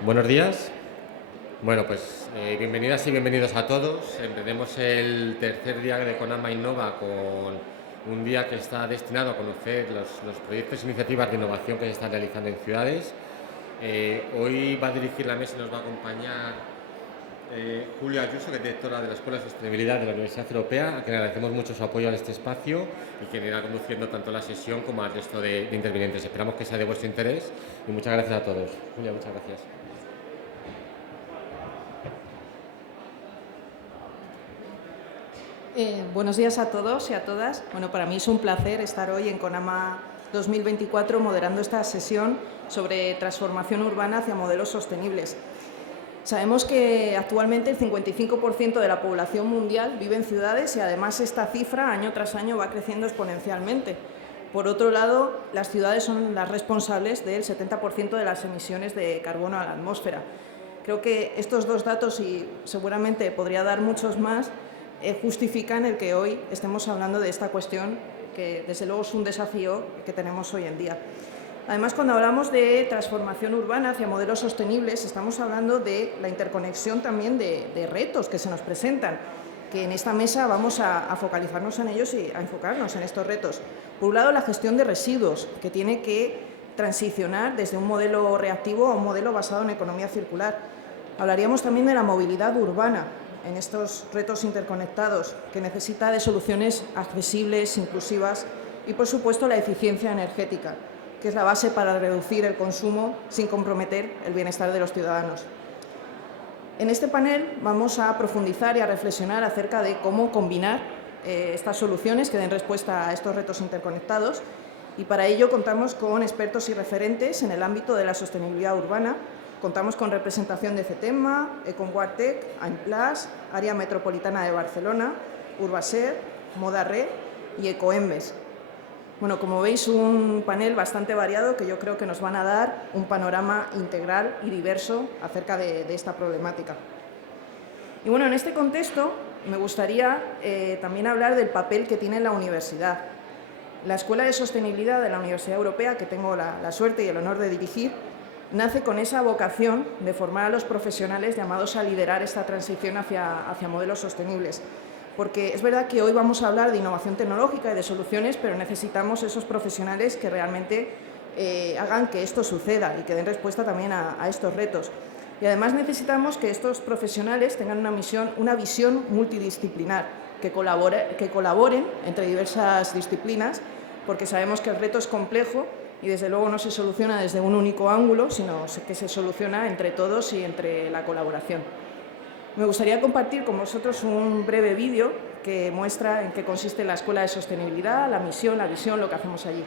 Buenos días. Bueno, pues bienvenidas y bienvenidos a todos. Empecemos el tercer día de Conama Innova con un día que está destinado a conocer los proyectos e iniciativas de innovación que se están realizando en ciudades. Hoy va a dirigir la mesa y nos va a acompañar Julia Ayuso, que es directora de la Escuela de Sostenibilidad de la Universidad Europea, a quien agradecemos mucho su apoyo a este espacio y quien irá conduciendo tanto la sesión como al resto de intervinientes. Esperamos que sea de vuestro interés y muchas gracias a todos. Julia, muchas gracias. Buenos días a todos y a todas. Bueno, para mí es un placer estar hoy en Conama 2024 moderando esta sesión sobre transformación urbana hacia modelos sostenibles. Sabemos que actualmente el 55% de la población mundial vive en ciudades y además esta cifra año tras año va creciendo exponencialmente. Por otro lado, las ciudades son las responsables del 70% de las emisiones de carbono a la atmósfera. Creo que estos dos datos, y seguramente podría dar muchos más, justifican el que hoy estemos hablando de esta cuestión, que desde luego es un desafío que tenemos hoy en día. Además, cuando hablamos de transformación urbana hacia modelos sostenibles, estamos hablando de la interconexión también de retos que se nos presentan, que en esta mesa vamos a focalizarnos en ellos y a enfocarnos en estos retos. Por un lado, la gestión de residuos, que tiene que transicionar desde un modelo reactivo a un modelo basado en economía circular. Hablaríamos también de la movilidad urbana en estos retos interconectados, que necesita de soluciones accesibles, inclusivas y, por supuesto, la eficiencia energética, que es la base para reducir el consumo sin comprometer el bienestar de los ciudadanos. En este panel vamos a profundizar y a reflexionar acerca de cómo combinar estas soluciones que den respuesta a estos retos interconectados, y para ello contamos con expertos y referentes en el ámbito de la sostenibilidad urbana. Contamos con representación de CETEMA, Econguartec, Aimplas, Área Metropolitana de Barcelona, Urbaser, Moda-Re y Ecoembes. Bueno, como veis, un panel bastante variado que yo creo que nos van a dar un panorama integral y diverso acerca de esta problemática. Y bueno, en este contexto me gustaría también hablar del papel que tiene la universidad. La Escuela de Sostenibilidad de la Universidad Europea, que tengo la suerte y el honor de dirigir, nace con esa vocación de formar a los profesionales llamados a liderar esta transición hacia modelos sostenibles. Porque es verdad que hoy vamos a hablar de innovación tecnológica y de soluciones, pero necesitamos esos profesionales que realmente hagan que esto suceda y que den respuesta también a estos retos. Y además necesitamos que estos profesionales tengan una visión multidisciplinar, que colaboren entre diversas disciplinas, porque sabemos que el reto es complejo y desde luego no se soluciona desde un único ángulo, sino que se soluciona entre todos y entre la colaboración. Me gustaría compartir con vosotros un breve vídeo que muestra en qué consiste la Escuela de Sostenibilidad, la misión, la visión, lo que hacemos allí.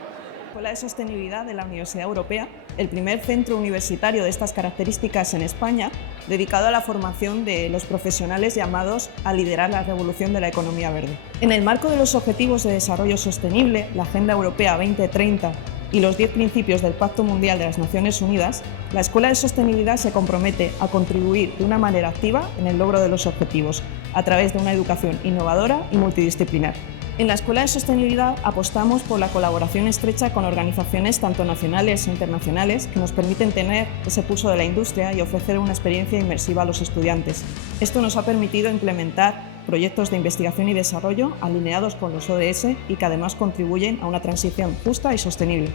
Escuela de Sostenibilidad de la Universidad Europea, el primer centro universitario de estas características en España, dedicado a la formación de los profesionales llamados a liderar la revolución de la economía verde. En el marco de los Objetivos de Desarrollo Sostenible, la Agenda Europea 2030 y los 10 principios del Pacto Mundial de las Naciones Unidas, la Escuela de Sostenibilidad se compromete a contribuir de una manera activa en el logro de los objetivos, a través de una educación innovadora y multidisciplinar. En la Escuela de Sostenibilidad apostamos por la colaboración estrecha con organizaciones tanto nacionales e internacionales que nos permiten tener ese pulso de la industria y ofrecer una experiencia inmersiva a los estudiantes. Esto nos ha permitido implementar proyectos de investigación y desarrollo alineados con los ODS y que además contribuyen a una transición justa y sostenible.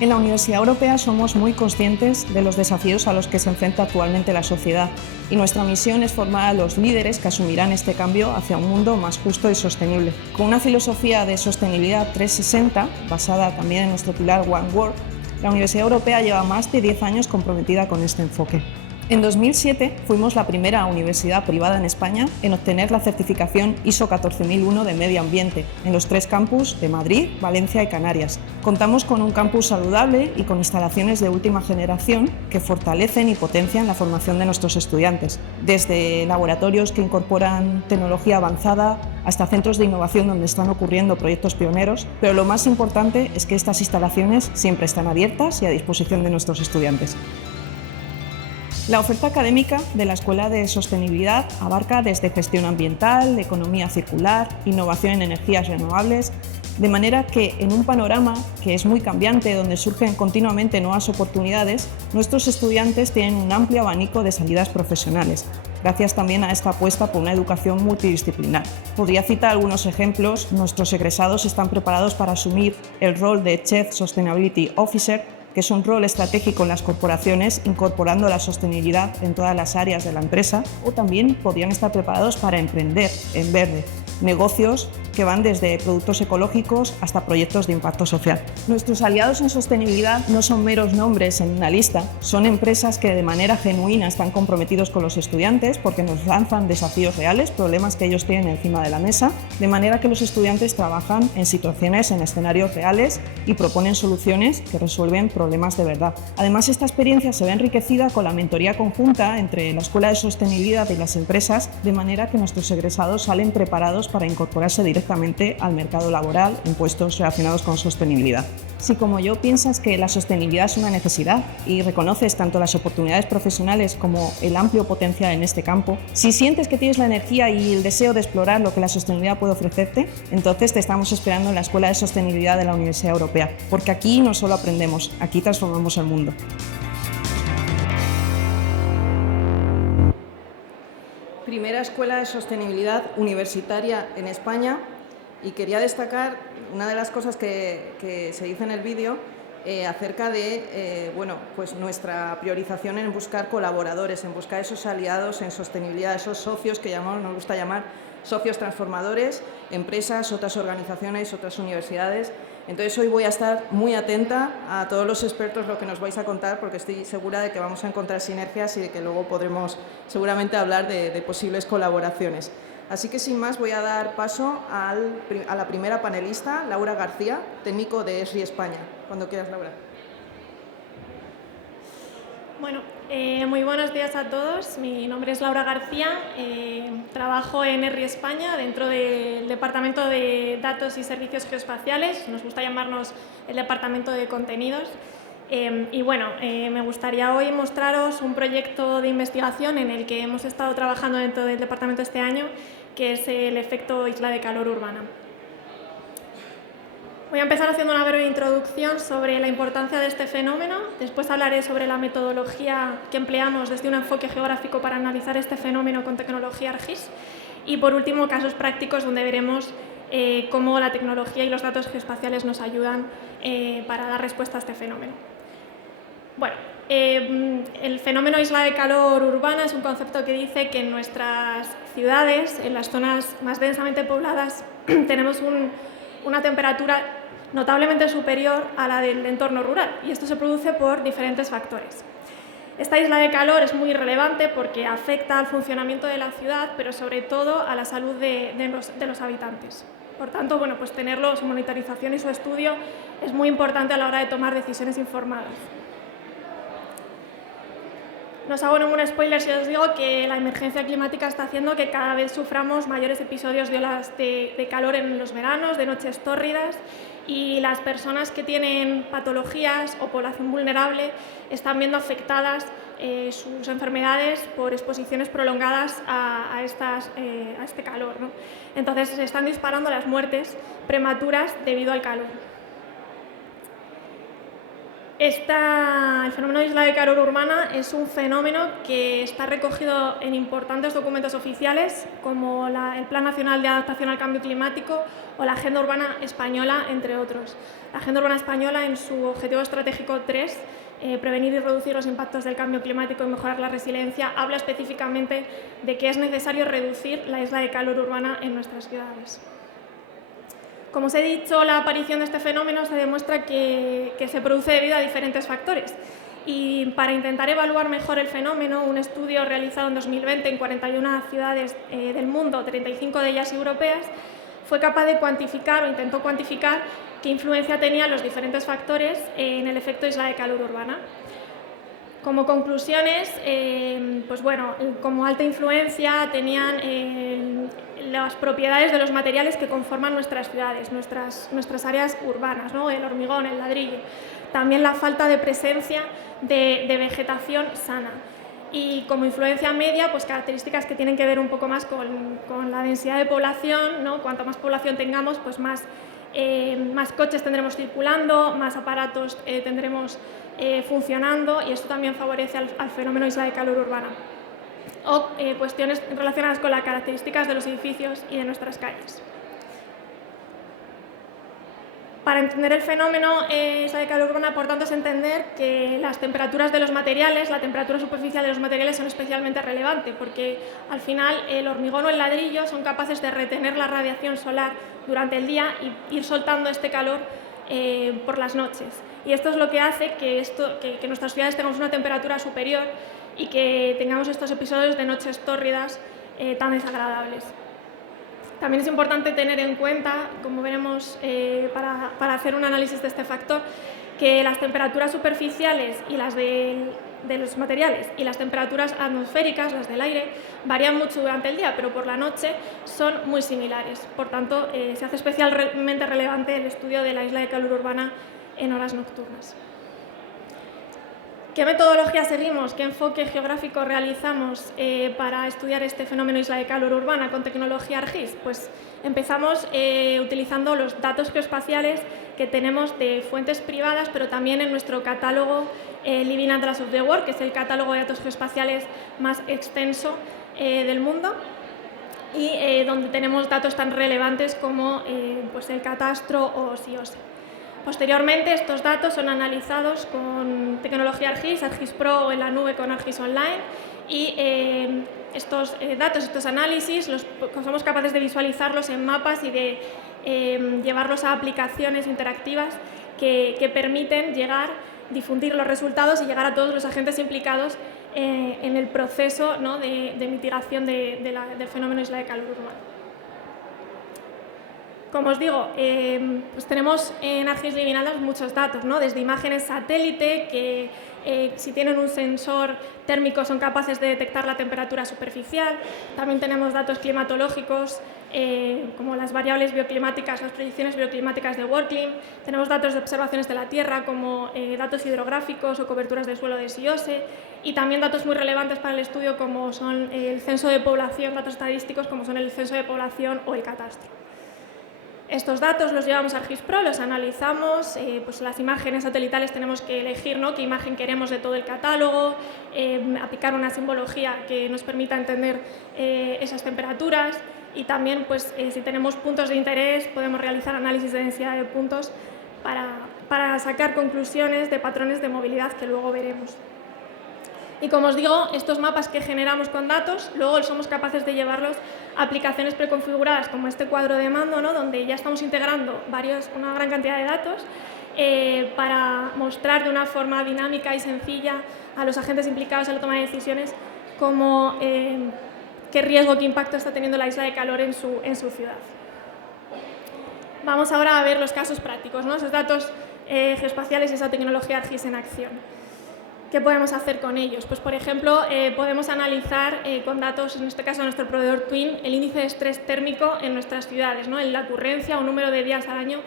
En la Universidad Europea somos muy conscientes de los desafíos a los que se enfrenta actualmente la sociedad y nuestra misión es formar a los líderes que asumirán este cambio hacia un mundo más justo y sostenible. Con una filosofía de sostenibilidad 360, basada también en nuestro pilar One World, la Universidad Europea lleva más de 10 años comprometida con este enfoque. En 2007 fuimos la primera universidad privada en España en obtener la certificación ISO 14001 de medio ambiente en los 3 campus de Madrid, Valencia y Canarias. Contamos con un campus saludable y con instalaciones de última generación que fortalecen y potencian la formación de nuestros estudiantes, desde laboratorios que incorporan tecnología avanzada hasta centros de innovación donde están ocurriendo proyectos pioneros, pero lo más importante es que estas instalaciones siempre están abiertas y a disposición de nuestros estudiantes. La oferta académica de la Escuela de Sostenibilidad abarca desde gestión ambiental, economía circular, innovación en energías renovables, De manera que en un panorama que es muy cambiante, donde surgen continuamente nuevas oportunidades, nuestros estudiantes tienen un amplio abanico de salidas profesionales, gracias también a esta apuesta por una educación multidisciplinar. Podría citar algunos ejemplos. Nuestros egresados están preparados para asumir el rol de Chief Sustainability Officer, que es un rol estratégico en las corporaciones, incorporando la sostenibilidad en todas las áreas de la empresa, o también podrían estar preparados para emprender en verde, negocios que van desde productos ecológicos hasta proyectos de impacto social. Nuestros aliados en sostenibilidad no son meros nombres en una lista, son empresas que de manera genuina están comprometidos con los estudiantes porque nos lanzan desafíos reales, problemas que ellos tienen encima de la mesa, de manera que los estudiantes trabajan en situaciones, en escenarios reales y proponen soluciones que resuelven problemas de verdad. Además, esta experiencia se ve enriquecida con la mentoría conjunta entre la Escuela de Sostenibilidad y las empresas, de manera que nuestros egresados salen preparados para incorporarse directamente al mercado laboral en puestos relacionados con sostenibilidad. Si como yo piensas que la sostenibilidad es una necesidad y reconoces tanto las oportunidades profesionales como el amplio potencial en este campo, si sientes que tienes la energía y el deseo de explorar lo que la sostenibilidad puede ofrecerte, entonces te estamos esperando en la Escuela de Sostenibilidad de la Universidad Europea, porque aquí no solo aprendemos, aquí transformamos el mundo. Primera escuela de sostenibilidad universitaria en España, y quería destacar una de las cosas que se dice en el vídeo acerca de pues nuestra priorización en buscar colaboradores, en buscar esos aliados en sostenibilidad, esos socios que nos gusta llamar socios transformadores, empresas, otras organizaciones, otras universidades. Entonces hoy voy a estar muy atenta a todos los expertos lo que nos vais a contar, porque estoy segura de que vamos a encontrar sinergias y de que luego podremos seguramente hablar de posibles colaboraciones. Así que sin más voy a dar paso a la primera panelista, Laura García, técnico de ESRI España. Cuando quieras, Laura. Bueno, muy buenos días a todos. Mi nombre es Laura García, trabajo en ESRI España dentro del Departamento de Datos y Servicios Geoespaciales. Nos gusta llamarnos el Departamento de Contenidos. Y bueno, me gustaría hoy mostraros un proyecto de investigación en el que hemos estado trabajando dentro del departamento este año, que es el efecto isla de calor urbana. Voy a empezar haciendo una breve introducción sobre la importancia de este fenómeno, después hablaré sobre la metodología que empleamos desde un enfoque geográfico para analizar este fenómeno con tecnología ARGIS y por último casos prácticos donde veremos cómo la tecnología y los datos geoespaciales nos ayudan para dar respuesta a este fenómeno. Bueno, el fenómeno isla de calor urbana es un concepto que dice que en nuestras ciudades, en las zonas más densamente pobladas, tenemos una temperatura notablemente superior a la del entorno rural, y esto se produce por diferentes factores. Esta isla de calor es muy relevante porque afecta al funcionamiento de la ciudad, pero sobre todo a la salud de los habitantes. Por tanto, bueno, pues tenerlo, su monitorización y su estudio es muy importante a la hora de tomar decisiones informadas. No os hago ningún spoiler si os digo que la emergencia climática está haciendo que cada vez suframos mayores episodios de olas de calor en los veranos, de noches tórridas, y las personas que tienen patologías o población vulnerable están viendo afectadas sus enfermedades por exposiciones prolongadas a este calor, ¿no? Entonces se están disparando las muertes prematuras debido al calor. El fenómeno de isla de calor urbana es un fenómeno que está recogido en importantes documentos oficiales como el Plan Nacional de Adaptación al Cambio Climático o la Agenda Urbana Española, entre otros. La Agenda Urbana Española, en su objetivo estratégico 3, prevenir y reducir los impactos del cambio climático y mejorar la resiliencia, habla específicamente de que es necesario reducir la isla de calor urbana en nuestras ciudades. Como os he dicho, la aparición de este fenómeno se demuestra que se produce debido a diferentes factores. Y para intentar evaluar mejor el fenómeno, un estudio realizado en 2020 en 41 ciudades del mundo, 35 de ellas europeas, fue capaz de cuantificar o intentó cuantificar qué influencia tenían los diferentes factores en el efecto isla de calor urbana. Como conclusiones, pues bueno, como alta influencia tenían las propiedades de los materiales que conforman nuestras ciudades, nuestras áreas urbanas, ¿no? El hormigón, el ladrillo. También la falta de presencia de vegetación sana. Y como influencia media, pues características que tienen que ver un poco más con la densidad de población, ¿no? Cuanto más población tengamos, pues más más coches tendremos circulando, más aparatos tendremos funcionando, y esto también favorece al fenómeno isla de calor urbana. O cuestiones relacionadas con las características de los edificios y de nuestras calles. Para entender el fenómeno isla de calor urbana, por tanto, es entender que las temperaturas de los materiales, la temperatura superficial de los materiales son especialmente relevantes, porque al final el hormigón o el ladrillo son capaces de retener la radiación solar durante el día y ir soltando este calor por las noches. Y esto es lo que hace que en nuestras ciudades tengamos una temperatura superior y que tengamos estos episodios de noches tórridas tan desagradables. También es importante tener en cuenta, como veremos para hacer un análisis de este factor, que las temperaturas superficiales y las de los materiales y las temperaturas atmosféricas, las del aire, varían mucho durante el día, pero por la noche son muy similares. Por tanto, se hace especialmente relevante el estudio de la isla de calor urbana en horas nocturnas. ¿Qué metodología seguimos? ¿Qué enfoque geográfico realizamos para estudiar este fenómeno isla de calor urbana con tecnología ArcGIS? Pues empezamos utilizando los datos geoespaciales que tenemos de fuentes privadas, pero también en nuestro catálogo Living Atlas of the World, que es el catálogo de datos geoespaciales más extenso del mundo, y donde tenemos datos tan relevantes como pues el catastro o SIOSE. Posteriormente, estos datos son analizados con tecnología ArcGIS, ArcGIS Pro o en la nube con ArcGIS Online, y estos datos, estos análisis, somos capaces de visualizarlos en mapas y de llevarlos a aplicaciones interactivas que permiten difundir los resultados y llegar a todos los agentes implicados en el proceso, ¿no?, de mitigación del fenómeno isla de calor urbana. Como os digo, pues tenemos en ArcGIS Living Atlas muchos datos, ¿no?, desde imágenes satélite que si tienen un sensor térmico son capaces de detectar la temperatura superficial. También tenemos datos climatológicos como las variables bioclimáticas, las predicciones bioclimáticas de WorldClim. Tenemos datos de observaciones de la Tierra como datos hidrográficos o coberturas de suelo de SIOSE, y también datos muy relevantes para el estudio como son el censo de población, datos estadísticos como son el censo de población o el catastro. Estos datos los llevamos a ArcGIS Pro, los analizamos, pues las imágenes satelitales tenemos que elegir, ¿no?, qué imagen queremos de todo el catálogo, aplicar una simbología que nos permita entender esas temperaturas, y también pues, si tenemos puntos de interés podemos realizar análisis de densidad de puntos para sacar conclusiones de patrones de movilidad que luego veremos. Y como os digo, estos mapas que generamos con datos, luego somos capaces de llevarlos a aplicaciones preconfiguradas como este cuadro de mando, ¿no?, donde ya estamos integrando una gran cantidad de datos para mostrar de una forma dinámica y sencilla a los agentes implicados en la toma de decisiones qué riesgo, qué impacto está teniendo la isla de calor en su ciudad. Vamos ahora a ver los casos prácticos, ¿no?, esos datos geoespaciales y esa tecnología ArcGIS en acción. ¿Qué podemos hacer con ellos? Pues, por ejemplo, podemos analizar con datos, en este caso nuestro proveedor Twin, el índice de estrés térmico en nuestras ciudades, ¿no?, en la ocurrencia o número de días al año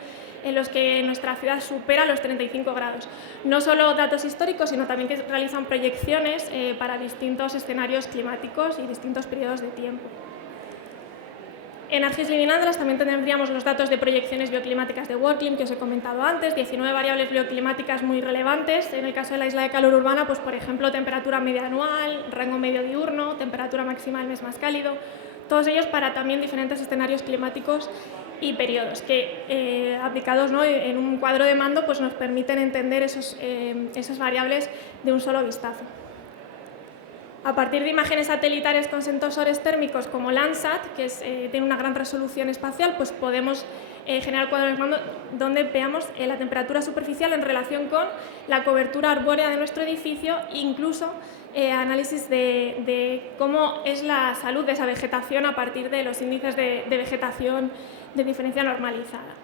en los que nuestra ciudad supera los 35 grados. No solo datos históricos, sino también que realizan proyecciones para distintos escenarios climáticos y distintos periodos de tiempo. En ArcGIS Living Atlas también tendríamos los datos de proyecciones bioclimáticas de WorldClim que os he comentado antes, 19 variables bioclimáticas muy relevantes. En el caso de la isla de calor urbana, pues por ejemplo, temperatura media anual, rango medio diurno, temperatura máxima del mes más cálido, todos ellos para también diferentes escenarios climáticos y periodos que aplicados, ¿no?, en un cuadro de mando pues nos permiten entender esas variables de un solo vistazo. A partir de imágenes satelitales con sensores térmicos como Landsat, que tiene una gran resolución espacial, pues podemos generar cuadros de mando donde veamos la temperatura superficial en relación con la cobertura arbórea de nuestro edificio e incluso análisis de cómo es la salud de esa vegetación a partir de los índices de vegetación de diferencia normalizada.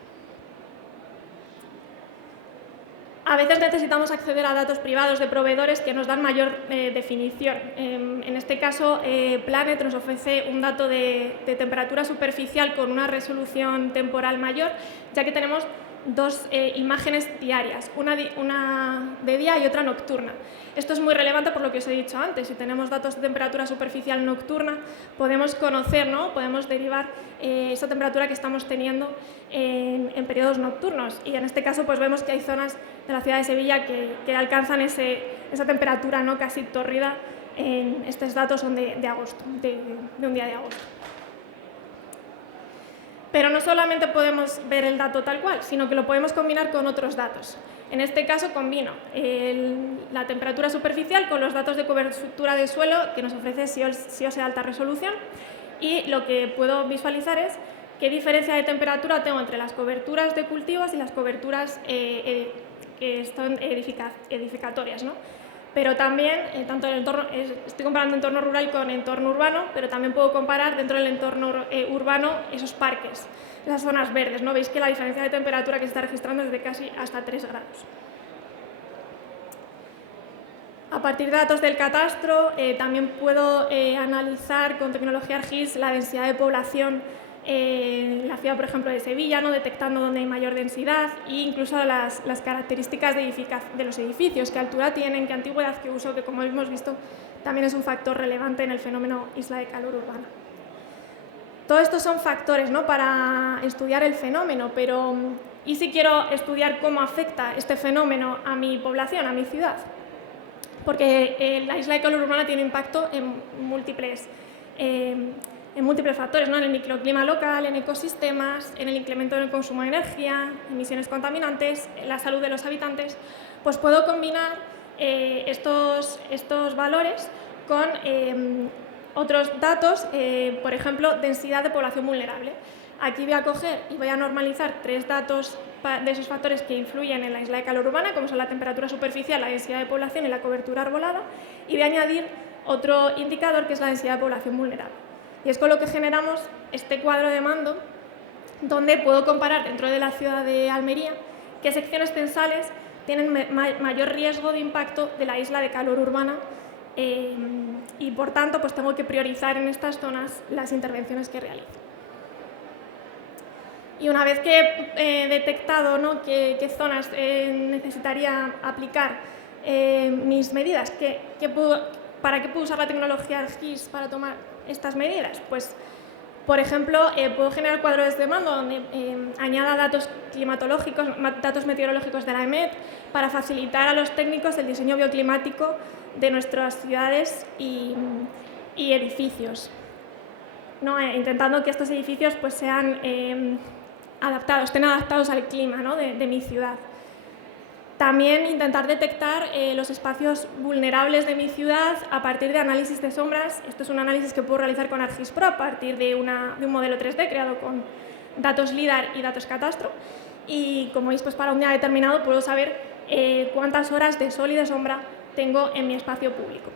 A veces necesitamos acceder a datos privados de proveedores que nos dan mayor definición. En este caso, Planet nos ofrece un dato de temperatura superficial con una resolución temporal mayor, ya que tenemos dos imágenes diarias, una de día y otra nocturna. Esto es muy relevante por lo que os he dicho antes. Si tenemos datos de temperatura superficial nocturna, podemos conocer, ¿no? Podemos derivar esa temperatura que estamos teniendo en periodos nocturnos. Y en este caso pues vemos que hay zonas de la ciudad de Sevilla que alcanzan esa temperatura, ¿no? Casi tórrida. Estos datos son de agosto, de un día de agosto. Pero no solamente podemos ver el dato tal cual, sino que lo podemos combinar con otros datos. En este caso combino la temperatura superficial con los datos de cobertura de suelo que nos ofrece SIOS de alta resolución, y lo que puedo visualizar es qué diferencia de temperatura tengo entre las coberturas de cultivos y las coberturas que son edificatorias, ¿no? Pero también, tanto estoy comparando entorno rural con entorno urbano, pero también puedo comparar dentro del entorno urbano esos parques, esas zonas verdes, ¿no? Veis que la diferencia de temperatura que se está registrando es de casi hasta 3 grados. A partir de datos del catastro, también puedo analizar con tecnología ArcGIS la densidad de población en la ciudad, por ejemplo, de Sevilla, ¿no? Detectando dónde hay mayor densidad e incluso las características de los edificios, qué altura tienen, qué antigüedad, qué uso, que como hemos visto también es un factor relevante en el fenómeno isla de calor urbana. Todo esto son factores, ¿no? Para estudiar el fenómeno, pero ¿y si quiero estudiar cómo afecta este fenómeno a mi población, a mi ciudad? Porque la isla de calor urbana tiene impacto en múltiples factores, ¿no? En el microclima local, en ecosistemas, en el incremento del consumo de energía, emisiones contaminantes, en la salud de los habitantes. Pues puedo combinar estos valores con otros datos, por ejemplo, densidad de población vulnerable. Aquí voy a coger y voy a normalizar 3 datos de esos factores que influyen en la isla de calor urbana, como son la temperatura superficial, la densidad de población y la cobertura arbolada, y voy a añadir otro indicador que es la densidad de población vulnerable. Y es con lo que generamos este cuadro de mando, donde puedo comparar dentro de la ciudad de Almería qué secciones censales tienen mayor riesgo de impacto de la isla de calor urbana, y por tanto pues tengo que priorizar en estas zonas las intervenciones que realizo. Y una vez que he detectado, ¿no?, qué zonas necesitaría aplicar mis medidas, ¿para qué puedo usar la tecnología ArcGIS para tomar estas medidas? Pues, por ejemplo, puedo generar cuadros de mando donde añada datos climatológicos, datos meteorológicos de la EMET, para facilitar a los técnicos el diseño bioclimático de nuestras ciudades y edificios, ¿no? Intentando que estos edificios pues, sean estén adaptados al clima, ¿no?, de mi ciudad. También intentar detectar los espacios vulnerables de mi ciudad a partir de análisis de sombras. Esto es un análisis que puedo realizar con ArcGIS Pro a partir de un modelo 3D creado con datos LIDAR y datos catastro. Y como veis, pues para un día determinado puedo saber cuántas horas de sol y de sombra tengo en mi espacio público.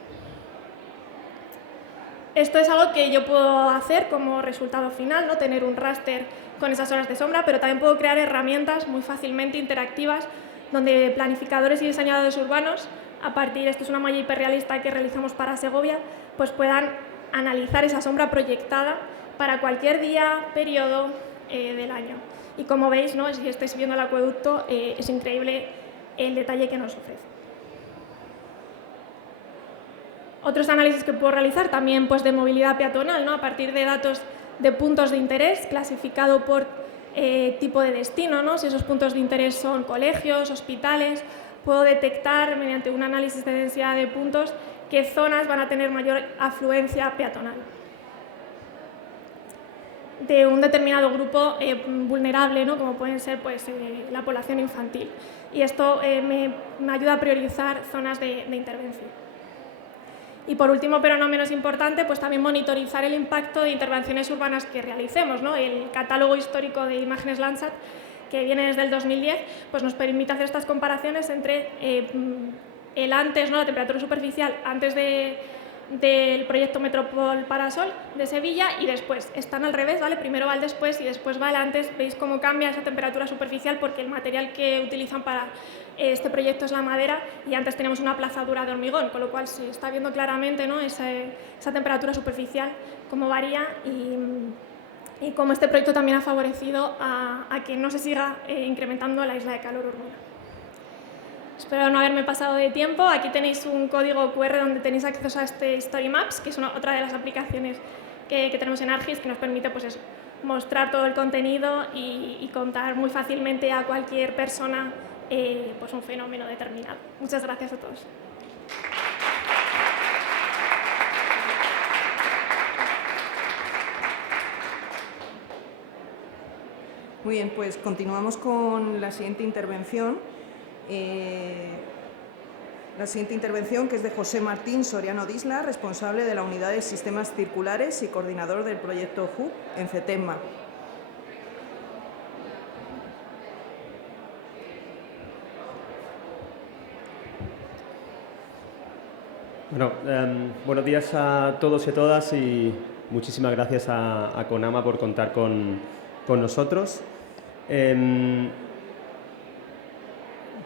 Esto es algo que yo puedo hacer como resultado final, ¿no?, tener un raster con esas horas de sombra, pero también puedo crear herramientas muy fácilmente interactivas donde planificadores y diseñadores urbanos, esto es una malla hiperrealista que realizamos para Segovia, pues puedan analizar esa sombra proyectada para cualquier día, periodo del año. Y como veis, ¿no?, si estáis viendo el acueducto, es increíble el detalle que nos ofrece. Otros análisis que puedo realizar también pues, de movilidad peatonal, ¿no?, a partir de datos de puntos de interés clasificado por tipo de destino, ¿no? Si esos puntos de interés son colegios, hospitales, puedo detectar mediante un análisis de densidad de puntos qué zonas van a tener mayor afluencia peatonal de un determinado grupo vulnerable, ¿no?, como pueden ser pues, la población infantil. Y esto me ayuda a priorizar zonas de intervención. Y por último, pero no menos importante, pues también monitorizar el impacto de intervenciones urbanas que realicemos, ¿no? El catálogo histórico de imágenes Landsat, que viene desde el 2010, pues nos permite hacer estas comparaciones entre el antes, ¿no?, la temperatura superficial antes del proyecto Metropol Parasol de Sevilla y después. Están al revés, ¿vale? Primero va el después y después va el antes. Veis cómo cambia esa temperatura superficial porque el material que utilizan para este proyecto es la madera y antes teníamos una plazadura de hormigón, con lo cual se está viendo claramente, ¿no?, esa temperatura superficial, cómo varía y cómo este proyecto también ha favorecido a que no se siga incrementando la isla de calor urbana. Espero no haberme pasado de tiempo. Aquí tenéis un código QR donde tenéis acceso a este Story Maps, que es otra de las aplicaciones que tenemos en ArcGIS, que nos permite pues eso, mostrar todo el contenido y contar muy fácilmente a cualquier persona pues un fenómeno determinado. Muchas gracias a todos. Muy bien, pues continuamos con la siguiente intervención. La siguiente intervención, que es de José Martín Soriano Disla, responsable de la Unidad de Sistemas Circulares y coordinador del proyecto HUB en CETEMMA. Bueno, buenos días a todos y a todas y muchísimas gracias a CONAMA por contar con nosotros.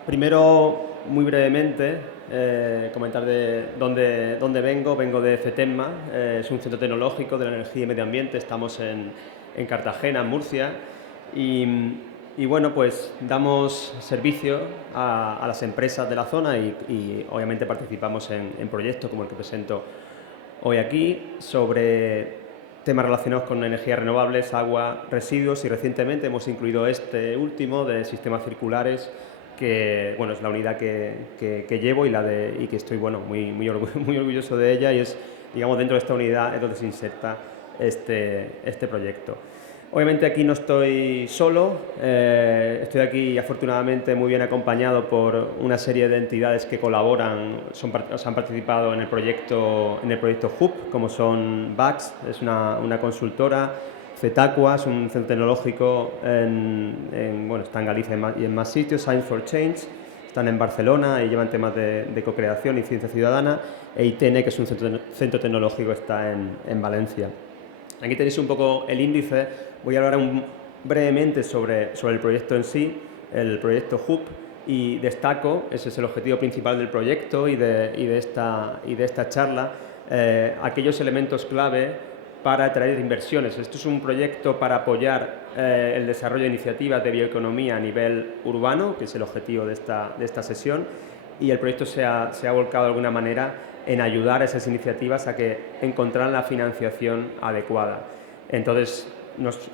Primero, muy brevemente, comentar de dónde vengo. Vengo de CETEMMA, es un centro tecnológico de la energía y medio ambiente. Estamos en Cartagena, en Murcia, y bueno, pues damos servicio a las empresas de la zona y obviamente participamos en proyectos como el que presento hoy aquí sobre temas relacionados con energías renovables, agua, residuos, y recientemente hemos incluido este último de sistemas circulares, que bueno, es la unidad que llevo y que estoy muy orgulloso de ella, y es, digamos, dentro de esta unidad es donde se inserta este proyecto. Obviamente aquí no estoy solo, estoy aquí afortunadamente muy bien acompañado por una serie de entidades que colaboran, han participado en el proyecto HUB, como son BACS, es una consultora, CETACUA, es un centro tecnológico, está en Galicia y en más sitios, Science for Change, están en Barcelona y llevan temas de co-creación y ciencia ciudadana, e ITN, que es un centro tecnológico, está en Valencia. Aquí tenéis un poco el índice. Voy a hablar brevemente sobre el proyecto en sí, el proyecto HUB, y destaco, ese es el objetivo principal del proyecto y de esta charla, aquellos elementos clave para atraer inversiones. Esto es un proyecto para apoyar el desarrollo de iniciativas de bioeconomía a nivel urbano, que es el objetivo de esta sesión, y el proyecto se ha volcado de alguna manera en ayudar a esas iniciativas a que encontraran la financiación adecuada. Entonces,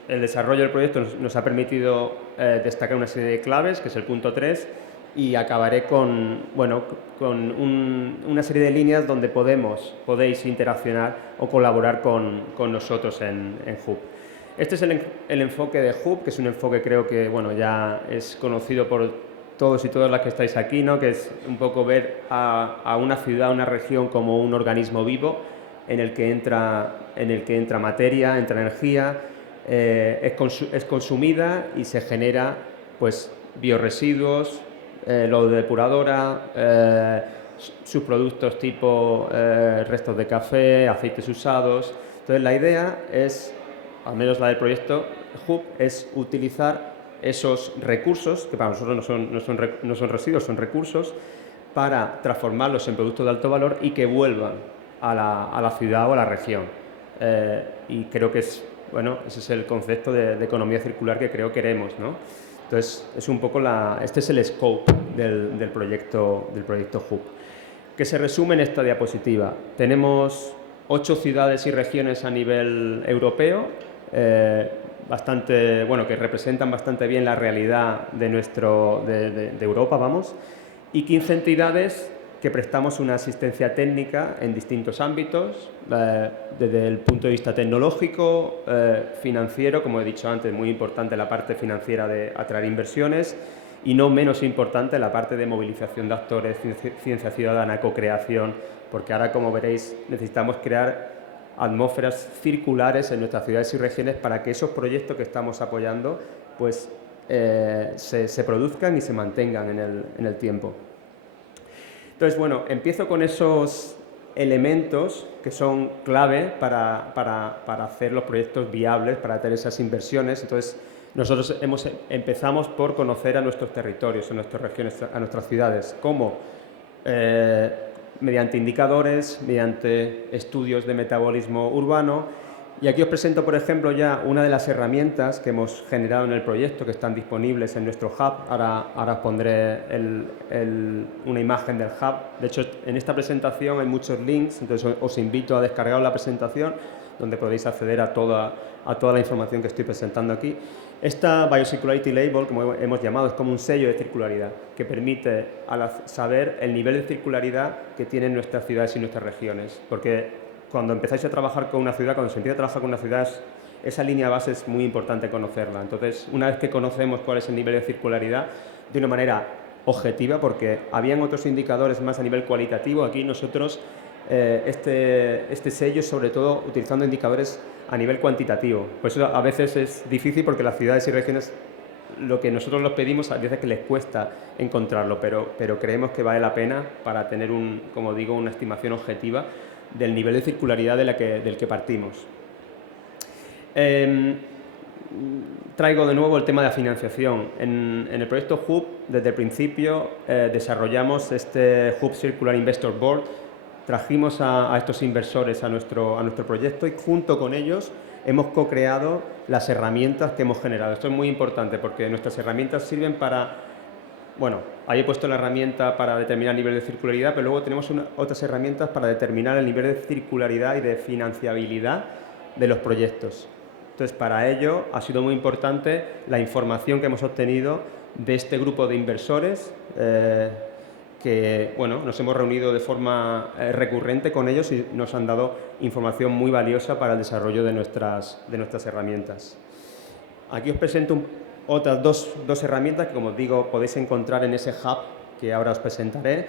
el desarrollo del proyecto nos ha permitido destacar una serie de claves, que es el punto 3, y acabaré con una serie de líneas donde podéis interaccionar o colaborar con nosotros en HUB. Este es el enfoque de HUB, que es un enfoque, creo que ya es conocido por todos y todas las que estáis aquí, ¿no? Que es un poco ver a una ciudad, una región, como un organismo vivo en el que entra materia, entra energía, es consumida y se genera pues biorresiduos, lodo de depuradora, subproductos tipo restos de café, aceites usados. Entonces la idea es, al menos la del proyecto HUB, es utilizar esos recursos, que para nosotros no son residuos, son recursos, para transformarlos en productos de alto valor y que vuelvan a la ciudad o a la región. Y creo que ese es el concepto de economía circular que creo queremos, ¿no? Entonces, es un poco este es el scope del proyecto HUB, que se resume en esta diapositiva. Tenemos 8 ciudades y regiones a nivel europeo, que representan bastante bien la realidad de Europa, y 15 entidades que prestamos una asistencia técnica en distintos ámbitos, desde el punto de vista tecnológico, financiero, como he dicho antes, muy importante la parte financiera de atraer inversiones, y no menos importante la parte de movilización de actores, ciencia ciudadana, co-creación, porque ahora, como veréis, necesitamos crear atmósferas circulares en nuestras ciudades y regiones para que esos proyectos que estamos apoyando pues, se produzcan y se mantengan en el tiempo. Entonces, empiezo con esos elementos que son clave para hacer los proyectos viables, para tener esas inversiones. Entonces, nosotros empezamos por conocer a nuestros territorios, a nuestras regiones, a nuestras ciudades, cómo mediante indicadores, mediante estudios de metabolismo urbano Y aquí os presento, por ejemplo, ya una de las herramientas que hemos generado en el proyecto, que están disponibles en nuestro hub. Ahora os pondré una imagen del hub. De hecho, en esta presentación hay muchos links, entonces os invito a descargar la presentación, donde podéis acceder a toda la información que estoy presentando aquí. Esta Biocircularity Label, como hemos llamado, es como un sello de circularidad que permite saber el nivel de circularidad que tienen nuestras ciudades y nuestras regiones. Porque cuando empezáis a trabajar con una ciudad, cuando se empieza a trabajar con una ciudad, esa línea base es muy importante conocerla. Entonces, una vez que conocemos cuál es el nivel de circularidad, de una manera objetiva, porque habían otros indicadores más a nivel cualitativo, aquí nosotros este sello, sobre todo utilizando indicadores a nivel cuantitativo. Por eso a veces es difícil, porque las ciudades y regiones, lo que nosotros los pedimos, a veces que les cuesta encontrarlo, pero creemos que vale la pena para tener, como digo, una estimación objetiva del nivel de circularidad del que partimos. Traigo de nuevo el tema de la financiación. En el proyecto Hub, desde el principio, desarrollamos este Hub Circular Investor Board. Trajimos a estos inversores a nuestro proyecto y junto con ellos hemos co-creado las herramientas que hemos generado. Esto es muy importante porque nuestras herramientas sirven para... Bueno, ahí he puesto la herramienta para determinar el nivel de circularidad, pero luego tenemos otras herramientas para determinar el nivel de circularidad y de financiabilidad de los proyectos. Entonces, para ello ha sido muy importante la información que hemos obtenido de este grupo de inversores que, bueno, nos hemos reunido de forma recurrente con ellos y nos han dado información muy valiosa para el desarrollo de nuestras herramientas. Aquí os presento otras dos herramientas que, como os digo, podéis encontrar en ese hub que ahora os presentaré.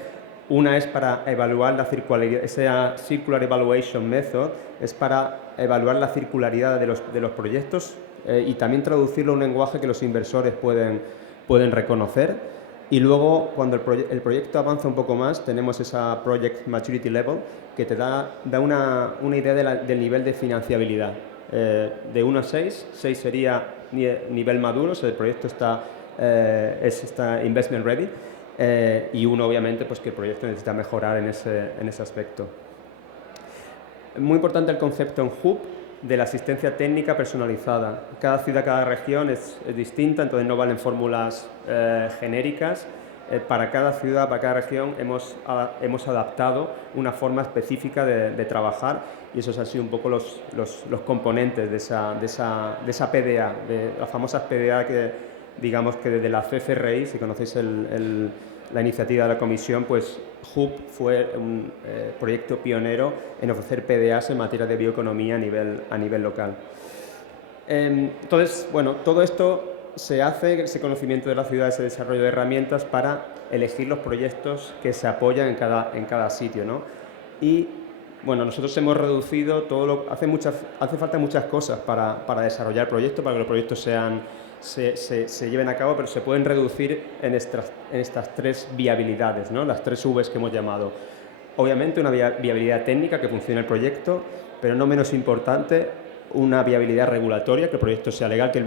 Una es para evaluar la circularidad, esa Circular Evaluation Method es para evaluar la circularidad de los proyectos y también traducirlo a un lenguaje que los inversores pueden reconocer. Y luego, cuando el proyecto avanza un poco más, tenemos esa Project Maturity Level que te da una idea del nivel de financiabilidad. De 1 a 6, 6 sería nivel maduro, o sea, el proyecto está investment ready, y 1 obviamente pues que el proyecto necesita mejorar en ese aspecto. Muy importante el concepto en Hub de la asistencia técnica personalizada. Cada ciudad, cada región es distinta, entonces no valen fórmulas genéricas. Para cada ciudad, para cada región hemos adaptado una forma específica de trabajar y esos han sido un poco los componentes de esa PDA, de las famosas PDA que digamos que desde la CCRI, si conocéis la iniciativa de la Comisión, pues Hub fue un proyecto pionero en ofrecer PDAs en materia de bioeconomía a nivel local. Entonces, bueno, todo esto se hace, ese conocimiento de la ciudad, ese desarrollo de herramientas para elegir los proyectos que se apoyan en cada sitio, ¿no? Y, bueno, nosotros hemos reducido hace falta muchas cosas para desarrollar proyectos, para que los proyectos se lleven a cabo, pero se pueden reducir en estas 3 viabilidades, ¿no? Las 3 Vs que hemos llamado. Obviamente una viabilidad técnica, que funcione el proyecto, pero no menos importante, una viabilidad regulatoria, que el proyecto sea legal, que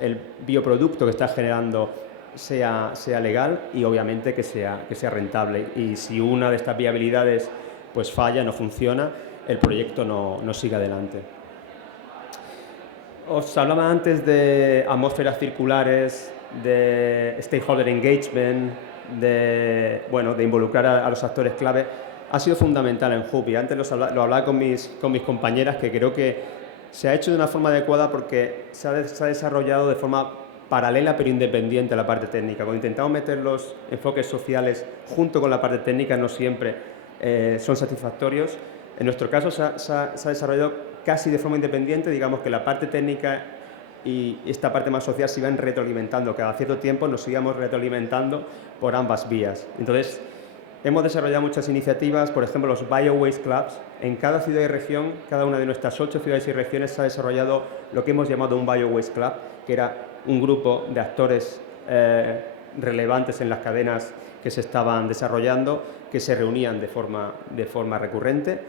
el bioproducto que está generando sea legal y obviamente que sea rentable. Y si una de estas viabilidades pues falla, no funciona, el proyecto no sigue adelante. Os hablaba antes de atmósferas circulares, de stakeholder engagement, de involucrar a los actores clave. Ha sido fundamental en Hub y antes lo hablaba con mis compañeras, que creo que se ha hecho de una forma adecuada porque se ha desarrollado de forma paralela pero independiente a la parte técnica. Cuando intentamos meter los enfoques sociales junto con la parte técnica no siempre son satisfactorios. En nuestro caso se ha desarrollado casi de forma independiente, digamos que la parte técnica y esta parte más social se iban retroalimentando. Cada cierto tiempo nos íbamos retroalimentando por ambas vías. Entonces, hemos desarrollado muchas iniciativas, por ejemplo, los BioWaste Clubs. En cada ciudad y región, cada una de nuestras 8 ciudades y regiones se ha desarrollado lo que hemos llamado un BioWaste Club, que era un grupo de actores relevantes en las cadenas que se estaban desarrollando, que se reunían de forma recurrente.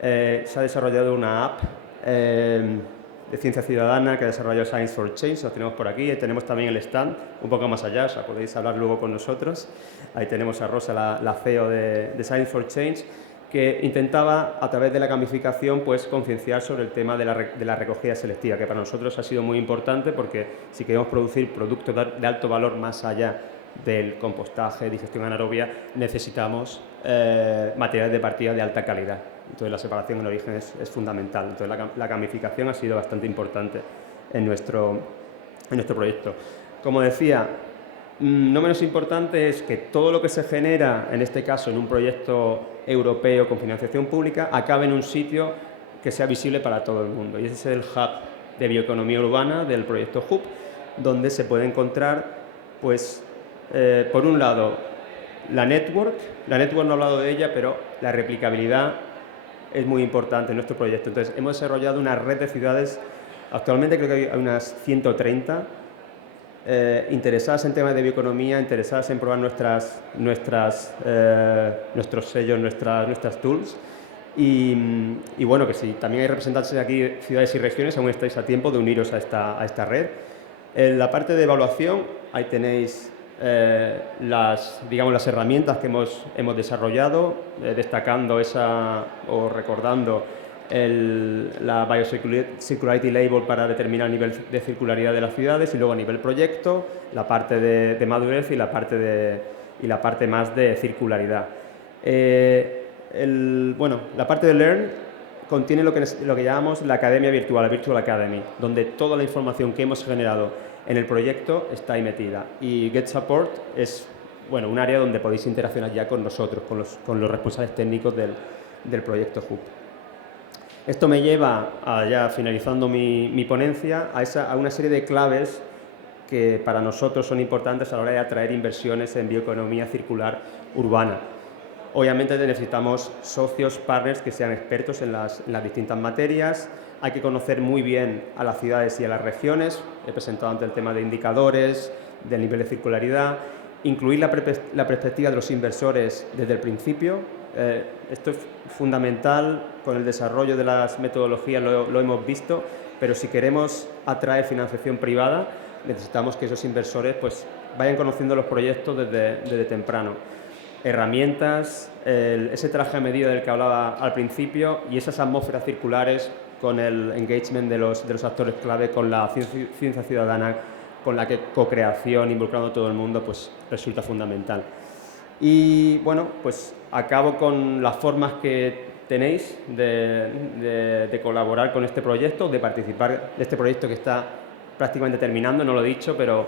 Se ha desarrollado una app de ciencia ciudadana que ha desarrollado Science for Change, lo tenemos por aquí, tenemos también el stand un poco más allá, o sea, podéis hablar luego con nosotros. Ahí tenemos a Rosa, la CEO de Science for Change, que intentaba, a través de la gamificación, pues concienciar sobre el tema de la recogida selectiva, que para nosotros ha sido muy importante porque si queremos producir productos de alto valor más allá del compostaje, digestión anaerobia, necesitamos materiales de partida de alta calidad. Entonces la separación en origen es fundamental. Entonces la gamificación ha sido bastante importante en nuestro proyecto. Como decía, no menos importante es que todo lo que se genera, en este caso en un proyecto europeo con financiación pública, acabe en un sitio que sea visible para todo el mundo. Y ese es el hub de bioeconomía urbana del proyecto HUB, donde se puede encontrar, pues, por un lado, la network no he hablado de ella, pero la replicabilidad es muy importante en nuestro proyecto. Entonces, hemos desarrollado una red de ciudades, actualmente creo que hay unas 130, interesadas en temas de bioeconomía, interesadas en probar nuestros sellos, nuestras tools. Y bueno, que si también hay representantes de aquí, ciudades y regiones, aún estáis a tiempo de uniros a esta red. En la parte de evaluación, ahí tenéis las herramientas que hemos desarrollado, destacando o recordando la Biocircularity Label para determinar el nivel de circularidad de las ciudades, y luego a nivel proyecto, la parte de madurez y la parte más de circularidad. La parte de Learn contiene lo que llamamos la academia virtual, la Virtual Academy, donde toda la información que hemos generado en el proyecto está ahí metida. Y Get Support es un área donde podéis interaccionar ya con nosotros, con los responsables técnicos del proyecto HUB. Esto me lleva, ya finalizando mi ponencia, a una serie de claves que para nosotros son importantes a la hora de atraer inversiones en bioeconomía circular urbana. Obviamente necesitamos socios, partners que sean expertos en las distintas materias. Hay que conocer muy bien a las ciudades y a las regiones. He presentado antes el tema de indicadores, del nivel de circularidad. Incluir la perspectiva de los inversores desde el principio. Esto es fundamental. Con el desarrollo de las metodologías lo hemos visto, pero si queremos atraer financiación privada, necesitamos que esos inversores pues, vayan conociendo los proyectos desde temprano. Herramientas, ese traje a medida del que hablaba al principio y esas atmósferas circulares con el engagement de los actores clave, con la ciencia ciudadana, con la co-creación, involucrando a todo el mundo, pues resulta fundamental. Y bueno, pues acabo con las formas que tenéis de colaborar con este proyecto, de participar de este proyecto que está prácticamente terminando, no lo he dicho, pero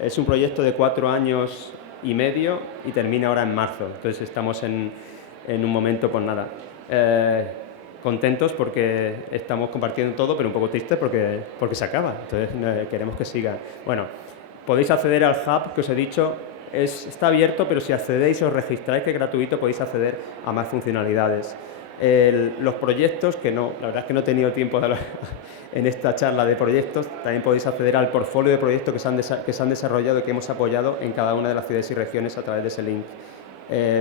es un proyecto de 4 años y medio y termina ahora en marzo. Entonces estamos en un momento, pues nada, contentos porque estamos compartiendo todo, pero un poco tristes porque se acaba. Entonces queremos que siga. Bueno, podéis acceder al hub que os he dicho. Está abierto, pero si accedéis y os registráis, que es gratuito, podéis acceder a más funcionalidades. Los proyectos, la verdad es que no he tenido tiempo de hablar en esta charla de proyectos, también podéis acceder al portfolio de proyectos que se han desarrollado y que hemos apoyado en cada una de las ciudades y regiones a través de ese link.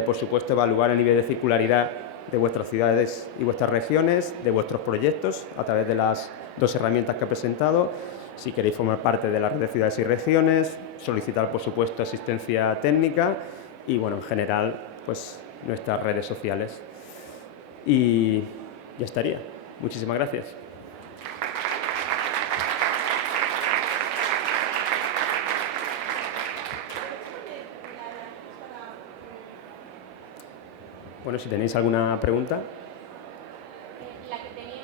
Por supuesto, evaluar el nivel de circularidad de vuestras ciudades y vuestras regiones, de vuestros proyectos, a través de las 2 herramientas que he presentado. Si queréis formar parte de la red de ciudades y regiones, solicitar, por supuesto, asistencia técnica y, bueno, en general, pues nuestras redes sociales. Y ya estaría. Muchísimas gracias. Bueno, si tenéis alguna pregunta. La que tenía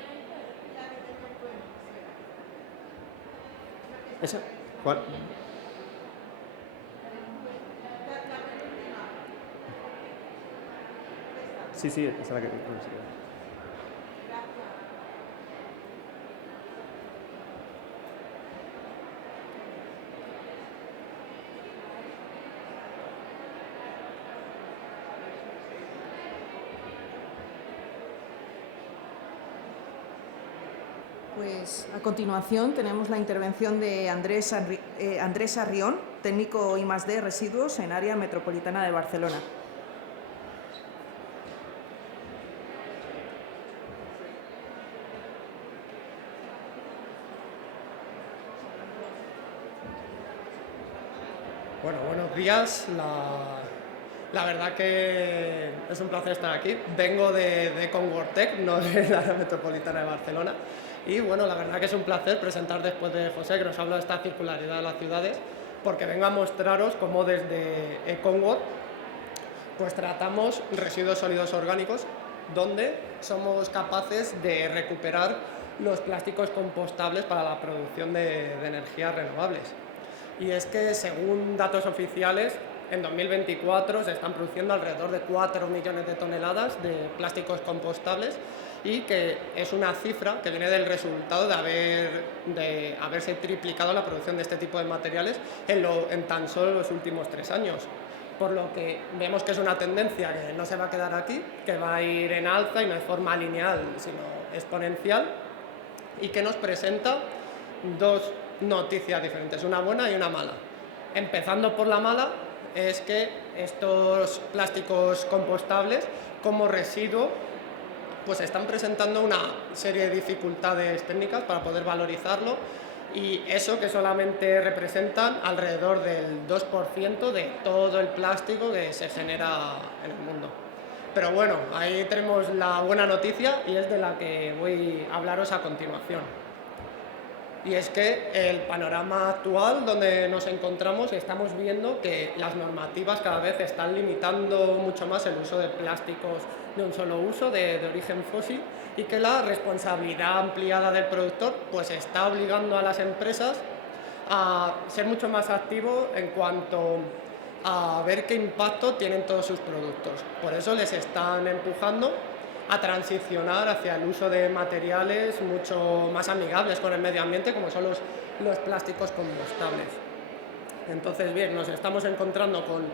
¿Esa? ¿Cuál? Sí, esa es la que... Pues a continuación tenemos la intervención de Andrés Arrión, técnico I+D Residuos en Área Metropolitana de Barcelona. Bueno, buenos días. La verdad que es un placer estar aquí. Vengo de Conwortech, no de la Metropolitana de Barcelona. Y bueno, la verdad que es un placer presentar después de José, que nos habla de esta circularidad de las ciudades, porque vengo a mostraros cómo desde Conwortech pues tratamos residuos sólidos orgánicos, donde somos capaces de recuperar los plásticos compostables para la producción de energías renovables. Y es que, según datos oficiales, en 2024 se están produciendo alrededor de 4 millones de toneladas de plásticos compostables, y que es una cifra que viene del resultado de haberse triplicado la producción de este tipo de materiales en tan solo los últimos 3 años. Por lo que vemos que es una tendencia que no se va a quedar aquí, que va a ir en alza y no de forma lineal, sino exponencial, y que nos presenta dos noticias diferentes, una buena y una mala. Empezando por la mala, es que estos plásticos compostables como residuo pues están presentando una serie de dificultades técnicas para poder valorizarlo, y eso que solamente representan alrededor del 2% de todo el plástico que se genera en el mundo. Pero bueno, ahí tenemos la buena noticia, y es de la que voy a hablaros a continuación. Y es que el panorama actual donde nos encontramos, estamos viendo que las normativas cada vez están limitando mucho más el uso de plásticos de un solo uso, de origen fósil, y que la responsabilidad ampliada del productor pues está obligando a las empresas a ser mucho más activos en cuanto a ver qué impacto tienen todos sus productos. Por eso les están empujando a transicionar hacia el uso de materiales mucho más amigables con el medio ambiente, como son los plásticos compostables. Entonces, bien, nos estamos encontrando con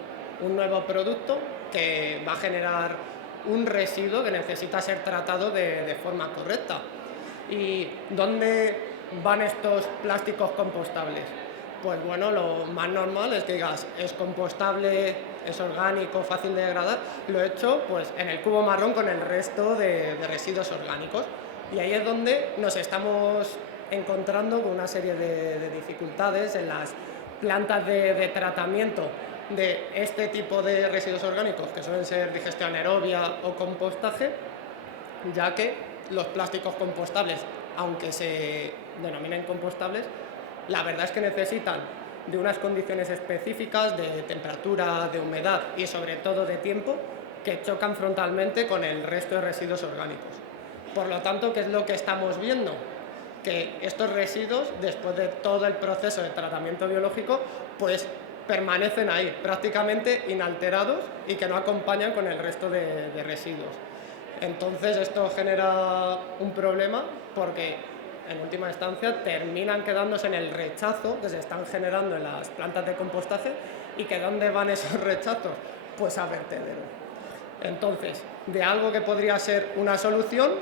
un nuevo producto que va a generar un residuo que necesita ser tratado de forma correcta. ¿Y dónde van estos plásticos compostables? Pues bueno, lo más normal es que digas, es compostable, es orgánico, fácil de degradar. Lo he hecho pues en el cubo marrón con el resto de residuos orgánicos. Y ahí es donde nos estamos encontrando con una serie de dificultades en las plantas de tratamiento de este tipo de residuos orgánicos, que suelen ser digestión anaerobia o compostaje, ya que los plásticos compostables, aunque se denominen compostables, la verdad es que necesitan de unas condiciones específicas de temperatura, de humedad y sobre todo de tiempo, que chocan frontalmente con el resto de residuos orgánicos. Por lo tanto, ¿qué es lo que estamos viendo? Que estos residuos, después de todo el proceso de tratamiento biológico, pues permanecen ahí, prácticamente inalterados, y que no acompañan con el resto de residuos. Entonces esto genera un problema, porque en última instancia terminan quedándose en el rechazo que se están generando en las plantas de compostaje. ¿Y que dónde van esos rechazos? Pues a vertedero. Entonces, de algo que podría ser una solución,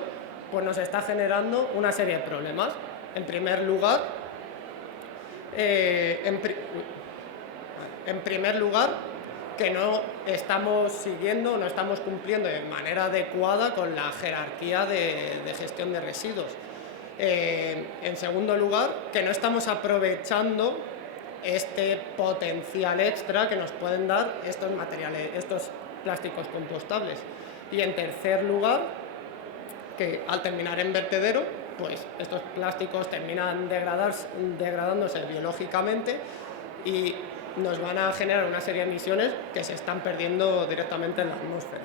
pues nos está generando una serie de problemas. En primer lugar, que no estamos siguiendo, no estamos cumpliendo de manera adecuada con la jerarquía de gestión de residuos. En segundo lugar, que no estamos aprovechando este potencial extra que nos pueden dar estos materiales, estos plásticos compostables. Y en tercer lugar, que al terminar en vertedero, pues estos plásticos terminan degradándose biológicamente y nos van a generar una serie de emisiones que se están perdiendo directamente en la atmósfera.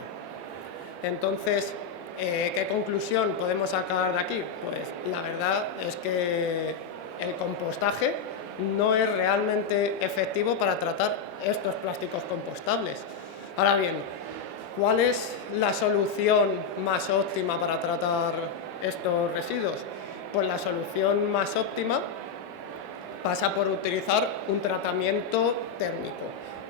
Entonces, ¿qué conclusión podemos sacar de aquí? Pues la verdad es que el compostaje no es realmente efectivo para tratar estos plásticos compostables. Ahora bien, ¿cuál es la solución más óptima para tratar estos residuos? Pues la solución más óptima pasa por utilizar un tratamiento térmico.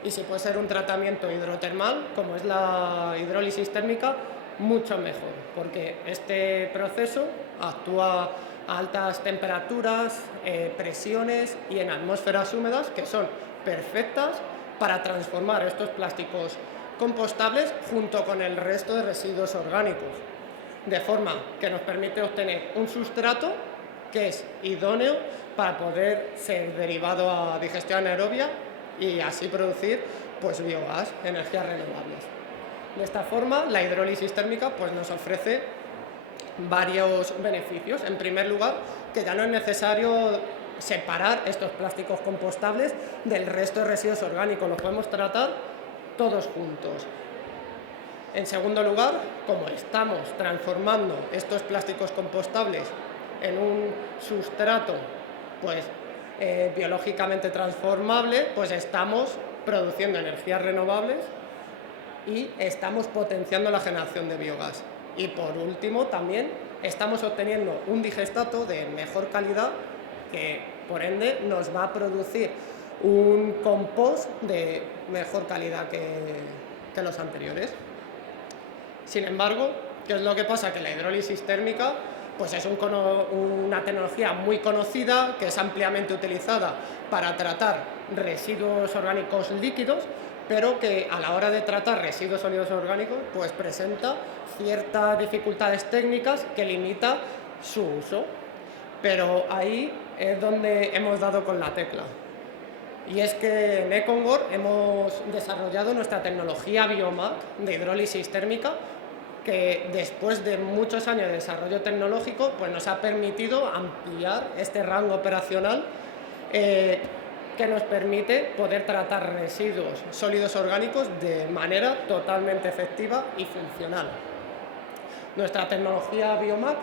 Y si puede ser un tratamiento hidrotermal, como es la hidrólisis térmica, mucho mejor, porque este proceso actúa a altas temperaturas, presiones y en atmósferas húmedas, que son perfectas para transformar estos plásticos compostables junto con el resto de residuos orgánicos, de forma que nos permite obtener un sustrato que es idóneo para poder ser derivado a digestión anaerobia y así producir pues biogás, energías renovables. De esta forma, la hidrólisis térmica pues, nos ofrece varios beneficios. En primer lugar, que ya no es necesario separar estos plásticos compostables del resto de residuos orgánicos, los podemos tratar todos juntos. En segundo lugar, como estamos transformando estos plásticos compostables en un sustrato pues, biológicamente transformable, pues estamos produciendo energías renovables y estamos potenciando la generación de biogás. Y por último, también estamos obteniendo un digestato de mejor calidad que, por ende, nos va a producir un compost de mejor calidad que los anteriores. Sin embargo, ¿qué es lo que pasa? Que la hidrólisis térmica pues es una tecnología muy conocida, que es ampliamente utilizada para tratar residuos orgánicos líquidos, pero que a la hora de tratar residuos sólidos orgánicos pues presenta ciertas dificultades técnicas que limita su uso. Pero ahí es donde hemos dado con la tecla. Y es que en Econgor hemos desarrollado nuestra tecnología Biomac de hidrólisis térmica, que después de muchos años de desarrollo tecnológico pues nos ha permitido ampliar este rango operacional que nos permite poder tratar residuos sólidos orgánicos de manera totalmente efectiva y funcional. Nuestra tecnología Biomac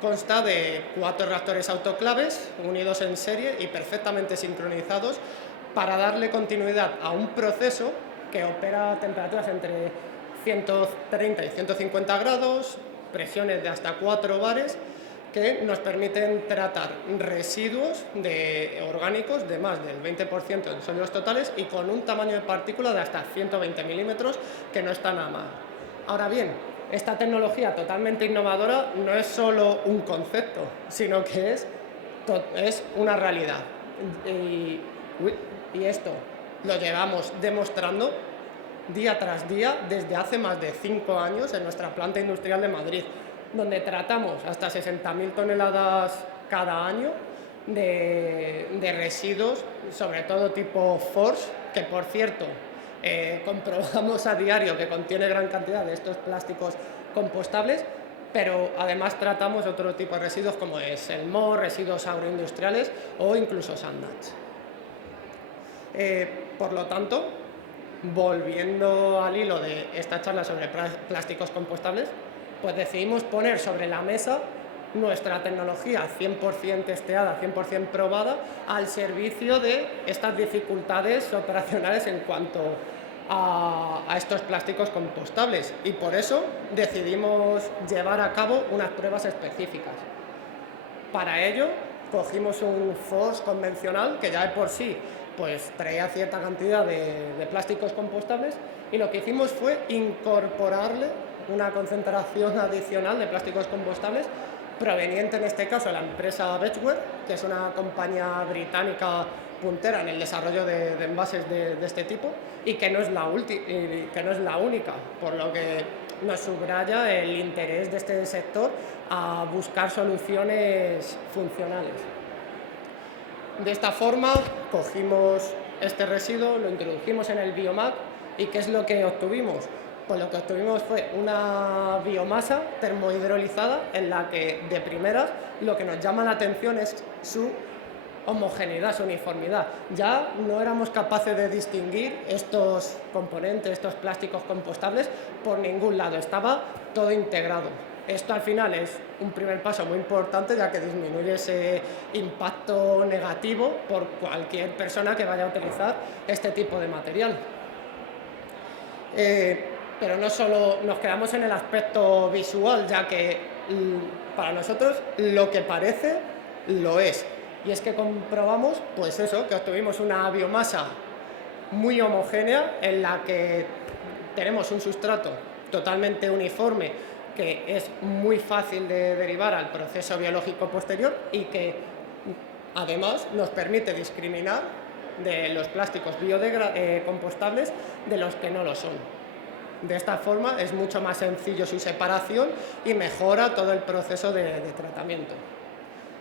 consta de 4 reactores autoclaves unidos en serie y perfectamente sincronizados para darle continuidad a un proceso que opera a temperaturas entre 130 y 150 grados, presiones de hasta 4 bares, que nos permiten tratar residuos orgánicos de más del 20% en sólidos totales y con un tamaño de partícula de hasta 120 milímetros, que no está nada mal. Ahora bien, esta tecnología totalmente innovadora no es solo un concepto, sino que es una realidad. Y esto lo llevamos demostrando día tras día desde hace más de 5 años en nuestra planta industrial de Madrid, donde tratamos hasta 60.000 toneladas cada año de residuos, sobre todo tipo FORS, que por cierto comprobamos a diario que contiene gran cantidad de estos plásticos compostables, pero además tratamos otro tipo de residuos como es el moho, residuos agroindustriales o incluso sandats. Por lo tanto, volviendo al hilo de esta charla sobre plásticos compostables, pues decidimos poner sobre la mesa nuestra tecnología 100% testeada, 100% probada, al servicio de estas dificultades operacionales en cuanto a estos plásticos compostables. Y por eso decidimos llevar a cabo unas pruebas específicas. Para ello, cogimos un FORS convencional que ya de por sí pues traía cierta cantidad de plásticos compostables, y lo que hicimos fue incorporarle una concentración adicional de plásticos compostables proveniente en este caso de la empresa Betchware, que es una compañía británica puntera en el desarrollo de envases de este tipo, y que no es la única, por lo que nos subraya el interés de este sector a buscar soluciones funcionales. De esta forma, cogimos este residuo, lo introdujimos en el Biomac, y ¿qué es lo que obtuvimos? Pues lo que obtuvimos fue una biomasa termohidrolizada en la que, de primeras, lo que nos llama la atención es su homogeneidad, su uniformidad. Ya no éramos capaces de distinguir estos componentes, estos plásticos compostables, por ningún lado, estaba todo integrado. Esto al final es un primer paso muy importante, ya que disminuye ese impacto negativo por cualquier persona que vaya a utilizar este tipo de material. Pero no solo nos quedamos en el aspecto visual, ya que para nosotros lo que parece lo es. Y es que comprobamos, pues eso, que obtuvimos una biomasa muy homogénea en la que tenemos un sustrato totalmente uniforme, que es muy fácil de derivar al proceso biológico posterior y que además nos permite discriminar de los plásticos compostables de los que no lo son. De esta forma es mucho más sencillo su separación y mejora todo el proceso de tratamiento.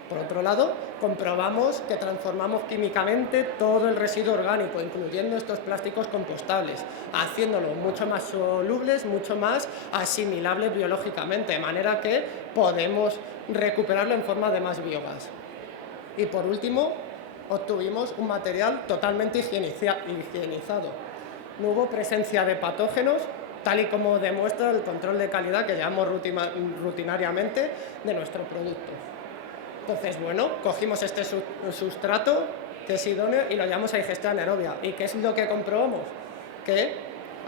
Por otro lado, comprobamos que transformamos químicamente todo el residuo orgánico, incluyendo estos plásticos compostables, haciéndolos mucho más solubles, mucho más asimilables biológicamente, de manera que podemos recuperarlo en forma de más biogás. Y por último, obtuvimos un material totalmente higienizado. No hubo presencia de patógenos, tal y como demuestra el control de calidad que llevamos rutinariamente de nuestro producto. Entonces, bueno, cogimos este sustrato que es idóneo y lo llevamos a digestión anaerobia. ¿Y qué es lo que comprobamos? Que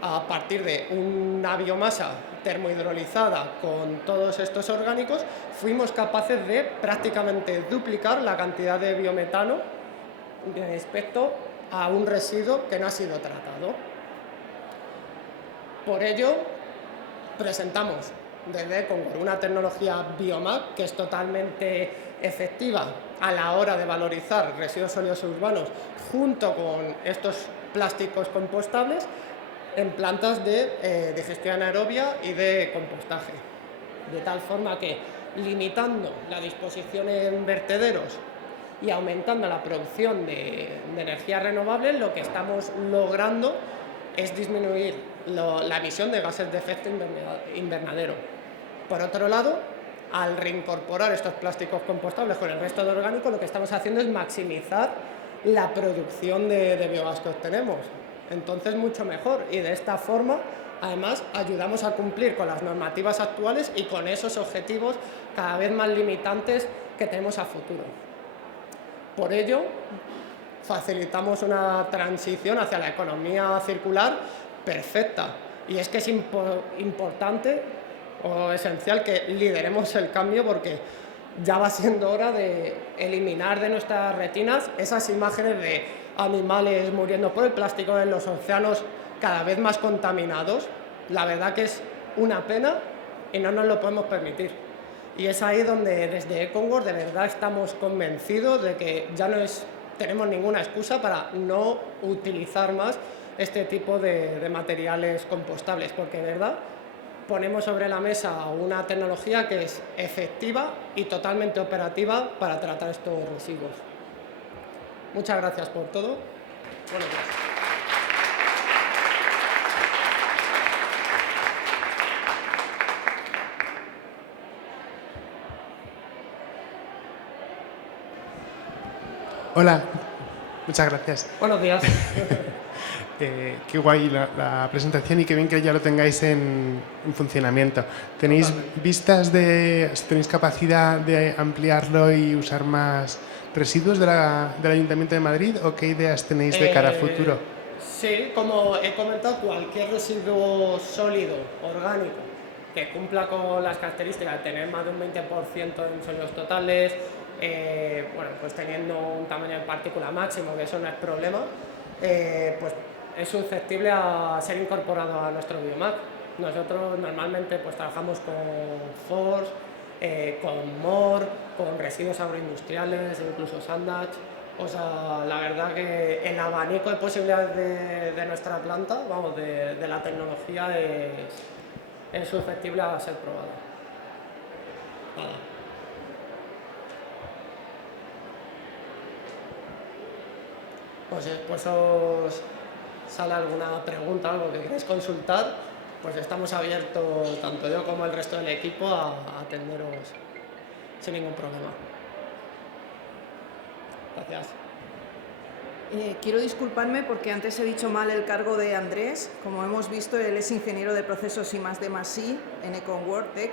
a partir de una biomasa termohidrolizada con todos estos orgánicos, fuimos capaces de prácticamente duplicar la cantidad de biometano respecto a un residuo que no ha sido tratado. Por ello, presentamos desde Econgor una tecnología Biomac que es totalmente efectiva a la hora de valorizar residuos sólidos urbanos junto con estos plásticos compostables en plantas de digestión anaerobia y de compostaje. De tal forma que, limitando la disposición en vertederos y aumentando la producción de energías renovables, lo que estamos logrando es disminuir la emisión de gases de efecto invernadero. Por otro lado, al reincorporar estos plásticos compostables con el resto de orgánico, lo que estamos haciendo es maximizar la producción de biogás que obtenemos. Entonces, mucho mejor. Y de esta forma, además, ayudamos a cumplir con las normativas actuales y con esos objetivos cada vez más limitantes que tenemos a futuro. Por ello, facilitamos una transición hacia la economía circular perfecta. Y es que es importante o esencial que lideremos el cambio, porque ya va siendo hora de eliminar de nuestras retinas esas imágenes de animales muriendo por el plástico en los océanos cada vez más contaminados. La verdad que es una pena y no nos lo podemos permitir. Y es ahí donde desde Econgor de verdad estamos convencidos de que ya no tenemos ninguna excusa para no utilizar más este tipo de materiales compostables, porque de verdad ponemos sobre la mesa una tecnología que es efectiva y totalmente operativa para tratar estos residuos. Muchas gracias por todo. Buenos días. Hola, muchas gracias. Buenos días. Qué guay la presentación y qué bien que ya lo tengáis en funcionamiento. ¿Tenéis tenéis capacidad de ampliarlo y usar más residuos del Ayuntamiento de Madrid, o qué ideas tenéis de cara a futuro? Sí, como he comentado, cualquier residuo sólido, orgánico, que cumpla con las características de tener más de un 20% en sólidos totales, bueno, pues teniendo un tamaño de partícula máximo, que eso no es problema, pues es susceptible a ser incorporado a nuestro Biomac. Nosotros normalmente pues trabajamos con FORS, con MOR, con residuos agroindustriales, incluso sandage. O sea, la verdad que el abanico de posibilidades de nuestra planta, vamos, de la tecnología es susceptible a ser probada. Nada. Pues después os sale alguna pregunta, algo que queréis consultar, pues estamos abiertos, tanto yo como el resto del equipo, a atenderos sin ningún problema. Gracias. Quiero disculparme porque antes he dicho mal el cargo de Andrés. Como hemos visto, él es ingeniero de procesos I+D+I en Econgor Tech,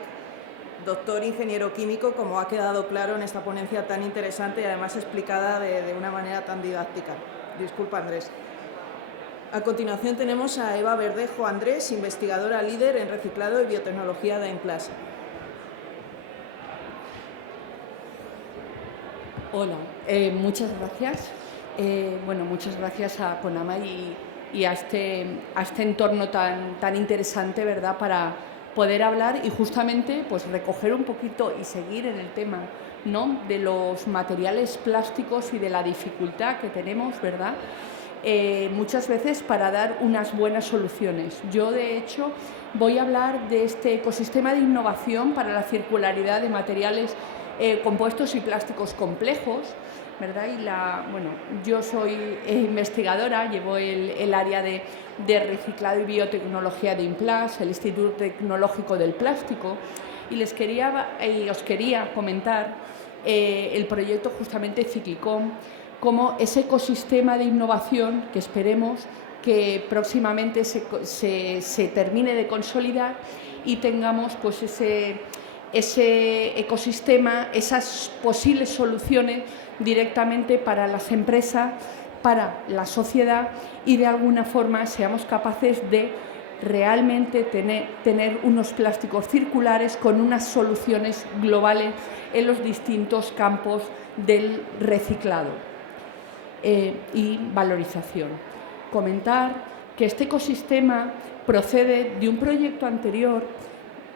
doctor ingeniero químico, como ha quedado claro en esta ponencia tan interesante y además explicada de una manera tan didáctica. Disculpa, Andrés. A continuación tenemos a Eva Verdejo Andrés, investigadora líder en reciclado y biotecnología de Aimplaza. Hola, muchas gracias. Muchas gracias a CONAMA y a este entorno tan interesante, ¿verdad?, para poder hablar y justamente pues recoger un poquito y seguir en el tema, ¿no?, de los materiales plásticos y de la dificultad que tenemos, ¿verdad?, muchas veces para dar unas buenas soluciones. Yo, de hecho, voy a hablar de este ecosistema de innovación para la circularidad de materiales compuestos y plásticos complejos, ¿verdad? Yo soy investigadora, llevo el área de reciclado y biotecnología de INPLAS, el Instituto Tecnológico del Plástico, y os quería comentar el proyecto justamente Ciclicom, como ese ecosistema de innovación que esperemos que próximamente se termine de consolidar y tengamos pues ese ecosistema, esas posibles soluciones directamente para las empresas, para la sociedad, y de alguna forma seamos capaces de realmente tener unos plásticos circulares con unas soluciones globales en los distintos campos del reciclado y valorización. Comentar que este ecosistema procede de un proyecto anterior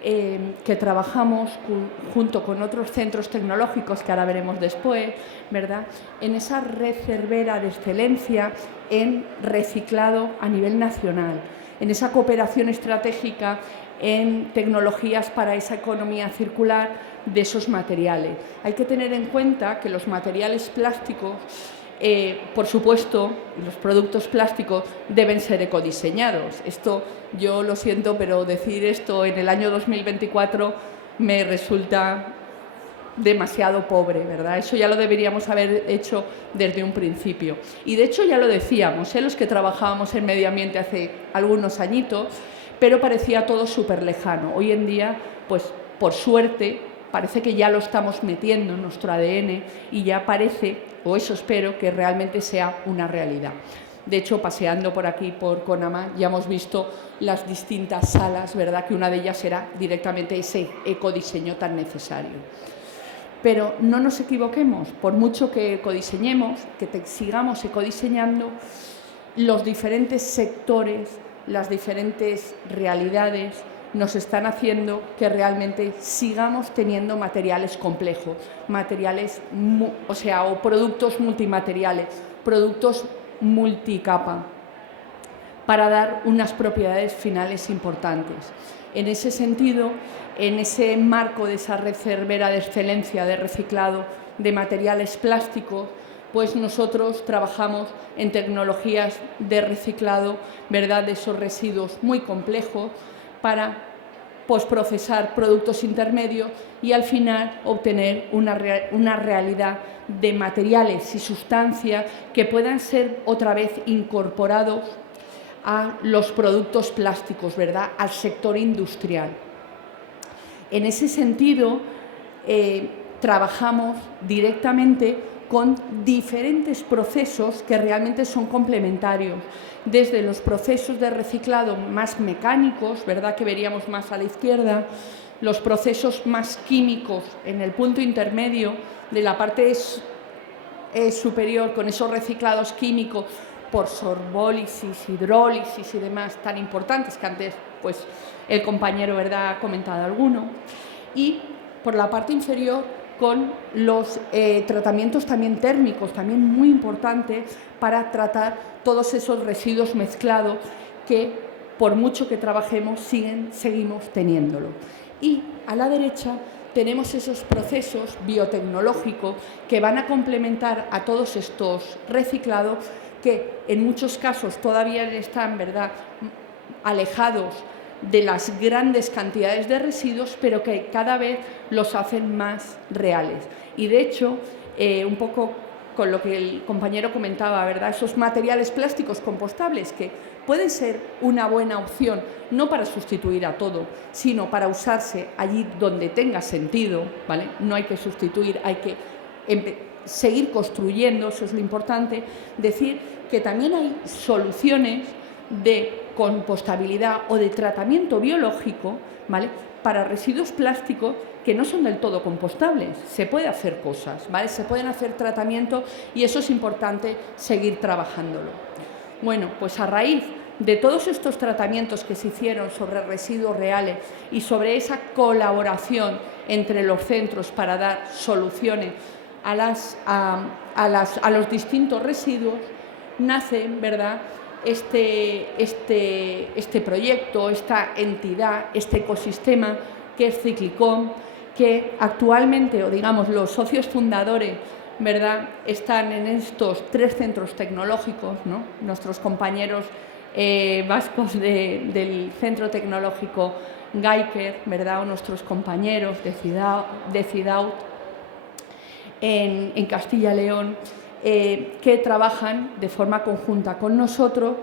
que trabajamos junto con otros centros tecnológicos que ahora veremos después, ¿verdad?, en esa red Cervera de excelencia en reciclado a nivel nacional, en esa cooperación estratégica en tecnologías para esa economía circular de esos materiales. Hay que tener en cuenta que los materiales plásticos, por supuesto, los productos plásticos deben ser ecodiseñados. Esto, yo lo siento, pero decir esto en el año 2024 me resulta demasiado pobre, ¿verdad? Eso ya lo deberíamos haber hecho desde un principio. Y de hecho ya lo decíamos, los que trabajábamos en medio ambiente hace algunos añitos, pero parecía todo súper lejano. Hoy en día, pues por suerte, parece que ya lo estamos metiendo en nuestro ADN y ya parece, o eso espero, que realmente sea una realidad. De hecho, paseando por aquí, por Conama, ya hemos visto las distintas salas, ¿verdad?, que una de ellas era directamente ese ecodiseño tan necesario. Pero no nos equivoquemos, por mucho que ecodiseñemos, que sigamos ecodiseñando, los diferentes sectores, las diferentes realidades nos están haciendo que realmente sigamos teniendo materiales complejos, o productos multimateriales, productos multicapa, para dar unas propiedades finales importantes. En ese sentido, en ese marco de esa red Cervera de excelencia de reciclado de materiales plásticos, pues nosotros trabajamos en tecnologías de reciclado, ¿verdad?, de esos residuos muy complejos, para posprocesar productos intermedios y al final obtener una realidad de materiales y sustancias que puedan ser otra vez incorporados a los productos plásticos, ¿verdad?, al sector industrial. En ese sentido, trabajamos directamente con diferentes procesos que realmente son complementarios, desde los procesos de reciclado más mecánicos, ¿verdad?, que veríamos más a la izquierda, los procesos más químicos en el punto intermedio de la parte superior, con esos reciclados químicos por sorbólisis, hidrólisis y demás tan importantes que antes pues, el compañero, ¿verdad?, ha comentado alguno, y por la parte inferior con los tratamientos también térmicos, también muy importantes para tratar todos esos residuos mezclados que, por mucho que trabajemos, seguimos teniéndolo. Y a la derecha tenemos esos procesos biotecnológicos que van a complementar a todos estos reciclados, que en muchos casos todavía están, ¿verdad?, alejados de las grandes cantidades de residuos, pero que cada vez los hacen más reales. Y de hecho, un poco con lo que el compañero comentaba, ¿verdad?, esos materiales plásticos compostables que pueden ser una buena opción, no para sustituir a todo, sino para usarse allí donde tenga sentido, ¿vale? No hay que sustituir, hay que seguir construyendo, eso es lo importante. Decir que también hay soluciones de compostabilidad o de tratamiento biológico, ¿vale?, para residuos plásticos que no son del todo compostables. Se puede hacer cosas, ¿vale?, se pueden hacer tratamientos y eso es importante seguir trabajándolo. Bueno, pues a raíz de todos estos tratamientos que se hicieron sobre residuos reales y sobre esa colaboración entre los centros para dar soluciones a los distintos residuos, nace, ¿verdad?, este proyecto, esta entidad, este ecosistema que es Ciclicom, que actualmente, o digamos los socios fundadores, ¿verdad?, están en estos 3 centros tecnológicos, ¿no? Nuestros compañeros vascos del Centro Tecnológico Geiker, ¿verdad?, o nuestros compañeros de Cidaut en Castilla y León, que trabajan de forma conjunta con nosotros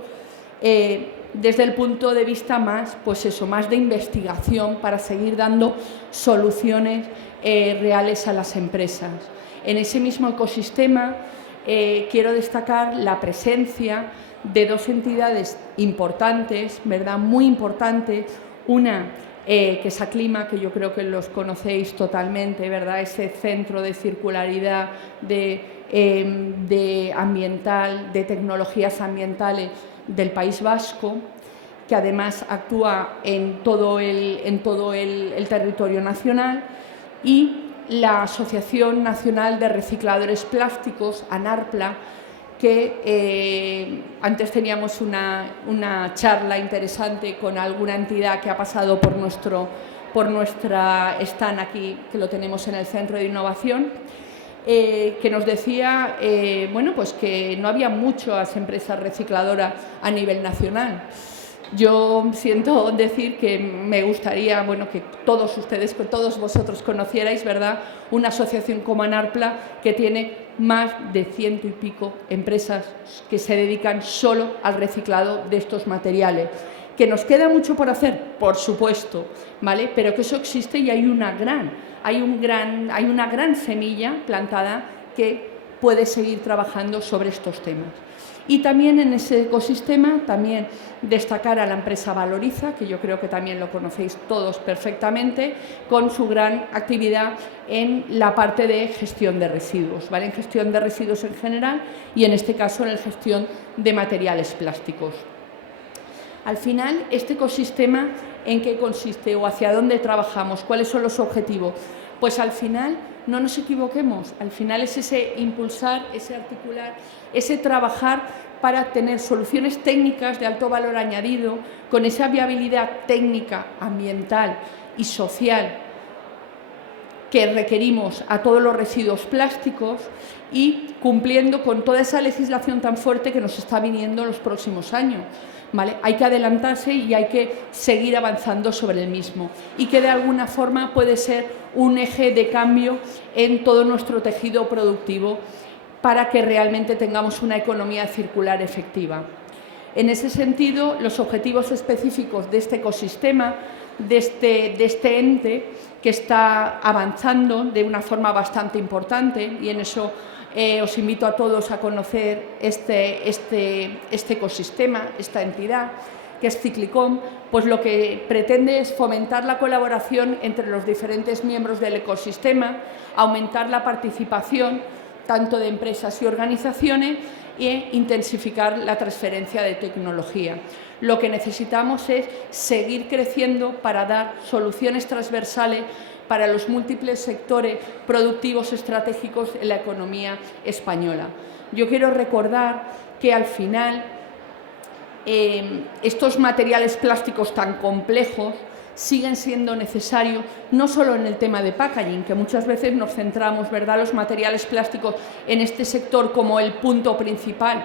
desde el punto de vista más, pues eso, más de investigación para seguir dando soluciones reales a las empresas. En ese mismo ecosistema quiero destacar la presencia de 2 entidades importantes, ¿verdad?, muy importantes. Una que es Aclima, que yo creo que los conocéis totalmente, ¿verdad?, ese centro de circularidad, de ambiental, de tecnologías ambientales del País Vasco, que además actúa en todo el territorio nacional, y la Asociación Nacional de Recicladores Plásticos, ANARPLA, que antes teníamos una charla interesante con alguna entidad que ha pasado por nuestra stand aquí, que lo tenemos en el Centro de Innovación, que nos decía bueno, pues que no había muchas empresas recicladoras a nivel nacional. Yo siento decir que me gustaría, bueno, que todos ustedes, que todos vosotros conocierais, ¿verdad?, una asociación como ANARPLA, que tiene más de 100 y pico empresas que se dedican solo al reciclado de estos materiales. ¿Que nos queda mucho por hacer? Por supuesto, ¿vale? Pero que eso existe y hay una gran semilla plantada que puede seguir trabajando sobre estos temas. Y también en ese ecosistema, también destacar a la empresa Valoriza, que yo creo que también lo conocéis todos perfectamente, con su gran actividad en la parte de gestión de residuos, ¿vale?, en gestión de residuos en general y en este caso en la gestión de materiales plásticos. Al final, este ecosistema, ¿en qué consiste o hacia dónde trabajamos? ¿Cuáles son los objetivos? Pues al final, no nos equivoquemos, al final es ese impulsar, ese articular, ese trabajar para tener soluciones técnicas de alto valor añadido, con esa viabilidad técnica, ambiental y social que requerimos a todos los residuos plásticos y cumpliendo con toda esa legislación tan fuerte que nos está viniendo en los próximos años. ¿Vale? Hay que adelantarse y hay que seguir avanzando sobre el mismo, y que de alguna forma puede ser un eje de cambio en todo nuestro tejido productivo para que realmente tengamos una economía circular efectiva. En ese sentido, los objetivos específicos de este ecosistema, de este ente que está avanzando de una forma bastante importante, y en eso os invito a todos a conocer este ecosistema, esta entidad, que es Ciclicom, pues lo que pretende es fomentar la colaboración entre los diferentes miembros del ecosistema, aumentar la participación tanto de empresas y organizaciones e intensificar la transferencia de tecnología. Lo que necesitamos es seguir creciendo para dar soluciones transversales para los múltiples sectores productivos estratégicos en la economía española. Yo quiero recordar que al final estos materiales plásticos tan complejos siguen siendo necesarios, no solo en el tema de packaging, que muchas veces nos centramos, ¿verdad?, los materiales plásticos en este sector como el punto principal,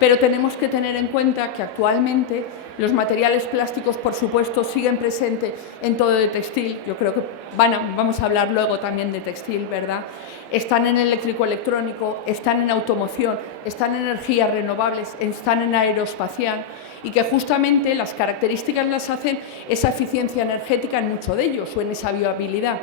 pero tenemos que tener en cuenta que actualmente los materiales plásticos, por supuesto, siguen presentes en todo el textil. Yo creo que vamos a hablar luego también de textil, ¿verdad? Están en eléctrico-electrónico, están en automoción, están en energías renovables, están en aeroespacial, y que justamente las características las hacen esa eficiencia energética en muchos de ellos o en esa viabilidad.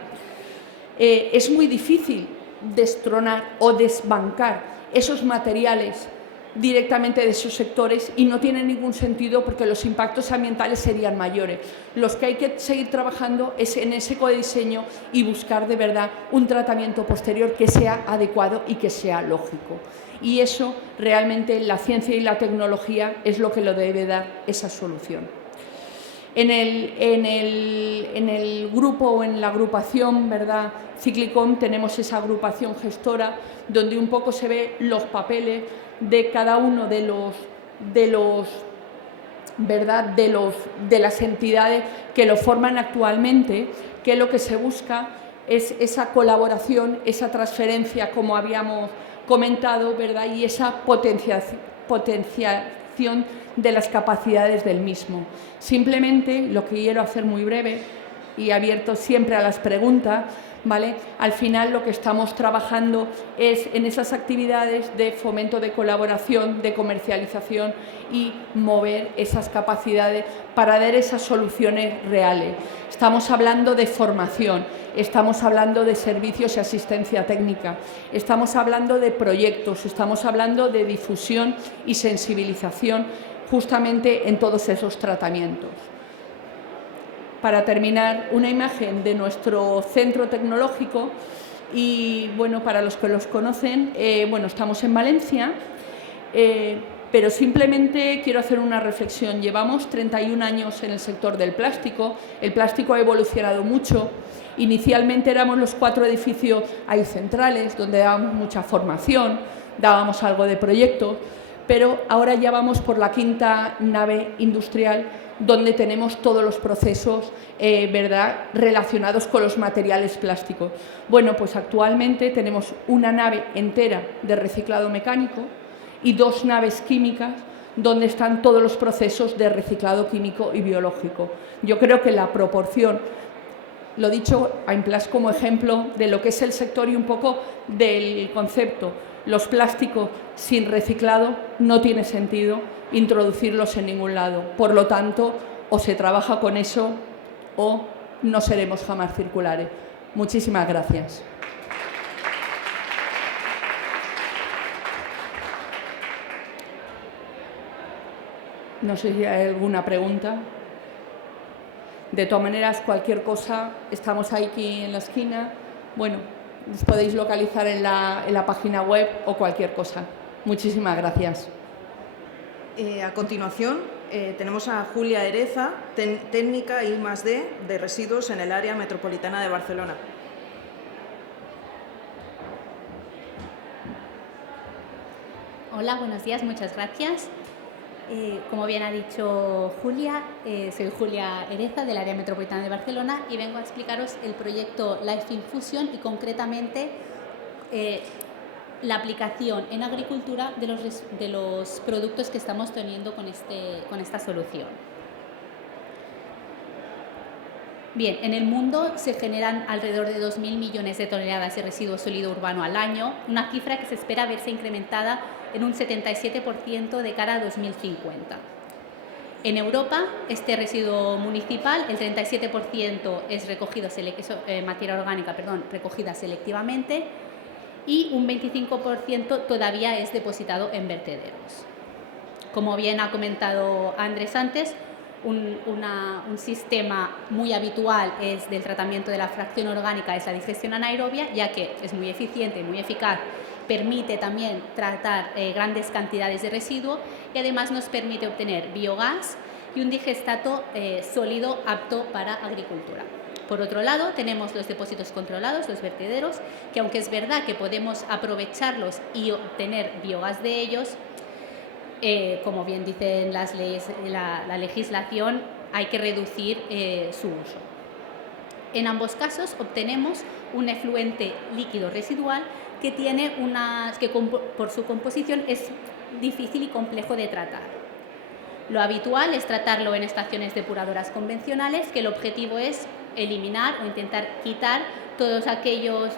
Es muy difícil destronar o desbancar esos materiales directamente de esos sectores y no tiene ningún sentido porque los impactos ambientales serían mayores. Los que hay que seguir trabajando es en ese codiseño y buscar de verdad un tratamiento posterior que sea adecuado y que sea lógico. Y eso realmente la ciencia y la tecnología es lo que lo debe dar esa solución. En el grupo o en la agrupación, ¿verdad?, Ciclicom, tenemos esa agrupación gestora donde un poco se ve los papeles de cada uno de las entidades que lo forman actualmente, que lo que se busca es esa colaboración, esa transferencia, como habíamos comentado, ¿verdad? Y esa potenciación de las capacidades del mismo. Simplemente, lo que quiero hacer muy breve y abierto siempre a las preguntas, ¿vale? Al final lo que estamos trabajando es en esas actividades de fomento de colaboración, de comercialización y mover esas capacidades para dar esas soluciones reales. Estamos hablando de formación, estamos hablando de servicios y asistencia técnica, estamos hablando de proyectos, estamos hablando de difusión y sensibilización justamente en todos esos tratamientos. Para terminar, una imagen de nuestro centro tecnológico y, bueno, para los que los conocen, bueno, estamos en Valencia, pero simplemente quiero hacer una reflexión. Llevamos 31 años en el sector del plástico, el plástico ha evolucionado mucho. Inicialmente éramos los 4 edificios ahí centrales, donde dábamos mucha formación, dábamos algo de proyectos, pero ahora ya vamos por la 5ª nave industrial, donde tenemos todos los procesos ¿verdad?, relacionados con los materiales plásticos. Bueno, pues actualmente tenemos una nave entera de reciclado mecánico y 2 naves químicas donde están todos los procesos de reciclado químico y biológico. Yo creo que la proporción, lo dicho en Plas como ejemplo de lo que es el sector y un poco del concepto, los plásticos sin reciclado no tiene sentido introducirlos en ningún lado. Por lo tanto, o se trabaja con eso o no seremos jamás circulares. Muchísimas gracias. No sé si hay alguna pregunta. De todas maneras, cualquier cosa, estamos aquí en la esquina. Bueno, os podéis localizar en la página web o cualquier cosa. Muchísimas gracias. A continuación, tenemos a Julia Ereza, técnica I+D de residuos en el área metropolitana de Barcelona. Hola, buenos días, muchas gracias. Como bien ha dicho Julia, soy Julia Ereza del área metropolitana de Barcelona y vengo a explicaros el proyecto Life Infusion y concretamente la aplicación en agricultura de los productos que estamos teniendo con esta solución. Bien, en el mundo se generan alrededor de 2.000 millones de toneladas de residuo sólido urbano al año, una cifra que se espera verse incrementada en un 77% de cara a 2050. En Europa, este residuo municipal, el 37% es recogido, materia orgánica, recogida selectivamente y un 25% todavía es depositado en vertederos. Como bien ha comentado Andrés antes, un sistema muy habitual es del tratamiento de la fracción orgánica, es la digestión anaerobia, ya que es muy eficiente y muy eficaz, permite también tratar grandes cantidades de residuo y además nos permite obtener biogás y un digestato sólido apto para agricultura. Por otro lado, tenemos los depósitos controlados, los vertederos, que aunque es verdad que podemos aprovecharlos y obtener biogás de ellos, como bien dicen las leyes, la legislación, hay que reducir su uso. En ambos casos obtenemos un efluente líquido residual que por su composición es difícil y complejo de tratar. Lo habitual es tratarlo en estaciones depuradoras convencionales, que el objetivo es eliminar o intentar quitar todos aquellos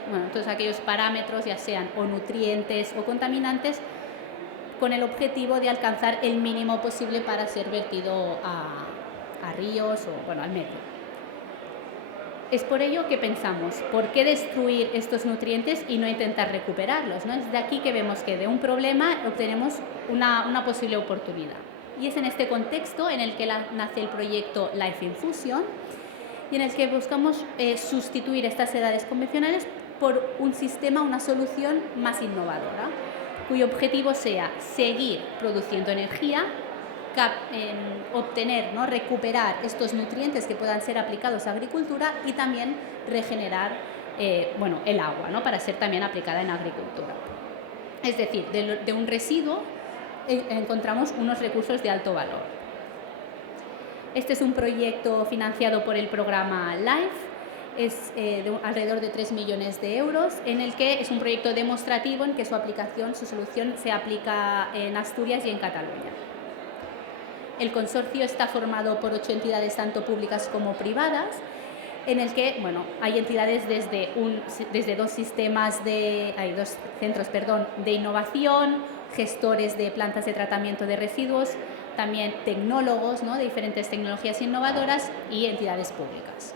parámetros, ya sean o nutrientes o contaminantes, con el objetivo de alcanzar el mínimo posible para ser vertido a ríos o al medio. Es por ello que pensamos, ¿por qué destruir estos nutrientes y no intentar recuperarlos?, ¿no? Es de aquí que vemos que de un problema obtenemos una posible oportunidad. Y es en este contexto en el que nace el proyecto Life Infusion y en el que buscamos sustituir estas edades convencionales por un sistema, una solución más innovadora, cuyo objetivo sea seguir produciendo energía, obtener, recuperar estos nutrientes que puedan ser aplicados a agricultura y también regenerar el agua, para ser también aplicada en agricultura. Es decir, de un residuo encontramos unos recursos de alto valor. Este es un proyecto financiado por el programa LIFE es alrededor de 3 millones de euros, en el que es un proyecto demostrativo en que su solución se aplica en Asturias y en Cataluña. El consorcio está formado por 8 entidades tanto públicas como privadas, en el que hay entidades desde dos centros de innovación, gestores de plantas de tratamiento de residuos, también tecnólogos, ¿no?, de diferentes tecnologías innovadoras y entidades públicas.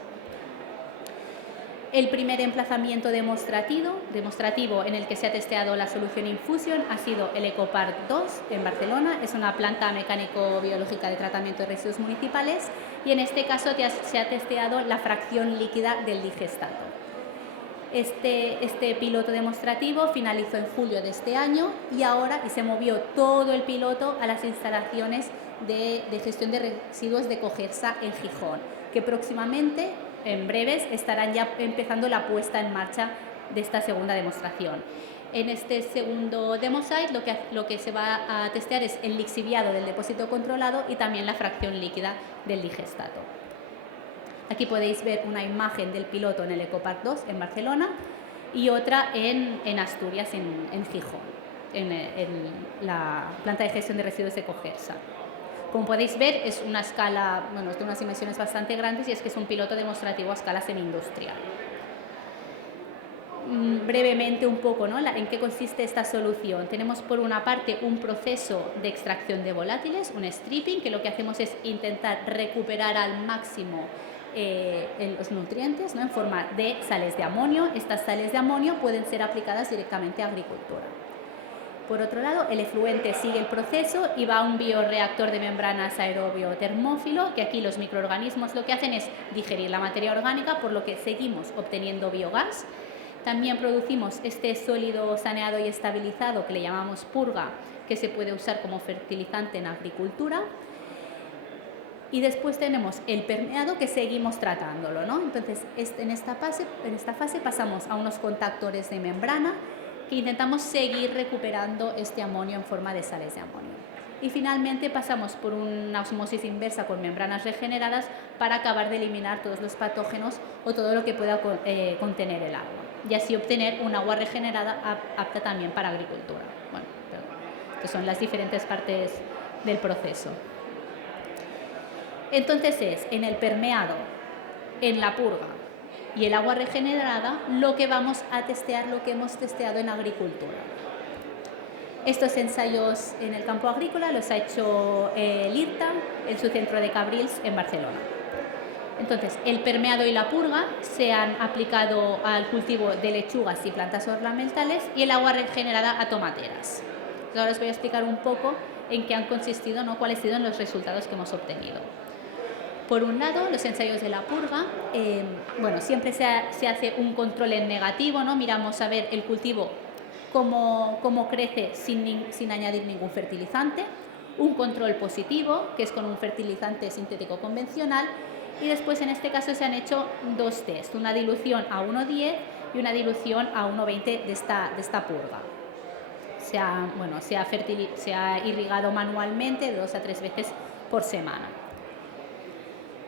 El primer emplazamiento demostrativo en el que se ha testeado la solución Infusion ha sido el Ecopark 2 en Barcelona. Es una planta mecánico-biológica de tratamiento de residuos municipales y en este caso se ha testeado la fracción líquida del digestato. Este piloto demostrativo finalizó en julio de este año y se movió todo el piloto a las instalaciones de gestión de residuos de Cogersa en Gijón, que próximamente, en breves, estarán ya empezando la puesta en marcha de esta segunda demostración. En este segundo demosite lo que se va a testear es el lixiviado del depósito controlado y también la fracción líquida del digestato. Aquí podéis ver una imagen del piloto en el Ecopark 2 en Barcelona y otra en Asturias, en Gijón, en la planta de gestión de residuos de Cogersa. Como podéis ver, es una escala, es de unas dimensiones bastante grandes y es que es un piloto demostrativo a escala semi-industrial. Brevemente un poco, ¿no?, en qué consiste esta solución. Tenemos por una parte un proceso de extracción de volátiles, un stripping, que lo que hacemos es intentar recuperar al máximo los nutrientes, ¿no?, en forma de sales de amonio. Estas sales de amonio pueden ser aplicadas directamente a agricultura. Por otro lado, el efluente sigue el proceso y va a un bioreactor de membranas aerobio termófilo, que aquí los microorganismos lo que hacen es digerir la materia orgánica, por lo que seguimos obteniendo biogás. También producimos este sólido saneado y estabilizado que le llamamos purga, que se puede usar como fertilizante en agricultura. Y después tenemos el permeado, que seguimos tratándolo, ¿no? Entonces, en esta fase pasamos a unos contactores de membrana que intentamos seguir recuperando este amonio en forma de sales de amonio. Y finalmente pasamos por una osmosis inversa con membranas regeneradas para acabar de eliminar todos los patógenos o todo lo que pueda contener el agua, y así obtener un agua regenerada apta también para agricultura. Estas son las diferentes partes del proceso. Entonces en el permeado, en la purga y el agua regenerada lo que vamos a testear, lo que hemos testeado en agricultura. Estos ensayos en el campo agrícola los ha hecho el IRTA en su centro de Cabrils en Barcelona. Entonces, el permeado y la purga se han aplicado al cultivo de lechugas y plantas ornamentales y el agua regenerada a tomateras. Entonces, ahora os voy a explicar un poco en qué han consistido, ¿no?, cuáles han sido los resultados que hemos obtenido. Por un lado, los ensayos de la purga, siempre se hace un control en negativo, ¿no? Miramos a ver el cultivo cómo crece sin añadir ningún fertilizante, un control positivo, que es con un fertilizante sintético convencional, y después en este caso se han hecho dos test, una dilución a 1,10 y una dilución a 1,20 de esta purga. Se ha irrigado manualmente de 2 a 3 veces por semana.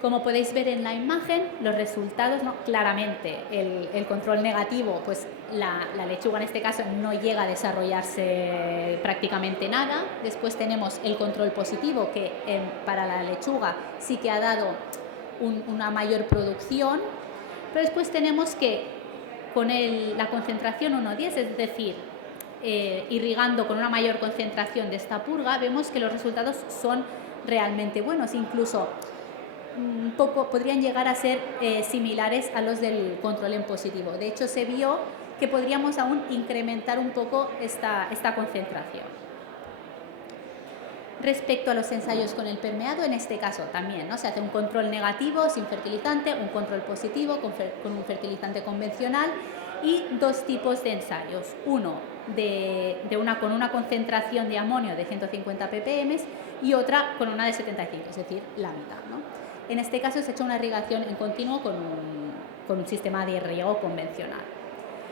Como podéis ver en la imagen, los resultados, ¿no?, claramente el control negativo, pues la lechuga en este caso no llega a desarrollarse prácticamente nada. Después tenemos el control positivo, que para la lechuga sí que ha dado una mayor producción, pero después tenemos que con la concentración 1,10, es decir, irrigando con una mayor concentración de esta purga, vemos que los resultados son realmente buenos, incluso un poco podrían llegar a ser similares a los del control en positivo. De hecho, se vio que podríamos aún incrementar un poco esta concentración. Respecto a los ensayos con el permeado, en este caso también, ¿no?, se hace un control negativo sin fertilizante, un control positivo con un fertilizante convencional y dos tipos de ensayos. Uno con una concentración de amonio de 150 ppm y otra con una de 75, es decir, la mitad, ¿no? En este caso se ha hecho una irrigación en continuo con un sistema de riego convencional.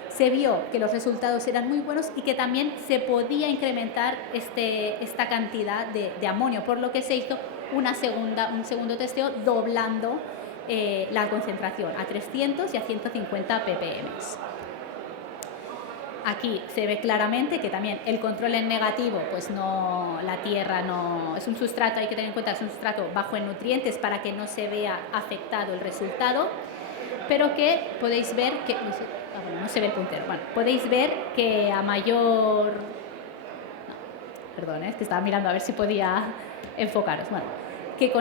Se vio que los resultados eran muy buenos y que también se podía incrementar esta cantidad de amonio, por lo que se hizo un segundo testeo doblando la concentración a 300 y a 150 ppm. Aquí se ve claramente que también el control en negativo, pues no, la tierra no, es un sustrato, hay que tener en cuenta que es un sustrato bajo en nutrientes para que no se vea afectado el resultado, pero que podéis ver que, no, sé, bueno, no se ve el puntero, bueno, podéis ver que a mayor, no, perdón, es que estaba mirando a ver si podía enfocaros, bueno, que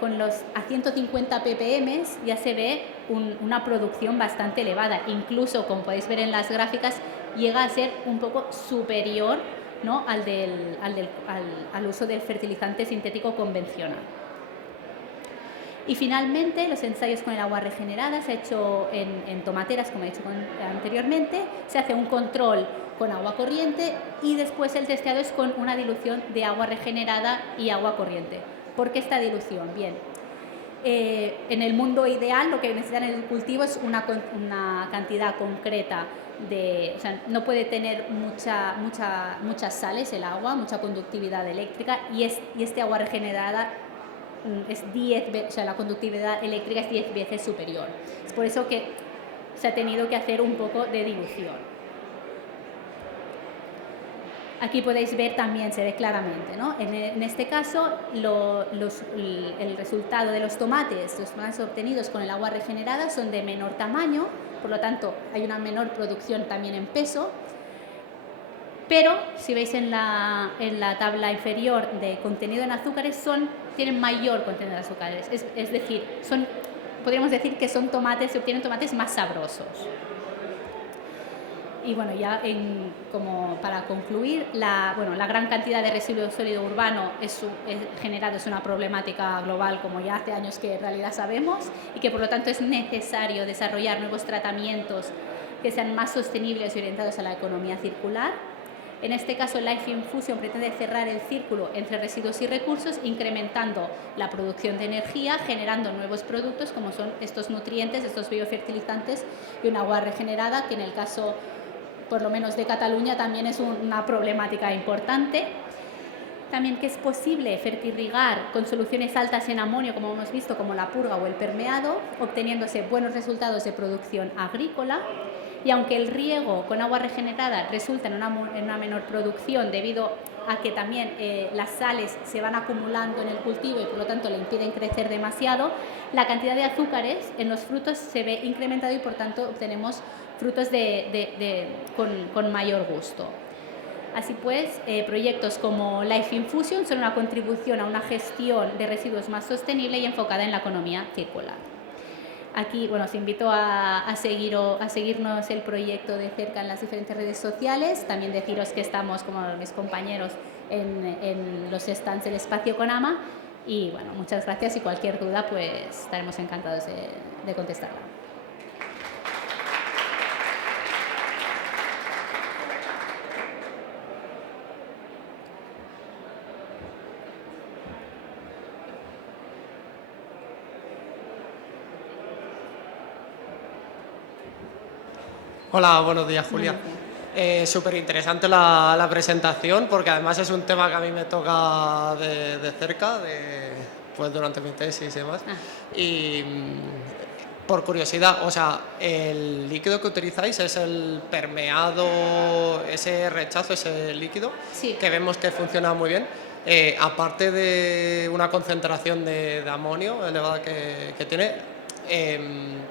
con los a 150 ppm ya se ve una producción bastante elevada, incluso como podéis ver en las gráficas llega a ser un poco superior, ¿no?, al uso del fertilizante sintético convencional. Y finalmente los ensayos con el agua regenerada se ha hecho en tomateras, como he dicho anteriormente, se hace un control con agua corriente y después el testeado es con una dilución de agua regenerada y agua corriente. ¿Por qué esta dilución? Bien, en el mundo ideal lo que necesitan en el cultivo es una cantidad concreta de, o sea, no puede tener muchas sales el agua, mucha conductividad eléctrica y este agua regenerada es 10 veces, o sea, la conductividad eléctrica es 10 veces superior. Es por eso que se ha tenido que hacer un poco de dilución. Aquí podéis ver también, se ve claramente, ¿no? En este caso, el resultado de los tomates obtenidos con el agua regenerada son de menor tamaño, por lo tanto, hay una menor producción también en peso, pero si veis en la tabla inferior de contenido en azúcares, tienen mayor contenido en azúcares, es decir, podríamos decir que se obtienen tomates más sabrosos. Y bueno, ya como para concluir, la gran cantidad de residuo sólido urbano generado es una problemática global, como ya hace años que en realidad sabemos, y que por lo tanto es necesario desarrollar nuevos tratamientos que sean más sostenibles y orientados a la economía circular. En este caso, Life Infusion pretende cerrar el círculo entre residuos y recursos, incrementando la producción de energía, generando nuevos productos como son estos nutrientes, estos biofertilizantes y un agua regenerada, que en el caso por lo menos de Cataluña también es una problemática importante. También que es posible fertirrigar con soluciones altas en amonio, como hemos visto, como la purga o el permeado, obteniéndose buenos resultados de producción agrícola. Y aunque el riego con agua regenerada resulta en una menor producción debido a que también las sales se van acumulando en el cultivo y por lo tanto le impiden crecer demasiado, la cantidad de azúcares en los frutos se ve incrementado y por tanto obtenemos frutos con mayor gusto. Así pues, proyectos como Life Infusion son una contribución a una gestión de residuos más sostenible y enfocada en la economía circular. Aquí, bueno, os invito a seguirnos el proyecto de cerca en las diferentes redes sociales. También deciros que estamos, como mis compañeros, en los stands del Espacio Conama. Y bueno, muchas gracias y cualquier duda, pues estaremos encantados de contestarla. Hola, buenos días, Julia. Súper interesante la presentación, porque además es un tema que a mí me toca de cerca, pues durante mi tesis y demás. Y por curiosidad, o sea, ¿el líquido que utilizáis es el permeado, ese rechazo, ese líquido? Sí. Que vemos que funciona muy bien. Aparte de una concentración de amonio elevada que tiene,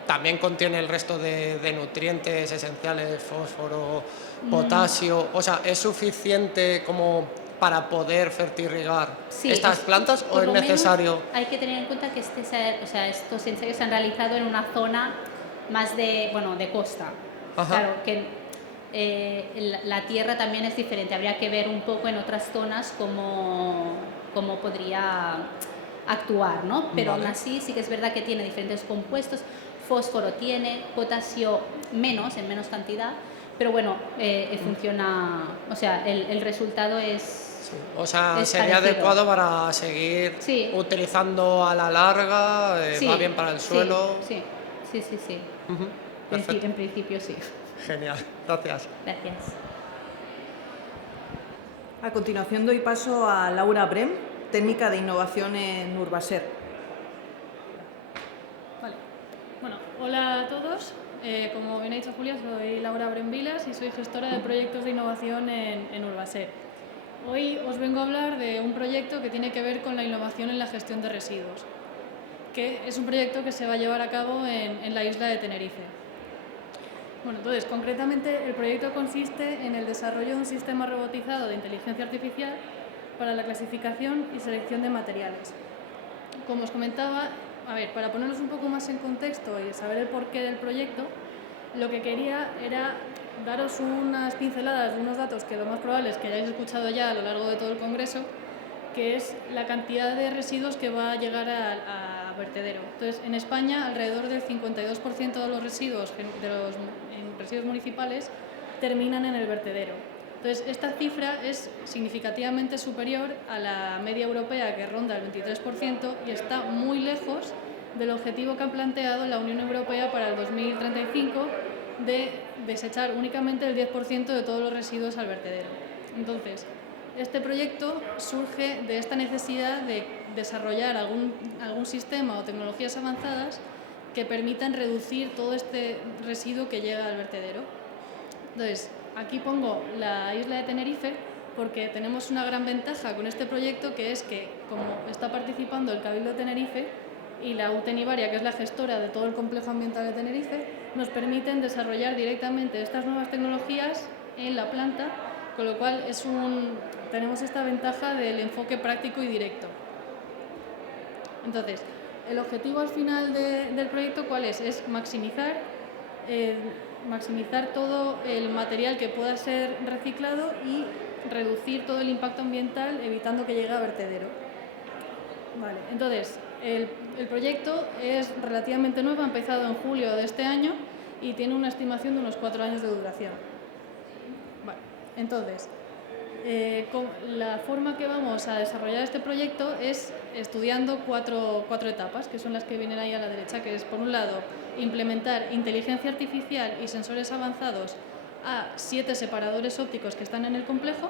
también contiene el resto de nutrientes esenciales, fósforo, potasio. O sea, ¿es suficiente como para poder fertirrigar estas plantas o es necesario? Hay que tener en cuenta que estos ensayos se han realizado en una zona más de costa. Ajá. Claro, que la tierra también es diferente. Habría que ver un poco en otras zonas cómo podría actuar, ¿no? Pero aún así sí que es verdad que tiene diferentes compuestos. Fósforo tiene, potasio en menos cantidad, pero bueno, funciona, o sea, el resultado es... Sí. O sea, sería parecido. adecuado para seguir utilizando a la larga, va bien para el suelo. Sí. Perfecto. En principio sí. Genial, gracias. Gracias. A continuación doy paso a Laura Brem, técnica de innovación en Urbaser. Hola a todos. Como bien ha dicho Julia, soy Laura Bremvilas y soy gestora de proyectos de innovación en Urbaser. Hoy os vengo a hablar de un proyecto que tiene que ver con la innovación en la gestión de residuos, que es un proyecto que se va a llevar a cabo en la isla de Tenerife. Bueno, entonces, concretamente, el proyecto consiste en el desarrollo de un sistema robotizado de inteligencia artificial para la clasificación y selección de materiales. Como os comentaba, para ponernos un poco más en contexto y saber el porqué del proyecto, lo que quería era daros unas pinceladas de unos datos que lo más probable es que hayáis escuchado ya a lo largo de todo el congreso, que es la cantidad de residuos que va a llegar a vertedero. Entonces, en España, alrededor del 52% de los residuos municipales terminan en el vertedero. Entonces, esta cifra es significativamente superior a la media europea, que ronda el 23%, y está muy lejos del objetivo que ha planteado la Unión Europea para el 2035 de desechar únicamente el 10% de todos los residuos al vertedero. Entonces, este proyecto surge de esta necesidad de desarrollar algún sistema o tecnologías avanzadas que permitan reducir todo este residuo que llega al vertedero. Entonces, aquí pongo la isla de Tenerife porque tenemos una gran ventaja con este proyecto, que es que, como está participando el Cabildo de Tenerife y la UTEN Ibaria, que es la gestora de todo el complejo ambiental de Tenerife, nos permiten desarrollar directamente estas nuevas tecnologías en la planta, con lo cual tenemos esta ventaja del enfoque práctico y directo. Entonces, el objetivo al final del proyecto, ¿cuál es? Es maximizar todo el material que pueda ser reciclado y reducir todo el impacto ambiental, evitando que llegue a vertedero. Vale, entonces, el proyecto es relativamente nuevo, ha empezado en julio de este año y tiene una estimación de unos 4 años de duración. Vale, entonces, la forma que vamos a desarrollar este proyecto es estudiando cuatro etapas, que son las que vienen ahí a la derecha, que es, por un lado, implementar inteligencia artificial y sensores avanzados a 7 separadores ópticos que están en el complejo.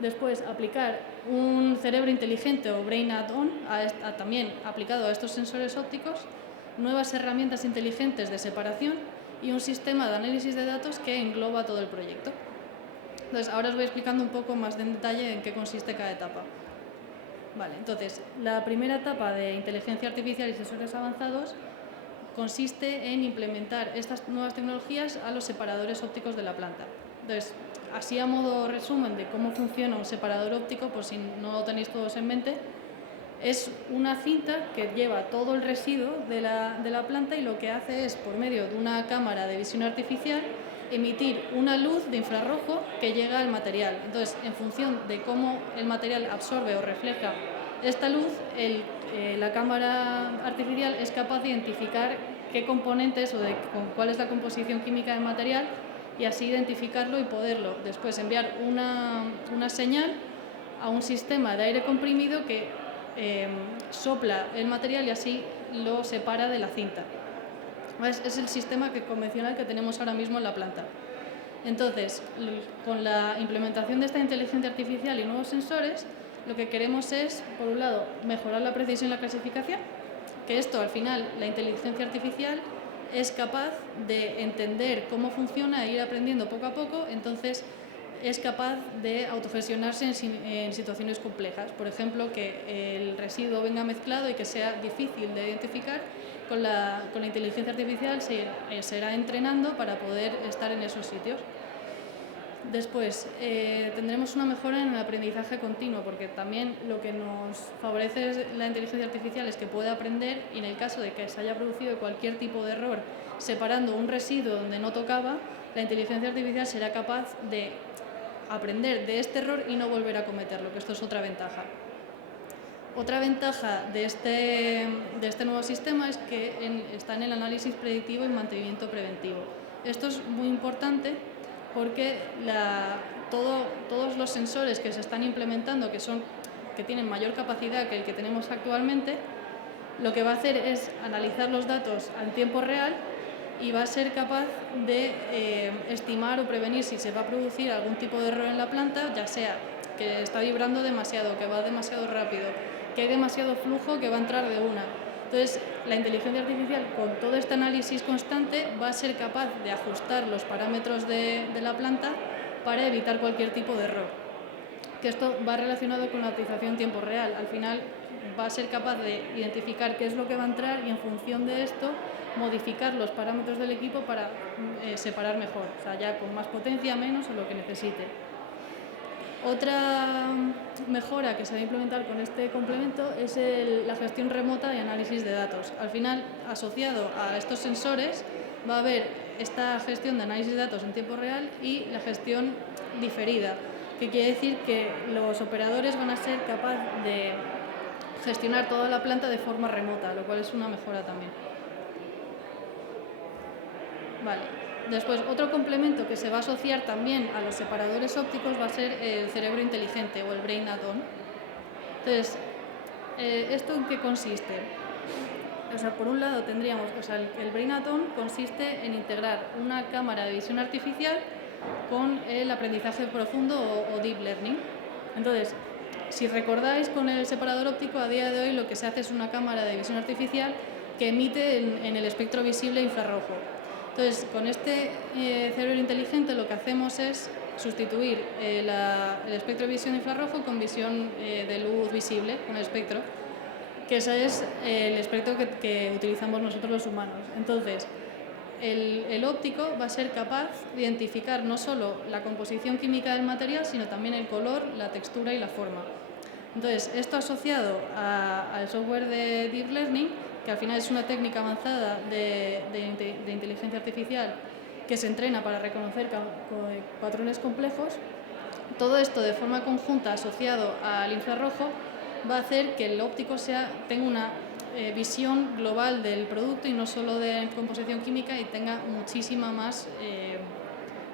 Después, aplicar un cerebro inteligente o brain add-on también aplicado a estos sensores ópticos, nuevas herramientas inteligentes de separación y un sistema de análisis de datos que engloba todo el proyecto. Entonces, ahora os voy explicando un poco más en detalle en qué consiste cada etapa. Vale, entonces, la primera etapa de inteligencia artificial y sensores avanzados consiste en implementar estas nuevas tecnologías a los separadores ópticos de la planta. Entonces, así a modo resumen de cómo funciona un separador óptico, por si no lo tenéis todos en mente, es una cinta que lleva todo el residuo de la planta y lo que hace es, por medio de una cámara de visión artificial, emitir una luz de infrarrojo que llega al material. Entonces, en función de cómo el material absorbe o refleja esta luz, la cámara artificial es capaz de identificar qué componentes o cuál es la composición química del material, y así identificarlo y poderlo después enviar una señal a un sistema de aire comprimido que sopla el material y así lo separa de la cinta. Es el sistema convencional que tenemos ahora mismo en la planta. Entonces, con la implementación de esta inteligencia artificial y nuevos sensores, lo que queremos es, por un lado, mejorar la precisión y la clasificación, que esto, al final, la inteligencia artificial es capaz de entender cómo funciona e ir aprendiendo poco a poco, entonces es capaz de autogestionarse en situaciones complejas. Por ejemplo, que el residuo venga mezclado y que sea difícil de identificar, con la inteligencia artificial se irá entrenando para poder estar en esos sitios. Después, tendremos una mejora en el aprendizaje continuo, porque también lo que nos favorece la inteligencia artificial es que puede aprender, y en el caso de que se haya producido cualquier tipo de error separando un residuo donde no tocaba, la inteligencia artificial será capaz de aprender de este error y no volver a cometerlo, que esto es otra ventaja. Otra ventaja de este nuevo sistema es que está en el análisis predictivo y mantenimiento preventivo. Esto es muy importante porque todos los sensores que se están implementando, que tienen mayor capacidad que el que tenemos actualmente, lo que va a hacer es analizar los datos en tiempo real y va a ser capaz de estimar o prevenir si se va a producir algún tipo de error en la planta, ya sea que está vibrando demasiado, que va demasiado rápido, que hay demasiado flujo que va a entrar de una. Entonces, la inteligencia artificial, con todo este análisis constante, va a ser capaz de ajustar los parámetros de la planta para evitar cualquier tipo de error. Que esto va relacionado con la utilización en tiempo real. Al final va a ser capaz de identificar qué es lo que va a entrar y en función de esto modificar los parámetros del equipo para separar mejor, o sea, ya con más potencia, menos o lo que necesite. Otra mejora que se va a implementar con este complemento es la gestión remota y análisis de datos. Al final, asociado a estos sensores, va a haber esta gestión de análisis de datos en tiempo real y la gestión diferida, que quiere decir que los operadores van a ser capaces de gestionar toda la planta de forma remota, lo cual es una mejora también. Vale. Después, otro complemento que se va a asociar también a los separadores ópticos va a ser el cerebro inteligente o el Brain Add-on. Entonces, ¿esto en qué consiste? O sea, por un lado tendríamos, el Brain Add-on consiste en integrar una cámara de visión artificial con el aprendizaje profundo o Deep Learning. Entonces, si recordáis, con el separador óptico a día de hoy lo que se hace es una cámara de visión artificial que emite en el espectro visible infrarrojo. Entonces, con este cerebro inteligente lo que hacemos es sustituir el espectro de visión infrarrojo con visión de luz visible, con el espectro, que ese es el espectro que utilizamos nosotros los humanos. Entonces, el óptico va a ser capaz de identificar no solo la composición química del material, sino también el color, la textura y la forma. Entonces, esto asociado al software de Deep Learning, que al final es una técnica avanzada de inteligencia artificial que se entrena para reconocer patrones complejos, todo esto de forma conjunta asociado al infrarrojo va a hacer que el óptico tenga una visión global del producto y no solo de composición química y tenga muchísima más,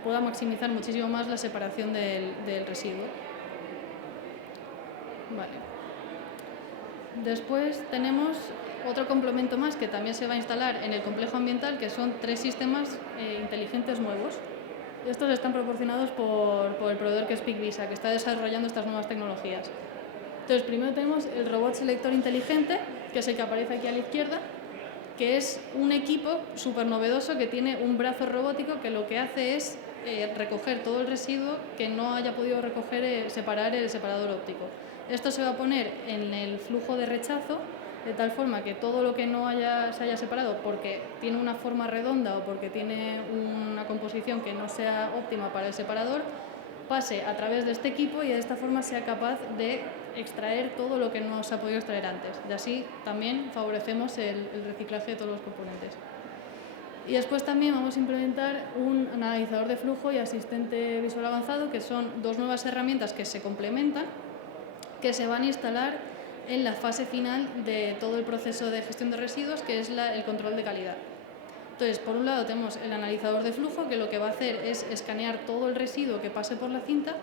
pueda maximizar muchísimo más la separación del residuo. Vale. Después tenemos otro complemento más que también se va a instalar en el complejo ambiental, que son 3 sistemas inteligentes nuevos. Estos están proporcionados por el proveedor que es PicVisa, que está desarrollando estas nuevas tecnologías. Entonces, primero tenemos el robot selector inteligente, que es el que aparece aquí a la izquierda, que es un equipo súper novedoso que tiene un brazo robótico que lo que hace es recoger todo el residuo que no haya podido separar el separador óptico. Esto se va a poner en el flujo de rechazo, de tal forma que todo lo que no se haya separado porque tiene una forma redonda o porque tiene una composición que no sea óptima para el separador, pase a través de este equipo y de esta forma sea capaz de extraer todo lo que no se ha podido extraer antes. Y así también favorecemos el reciclaje de todos los componentes. Y después también vamos a implementar un analizador de flujo y asistente visual avanzado, que son 2 nuevas herramientas que se complementan, que se van a instalar en la fase final de todo el proceso de gestión de residuos, que es el control de calidad. Entonces, por un lado tenemos el analizador de flujo, que lo que va a hacer es escanear todo el residuo que pase por la cinta,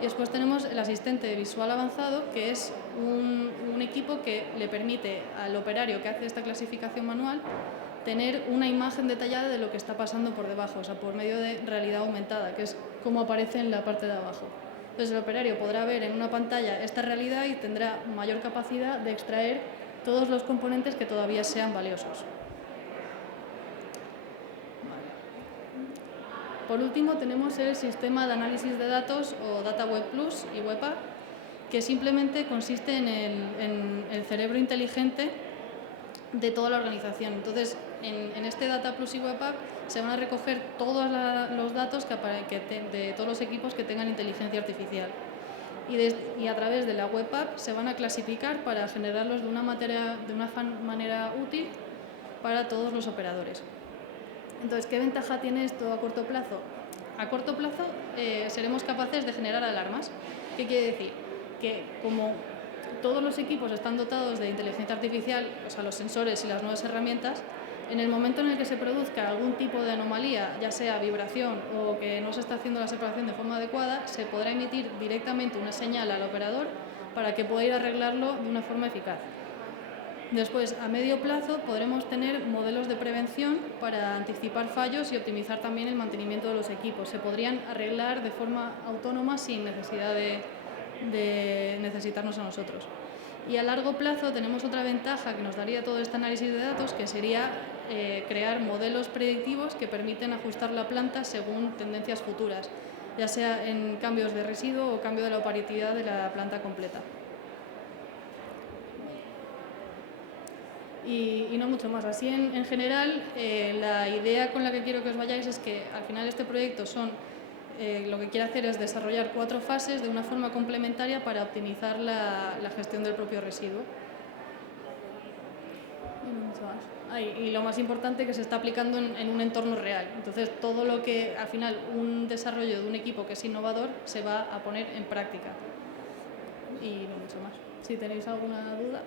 y después tenemos el asistente visual avanzado, que es un equipo que le permite al operario que hace esta clasificación manual tener una imagen detallada de lo que está pasando por debajo, o sea, por medio de realidad aumentada, que es como aparece en la parte de abajo. Entonces, el operario podrá ver en una pantalla esta realidad y tendrá mayor capacidad de extraer todos los componentes que todavía sean valiosos. Por último, tenemos el sistema de análisis de datos o Data Web Plus y Web App, que simplemente consiste en el cerebro inteligente de toda la organización. Entonces, en este Data Plus y Web App se van a recoger todos los datos de todos los equipos que tengan inteligencia artificial. Y a través de la Web App se van a clasificar para generarlos de una manera útil para todos los operadores. Entonces, ¿qué ventaja tiene esto a corto plazo? A corto plazo seremos capaces de generar alarmas. ¿Qué quiere decir? Que como todos los equipos están dotados de inteligencia artificial, o sea, los sensores y las nuevas herramientas, en el momento en el que se produzca algún tipo de anomalía, ya sea vibración o que no se está haciendo la separación de forma adecuada, se podrá emitir directamente una señal al operador para que pueda ir a arreglarlo de una forma eficaz. Después, a medio plazo, podremos tener modelos de prevención para anticipar fallos y optimizar también el mantenimiento de los equipos. Se podrían arreglar de forma autónoma sin necesidad de necesitarnos a nosotros. Y a largo plazo tenemos otra ventaja que nos daría todo este análisis de datos, que sería crear modelos predictivos que permiten ajustar la planta según tendencias futuras, ya sea en cambios de residuo o cambio de la opacidad de la planta completa. Y no mucho más. Así, en general, la idea con la que quiero que os vayáis es que al final este proyecto lo que quiere hacer es desarrollar 4 fases de una forma complementaria para optimizar la gestión del propio residuo. Y no mucho más. Y lo más importante, que se está aplicando en un entorno real. Entonces, todo lo que al final un desarrollo de un equipo que es innovador se va a poner en práctica. Y no mucho más. Si tenéis alguna duda.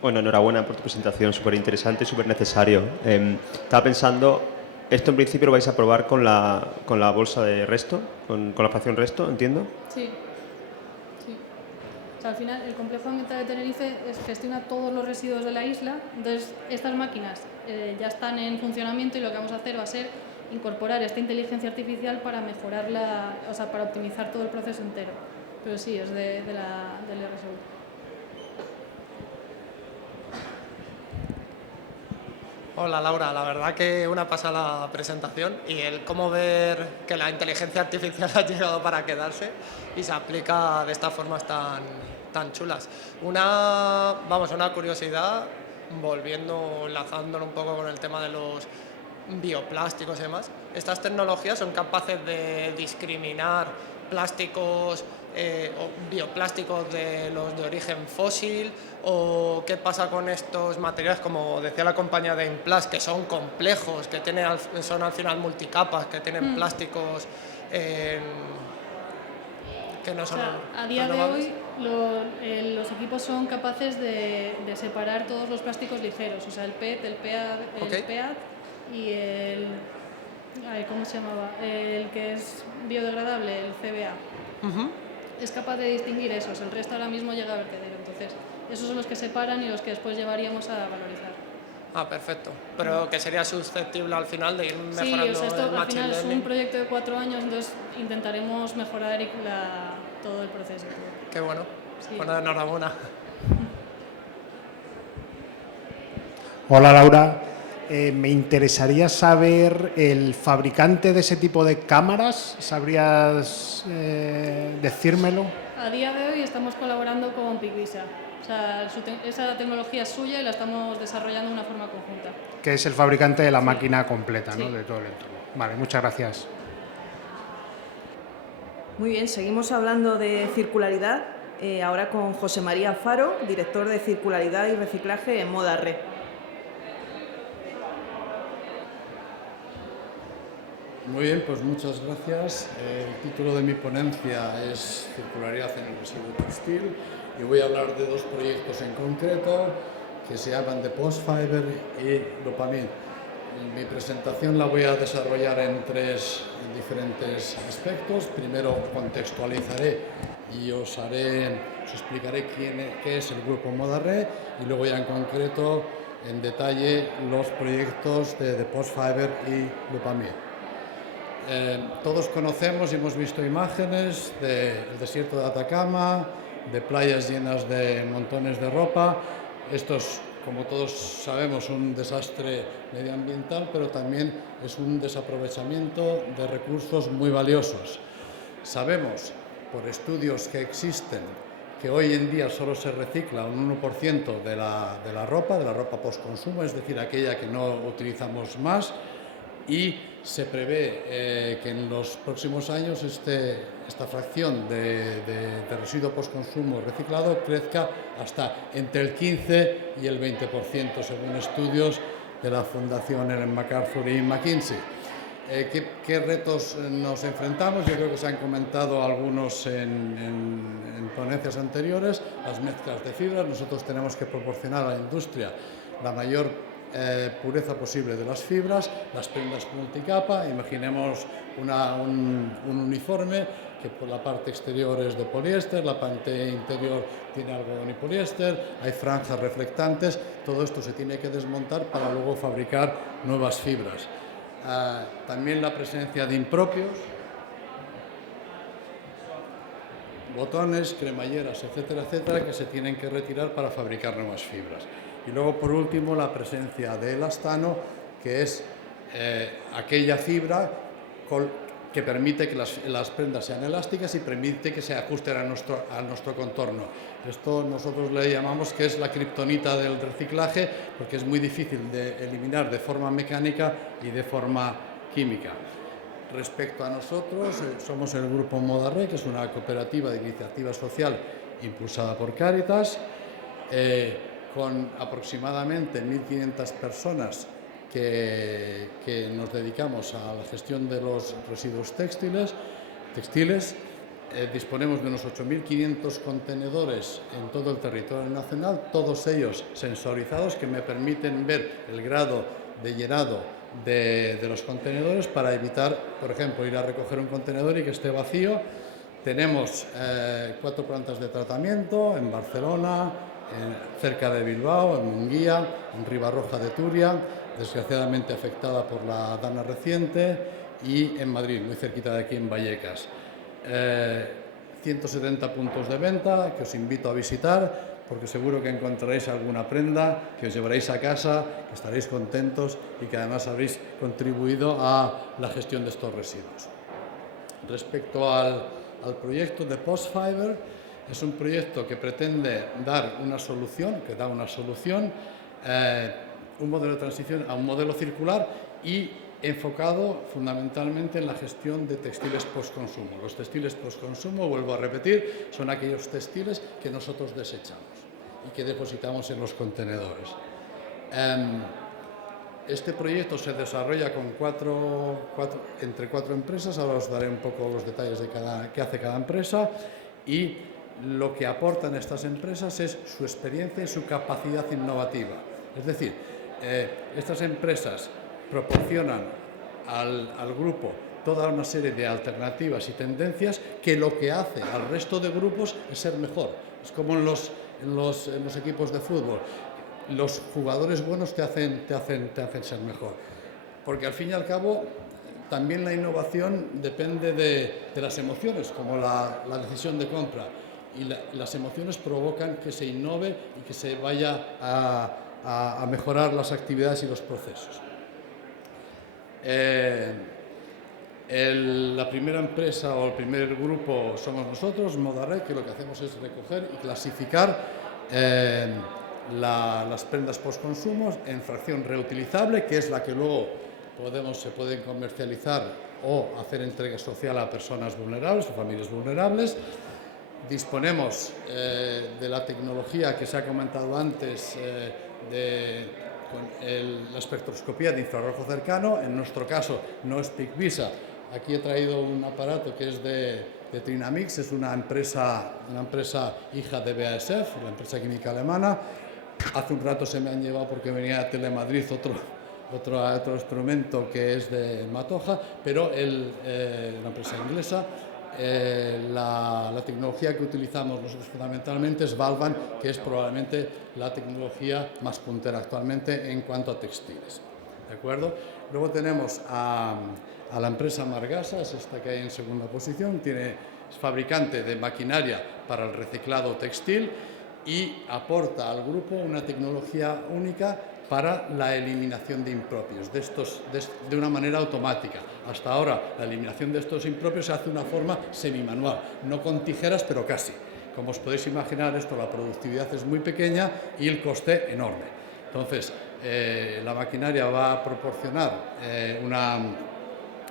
Bueno, enhorabuena por tu presentación, súper interesante y súper necesario. Estaba pensando, esto en principio lo vais a probar con la bolsa de resto, con la fracción resto, ¿entiendo? Sí. O sea, al final, el complejo ambiental de Tenerife gestiona todos los residuos de la isla. Entonces, estas máquinas ya están en funcionamiento y lo que vamos a hacer va a ser incorporar esta inteligencia artificial para mejorarla, o sea, para optimizar todo el proceso entero. Pero sí, es del RSU. Hola Laura, la verdad que una pasada presentación y el cómo ver que la inteligencia artificial ha llegado para quedarse y se aplica de estas formas tan chulas. Una curiosidad, enlazándolo un poco con el tema de los bioplásticos y demás, estas tecnologías son capaces de discriminar plásticos o bioplásticos de los de origen fósil, o qué pasa con estos materiales, como decía la compañía de Implast, que son complejos, que son al final multicapas, que tienen plásticos que no son... O sea, a día de hoy los equipos son capaces de separar todos los plásticos ligeros, o sea, el PET, el PEAD y el... ¿cómo se llamaba? El que es biodegradable, el CBA. Es capaz de distinguir esos, el resto ahora mismo llega a vertedero. Entonces, esos son los que separan y los que después llevaríamos a valorizar. Ah, perfecto. Pero que sería susceptible al final de ir mejorando. Sí, o sea, esto el al final es learning. un proyecto de 4 años, entonces intentaremos mejorar todo el proceso. Qué bueno. Sí. Bueno, enhorabuena. Hola Laura, me interesaría saber el fabricante de ese tipo de cámaras, ¿sabrías decírmelo? A día de hoy estamos colaborando con Picvisa. O sea, esa tecnología es suya y la estamos desarrollando de una forma conjunta. Que es el fabricante de la máquina completa, ¿no? Sí. De todo el entorno. Vale, muchas gracias. Muy bien, seguimos hablando de circularidad, ahora con José María Faro, director de Circularidad y Reciclaje en Modarre. Muy bien, pues muchas gracias. El título de mi ponencia es Circularidad en el residuo textil y voy a hablar de 2 proyectos en concreto que se llaman The Post Fiber y Lupamid. Mi presentación la voy a desarrollar en 3 diferentes aspectos. Primero contextualizaré y os explicaré qué es el grupo Modarre, y luego ya en concreto, en detalle, los proyectos de The Post Fiber y Lupamid. Todos conocemos y hemos visto imágenes del desierto de Atacama, de playas llenas de montones de ropa. Esto es, como todos sabemos, un desastre medioambiental, pero también es un desaprovechamiento de recursos muy valiosos. Sabemos, por estudios que existen, que hoy en día solo se recicla un 1% de la ropa postconsumo, es decir, aquella que no utilizamos más, y se prevé que en los próximos años esta fracción de residuo postconsumo reciclado crezca hasta entre el 15 y el 20%, según estudios de la Fundación Ellen MacArthur y McKinsey. ¿Qué retos nos enfrentamos? Yo creo que se han comentado algunos en ponencias anteriores. Las mezclas de fibras. Nosotros tenemos que proporcionar a la industria la mayor pureza posible de las fibras, las prendas multicapa. Imaginemos un uniforme que por la parte exterior es de poliéster, la parte interior tiene algodón y poliéster, hay franjas reflectantes, todo esto se tiene que desmontar para luego fabricar nuevas fibras. También la presencia de impropios, botones, cremalleras, etcétera, etcétera, que se tienen que retirar para fabricar nuevas fibras. Y luego, por último, la presencia de elastano, que es aquella fibra que permite que las prendas sean elásticas y permite que se ajusten a nuestro contorno. Esto nosotros le llamamos que es la kriptonita del reciclaje, porque es muy difícil de eliminar de forma mecánica y de forma química. Respecto a nosotros, somos el Grupo Modaré, que es una cooperativa de iniciativa social impulsada por Cáritas, con aproximadamente 1.500 personas que nos dedicamos a la gestión de los residuos textiles. Disponemos de unos 8.500 contenedores en todo el territorio nacional, todos ellos sensorizados, que me permiten ver el grado de llenado de los contenedores para evitar, por ejemplo, ir a recoger un contenedor y que esté vacío. Tenemos 4 plantas de tratamiento en Barcelona, cerca de Bilbao, en Munguía, en Ribarroja de Turia, desgraciadamente afectada por la dana reciente, y en Madrid, muy cerquita de aquí, en Vallecas. 170 puntos de venta que os invito a visitar, porque seguro que encontraréis alguna prenda que os llevaréis a casa, que estaréis contentos y que además habréis contribuido a la gestión de estos residuos. Respecto al proyecto de Postfiber, es un proyecto que pretende dar una solución, un modelo de transición a un modelo circular y enfocado fundamentalmente en la gestión de textiles postconsumo. Los textiles postconsumo, vuelvo a repetir, son aquellos textiles que nosotros desechamos y que depositamos en los contenedores. Este proyecto se desarrolla con entre cuatro empresas, ahora os daré un poco los detalles de qué hace cada empresa, y lo que aportan estas empresas es su experiencia y su capacidad innovativa. Es decir, estas empresas proporcionan al grupo toda una serie de alternativas y tendencias que lo que hace al resto de grupos es ser mejor. Es como en los equipos de fútbol. Los jugadores buenos te hacen ser mejor. Porque al fin y al cabo también la innovación depende de las emociones, como la decisión de compra. Y las emociones provocan que se innove y que se vaya a mejorar las actividades y los procesos. La primera empresa o el primer grupo somos nosotros, Modaré, que lo que hacemos es recoger y clasificar las prendas postconsumo en fracción reutilizable, que es la que luego se pueden comercializar o hacer entrega social a personas vulnerables o familias vulnerables. Disponemos de la tecnología que se ha comentado antes con la espectroscopía de infrarrojo cercano. En nuestro caso no es PICVISA. Aquí he traído un aparato que es de Trinamix, es una empresa hija de BASF, la empresa química alemana. Hace un rato se me han llevado porque venía a Telemadrid otro instrumento que es de Matoja, pero la empresa inglesa. La tecnología que utilizamos nosotros fundamentalmente es Valvan, que es probablemente la tecnología más puntera actualmente en cuanto a textiles. ¿De acuerdo? Luego tenemos a la empresa Margasa, es esta que hay en segunda posición, es fabricante de maquinaria para el reciclado textil y aporta al grupo una tecnología única para la eliminación de impropios, de una manera automática. Hasta ahora la eliminación de estos impropios se hace de una forma semimanual, no con tijeras, pero casi. Como os podéis imaginar, la productividad es muy pequeña y el coste enorme. Entonces, la maquinaria va a proporcionar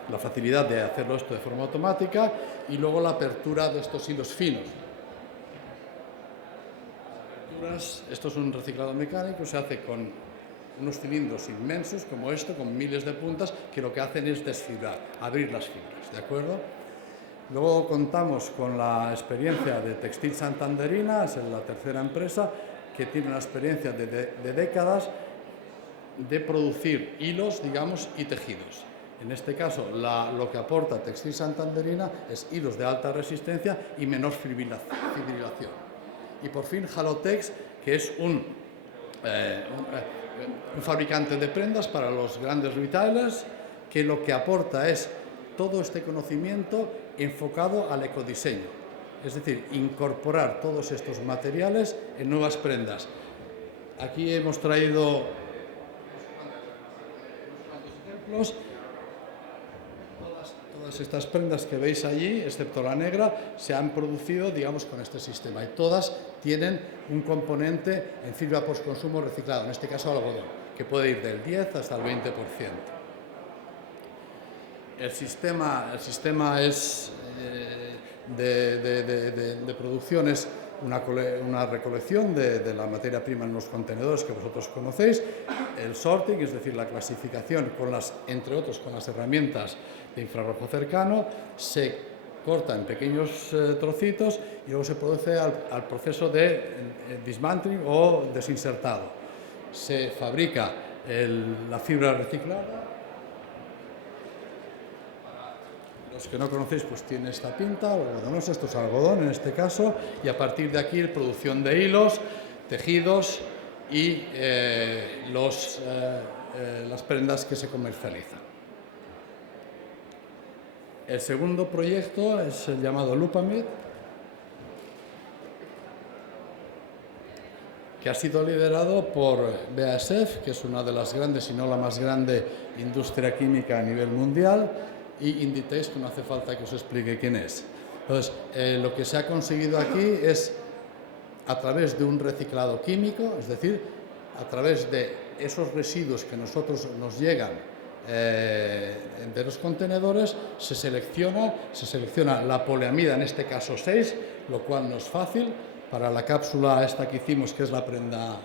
la facilidad de hacerlo esto de forma automática y luego la apertura de estos hilos finos. Esto es un reciclado mecánico, se hace con unos cilindros inmensos como esto, con miles de puntas, que lo que hacen es desfibrar, abrir las fibras, ¿de acuerdo? Luego contamos con la experiencia de Textil Santanderina, es la tercera empresa, que tiene una experiencia de décadas de producir hilos, digamos, y tejidos. En este caso, lo que aporta Textil Santanderina es hilos de alta resistencia y menor fibrilación. Y por fin, Halotex, que es un fabricante de prendas para los grandes retailers, que lo que aporta es todo este conocimiento enfocado al ecodiseño. Es decir, incorporar todos estos materiales en nuevas prendas. Aquí hemos traído unos cuantos ejemplos. Todas estas prendas que veis allí, excepto la negra, se han producido, digamos, con este sistema, y todas tienen un componente en fibra postconsumo reciclado, en este caso algodón, que puede ir del 10 hasta el 20%. El sistema es de producción es una recolección de la materia prima en los contenedores que vosotros conocéis, el sorting, es decir, la clasificación entre otros con las herramientas de infrarrojo cercano, se corta en pequeños trocitos y luego se produce al proceso de dismantling o desinsertado. Se fabrica la fibra reciclada. Los que no conocéis, pues tiene esta pinta, algodonosa, esto es algodón en este caso, y a partir de aquí producción de hilos, tejidos y las prendas que se comercializan. El segundo proyecto es el llamado Lupamid, que ha sido liderado por BASF, que es una de las grandes, si no la más grande, industria química a nivel mundial, y Inditex, que no hace falta que os explique quién es. Entonces, lo que se ha conseguido aquí es, a través de un reciclado químico, es decir, a través de esos residuos que nos llegan de los contenedores, se selecciona la poliamida, en este caso 6, lo cual no es fácil. Para la cápsula esta que hicimos, que es la prenda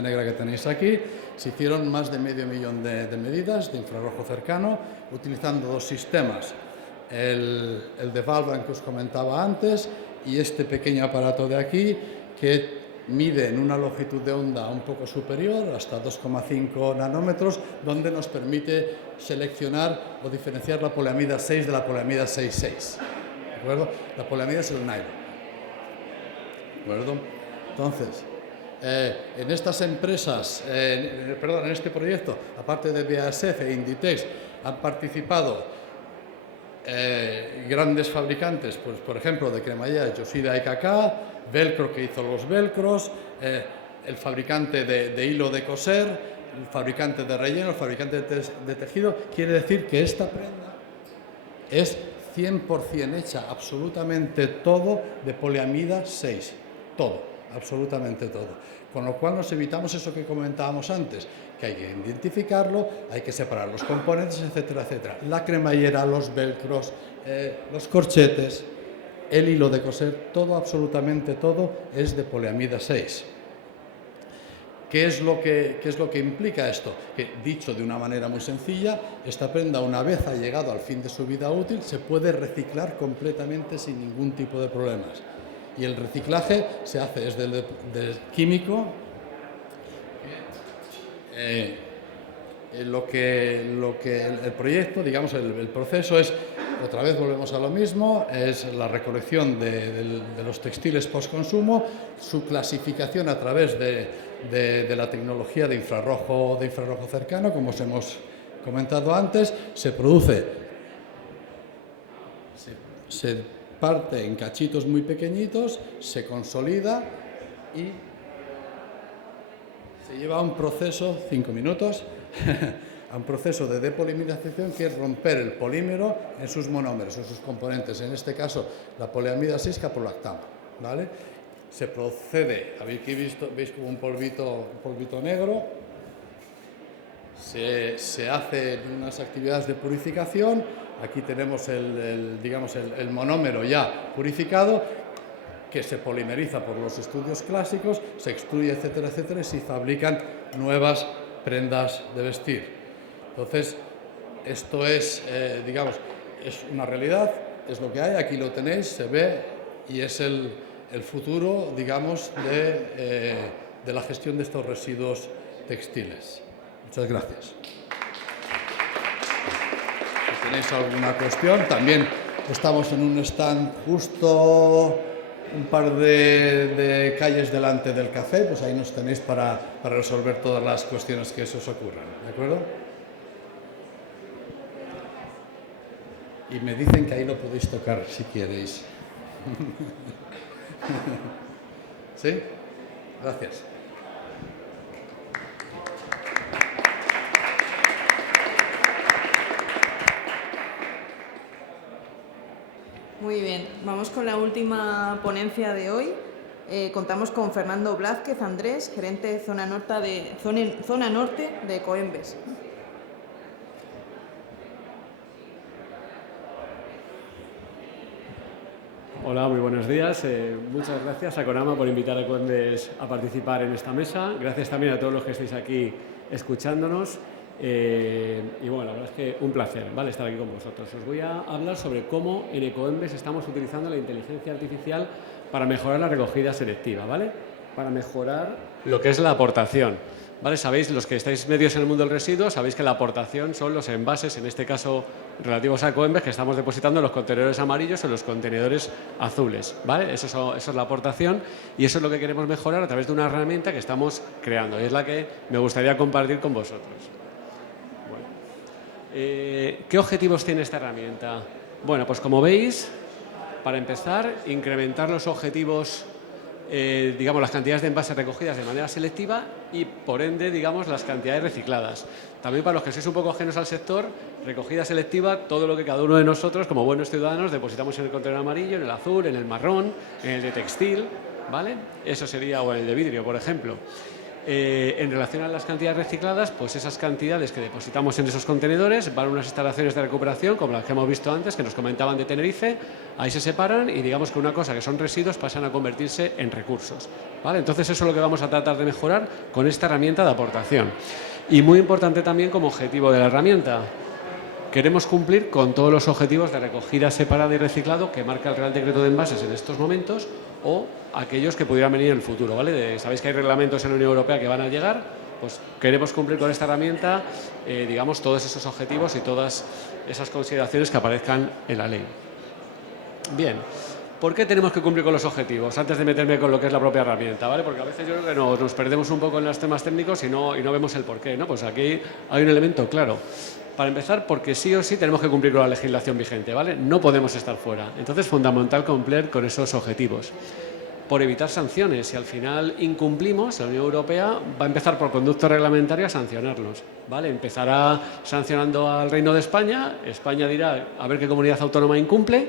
negra que tenéis aquí, se hicieron más de 500.000 de medidas de infrarrojo cercano, utilizando dos sistemas, el de Valvan que os comentaba antes y este pequeño aparato de aquí, que mide en una longitud de onda un poco superior, hasta 2,5 nanómetros, donde nos permite seleccionar o diferenciar la poliamida 6 de la poliamida 6,6. ¿De acuerdo? La poliamida es el nylon. ¿De acuerdo? Entonces, en estas empresas, en este proyecto, aparte de BASF e Inditex, han participado grandes fabricantes, pues, por ejemplo, de cremallera, Yoshida IKK, Velcro, que hizo los velcros, el fabricante de hilo de coser, el fabricante de relleno, el fabricante de tejido. Quiere decir que esta prenda es 100% hecha, absolutamente todo, de poliamida 6. Todo, absolutamente todo. Con lo cual nos evitamos eso que comentábamos antes, que hay que identificarlo, hay que separar los componentes, etcétera, etcétera. La cremallera, los velcros, los corchetes, el hilo de coser, todo, absolutamente todo, es de poliamida 6. ¿Qué es lo que implica esto? Que, dicho de una manera muy sencilla, esta prenda, una vez ha llegado al fin de su vida útil, se puede reciclar completamente sin ningún tipo de problemas. Y el reciclaje se hace desde el químico. El proyecto, digamos, el proceso es, otra vez volvemos a lo mismo, es la recolección de los textiles postconsumo, su clasificación a través de la tecnología de infrarrojo cercano, como os hemos comentado antes, se produce, se parte en cachitos muy pequeñitos, se consolida y se lleva a un proceso, 5 minutos, a un proceso de depolimerización, que es romper el polímero en sus monómeros, en sus componentes, en este caso la poliamida 6 caprolactam, ¿vale? Se procede, veis como un polvito negro, se hacen unas actividades de purificación. Aquí tenemos el monómero ya purificado, que se polimeriza por los estudios clásicos, se extruye, etcétera, etcétera, y se fabrican nuevas prendas de vestir. Entonces, esto es, es una realidad, es lo que hay, aquí lo tenéis, se ve, y es el futuro, digamos, de la gestión de estos residuos textiles. Muchas gracias. tenéis alguna cuestión. También estamos en un stand justo un par de calles delante del café, pues ahí nos tenéis para resolver todas las cuestiones que se os ocurran, ¿de acuerdo? Y me dicen que ahí lo podéis tocar si queréis. ¿Sí? Gracias. Muy bien, vamos con la última ponencia de hoy. Contamos con Fernando Blázquez Andrés, gerente de Zona Norte de Ecoembes. Hola, muy buenos días. Muchas gracias a Conama por invitar a Ecoembes a participar en esta mesa. Gracias también a todos los que estáis aquí escuchándonos. Y bueno, la verdad es que un placer, ¿vale?, estar aquí con vosotros. Os voy a hablar sobre cómo en Ecoembes estamos utilizando la inteligencia artificial para mejorar la recogida selectiva, ¿vale? Para mejorar lo que es la aportación, ¿vale? Sabéis, los que estáis medios en el mundo del residuo, sabéis que la aportación son los envases, en este caso relativos a Ecoembes, que estamos depositando en los contenedores amarillos o en los contenedores azules, ¿vale? Eso es la aportación y eso es lo que queremos mejorar a través de una herramienta que estamos creando y es la que me gustaría compartir con vosotros. ¿Qué objetivos tiene esta herramienta? Bueno, pues como veis, para empezar, incrementar los objetivos, digamos, las cantidades de envases recogidas de manera selectiva y, por ende, digamos, las cantidades recicladas. También para los que sois un poco ajenos al sector, recogida selectiva, todo lo que cada uno de nosotros, como buenos ciudadanos, depositamos en el contenedor amarillo, en el azul, en el marrón, en el de textil, ¿vale? Eso sería, o en el de vidrio, por ejemplo. En relación a las cantidades recicladas, pues esas cantidades que depositamos en esos contenedores van a unas instalaciones de recuperación como las que hemos visto antes, que nos comentaban de Tenerife, ahí se separan y digamos que una cosa que son residuos pasan a convertirse en recursos, ¿vale? Entonces eso es lo que vamos a tratar de mejorar con esta herramienta de aportación. Y muy importante también como objetivo de la herramienta, queremos cumplir con todos los objetivos de recogida separada y reciclado que marca el Real Decreto de Envases en estos momentos o aquellos que pudieran venir en el futuro, ¿vale? Sabéis que hay reglamentos en la Unión Europea que van a llegar, pues queremos cumplir con esta herramienta, digamos, todos esos objetivos y todas esas consideraciones que aparezcan en la ley. Bien, ¿por qué tenemos que cumplir con los objetivos? Antes de meterme con lo que es la propia herramienta, ¿vale? Porque a veces yo creo que nos perdemos un poco en los temas técnicos y no vemos el porqué, ¿no? Pues aquí hay un elemento claro. Para empezar, porque sí o sí tenemos que cumplir con la legislación vigente, ¿vale? No podemos estar fuera. Entonces, fundamental cumplir con esos objetivos. Por evitar sanciones, si al final incumplimos, la Unión Europea va a empezar por conducto reglamentario a sancionarnos, ¿vale? Empezará sancionando al Reino de España, España dirá a ver qué comunidad autónoma incumple,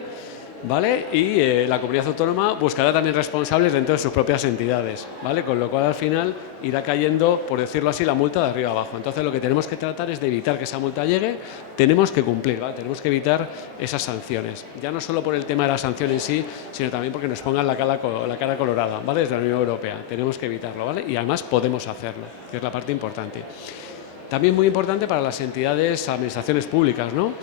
¿vale? Y la comunidad autónoma buscará también responsables dentro de sus propias entidades, ¿vale? Con lo cual al final irá cayendo, por decirlo así, la multa de arriba abajo. Entonces lo que tenemos que tratar es de evitar que esa multa llegue, tenemos que cumplir, ¿vale? Tenemos que evitar esas sanciones, ya no solo por el tema de la sanción en sí, sino también porque nos pongan la cara colorada, ¿vale? Desde la Unión Europea, tenemos que evitarlo, ¿vale? Y además podemos hacerlo, que es la parte importante. También muy importante para las entidades, administraciones públicas, ¿no?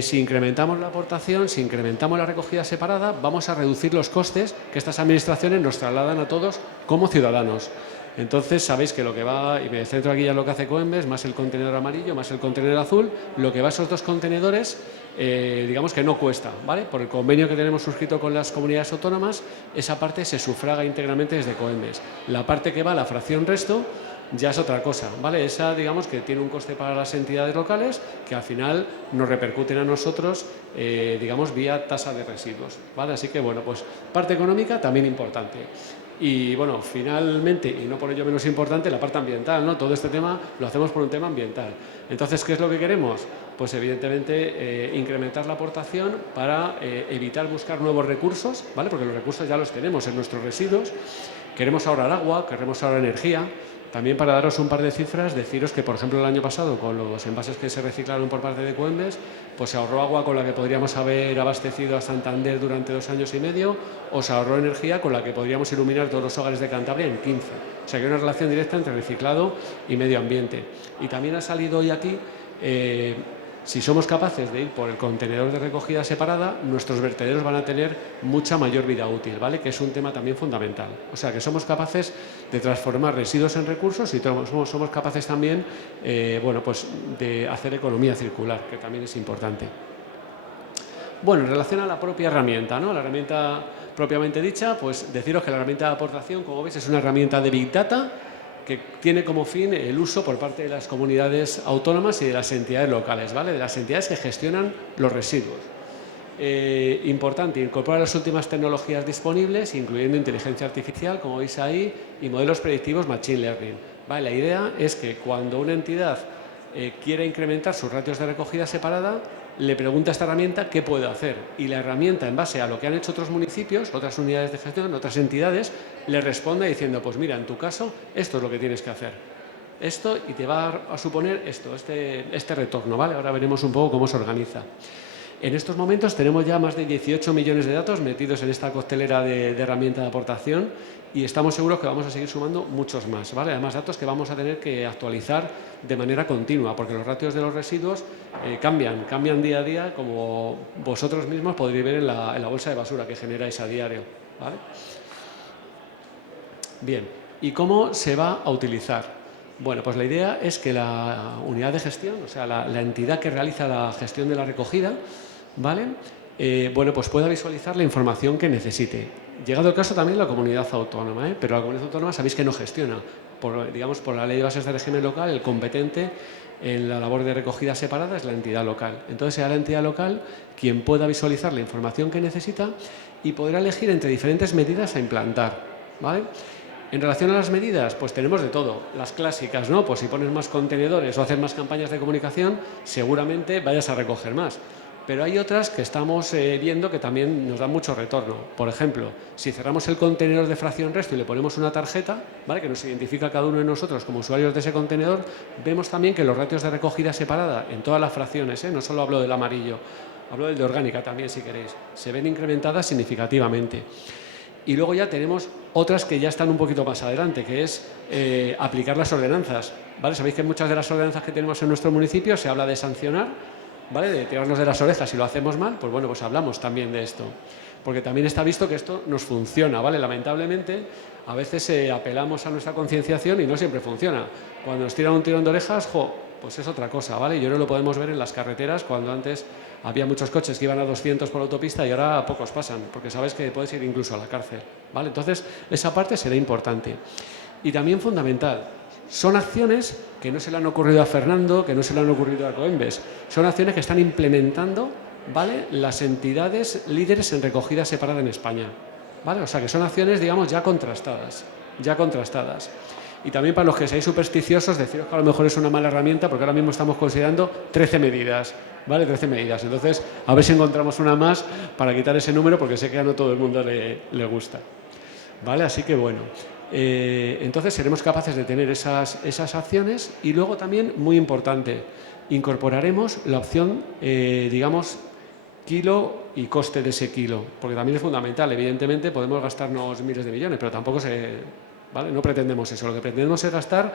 Si incrementamos la aportación, si incrementamos la recogida separada, vamos a reducir los costes que estas administraciones nos trasladan a todos como ciudadanos. Entonces, sabéis que lo que va, y me centro aquí ya en lo que hace Ecoembes, más el contenedor amarillo, más el contenedor azul, lo que va a esos dos contenedores, digamos que no cuesta, ¿vale? Por el convenio que tenemos suscrito con las comunidades autónomas, esa parte se sufraga íntegramente desde Ecoembes. La parte que va a la fracción resto ya es otra cosa, ¿vale? Esa, digamos, que tiene un coste para las entidades locales que al final nos repercuten a nosotros, digamos, vía tasa de residuos, ¿vale? Así que, bueno, pues parte económica también importante. Y, bueno, finalmente, y no por ello menos importante, la parte ambiental, ¿no? Todo este tema lo hacemos por un tema ambiental. Entonces, ¿qué es lo que queremos? Pues, evidentemente, incrementar la aportación para evitar buscar nuevos recursos, ¿vale? Porque los recursos ya los tenemos en nuestros residuos. Queremos ahorrar agua, queremos ahorrar energía. También, para daros un par de cifras, deciros que, por ejemplo, el año pasado, con los envases que se reciclaron por parte de Ecoembes, pues se ahorró agua con la que podríamos haber abastecido a Santander durante 2 años y medio, o se ahorró energía con la que podríamos iluminar todos los hogares de Cantabria en 15. O sea que hay una relación directa entre reciclado y medio ambiente. Y también ha salido hoy aquí Si somos capaces de ir por el contenedor de recogida separada, nuestros vertederos van a tener mucha mayor vida útil, ¿vale? Que es un tema también fundamental. O sea, que somos capaces de transformar residuos en recursos y somos capaces también bueno, pues de hacer economía circular, que también es importante. Bueno, en relación a la propia herramienta, ¿no? La herramienta propiamente dicha, pues deciros que la herramienta de aportación, como veis, es una herramienta de Big Data que tiene como fin el uso por parte de las comunidades autónomas y de las entidades locales, ¿vale? De las entidades que gestionan los residuos. Importante, incorporar las últimas tecnologías disponibles, incluyendo inteligencia artificial, como veis ahí, y modelos predictivos Machine Learning. ¿Vale? La idea es que cuando una entidad quiera incrementar sus ratios de recogida separada, le pregunta a esta herramienta qué puede hacer y la herramienta, en base a lo que han hecho otros municipios, otras unidades de gestión, otras entidades, le responde diciendo, pues mira, en tu caso, esto es lo que tienes que hacer. Esto y te va a suponer esto, este retorno, ¿vale? Ahora veremos un poco cómo se organiza. En estos momentos tenemos ya más de 18 millones de datos metidos en esta costelera de herramienta de aportación y estamos seguros que vamos a seguir sumando muchos más, ¿vale? Además, datos que vamos a tener que actualizar de manera continua, porque los ratios de los residuos cambian día a día, como vosotros mismos podréis ver en la bolsa de basura que generáis a diario, ¿vale? Bien, ¿y cómo se va a utilizar? Bueno, pues la idea es que la unidad de gestión, o sea, la entidad que realiza la gestión de la recogida, ¿vale? Bueno, pues pueda visualizar la información que necesite. Llegado el caso también la comunidad autónoma, pero la comunidad autónoma sabéis que no gestiona. Digamos, por la ley de bases de régimen local, el competente en la labor de recogida separada es la entidad local. Entonces será la entidad local quien pueda visualizar la información que necesita y podrá elegir entre diferentes medidas a implantar, ¿vale? En relación a las medidas, pues tenemos de todo. Las clásicas, ¿no? Pues si pones más contenedores o haces más campañas de comunicación, seguramente vayas a recoger más. Pero hay otras que estamos viendo que también nos dan mucho retorno. Por ejemplo, si cerramos el contenedor de fracción resto y le ponemos una tarjeta, ¿vale? Que nos identifica a cada uno de nosotros como usuarios de ese contenedor, vemos también que los ratios de recogida separada en todas las fracciones, no solo hablo del amarillo, hablo del de orgánica también si queréis, se ven incrementadas significativamente. Y luego ya tenemos otras que ya están un poquito más adelante, que es aplicar las ordenanzas, ¿vale? Sabéis que en muchas de las ordenanzas que tenemos en nuestro municipio se habla de sancionar, ¿vale? De tirarnos de las orejas si lo hacemos mal, pues bueno, pues hablamos también de esto. Porque también está visto que esto nos funciona, ¿vale? Lamentablemente, a veces apelamos a nuestra concienciación y no siempre funciona. Cuando nos tiran un tirón de orejas, pues es otra cosa, ¿vale? Y ahora lo podemos ver en las carreteras, cuando antes había muchos coches que iban a 200 por autopista y ahora pocos pasan, porque sabes que puedes ir incluso a la cárcel, ¿vale? Entonces, esa parte será importante. Y también fundamental, son acciones que no se le han ocurrido a Fernando, que no se le han ocurrido a Coembes, son acciones que están implementando, ¿vale? Las entidades líderes en recogida separada en España, ¿vale? O sea, que son acciones, digamos, ya contrastadas. Y también para los que seáis supersticiosos, deciros que a lo mejor es una mala herramienta porque ahora mismo estamos considerando 13 medidas, ¿vale? 13 medidas. Entonces, a ver si encontramos una más para quitar ese número porque sé que a no todo el mundo le gusta, ¿vale? Así que bueno, entonces seremos capaces de tener esas acciones y luego también, muy importante, incorporaremos la opción, digamos, kilo y coste de ese kilo, porque también es fundamental. Evidentemente podemos gastarnos miles de millones, pero tampoco ¿vale? No pretendemos eso. Lo que pretendemos es gastar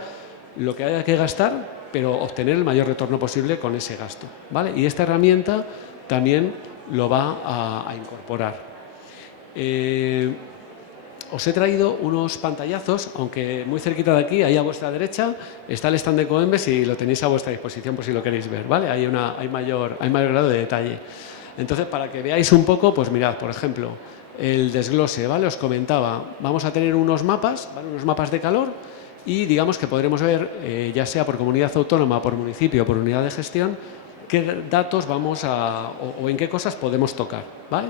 lo que haya que gastar, pero obtener el mayor retorno posible con ese gasto, ¿vale? Y esta herramienta también lo va a incorporar. Os he traído unos pantallazos, aunque muy cerquita de aquí, ahí a vuestra derecha, está el stand de Coembes y lo tenéis a vuestra disposición por si lo queréis ver, ¿vale? Hay mayor grado de detalle. Entonces, para que veáis un poco, pues mirad, por ejemplo, el desglose, ¿vale? Os comentaba, vamos a tener unos mapas, ¿vale? Unos mapas de calor y digamos que podremos ver, ya sea por comunidad autónoma, por municipio, por unidad de gestión, qué datos vamos o en qué cosas podemos tocar, ¿vale?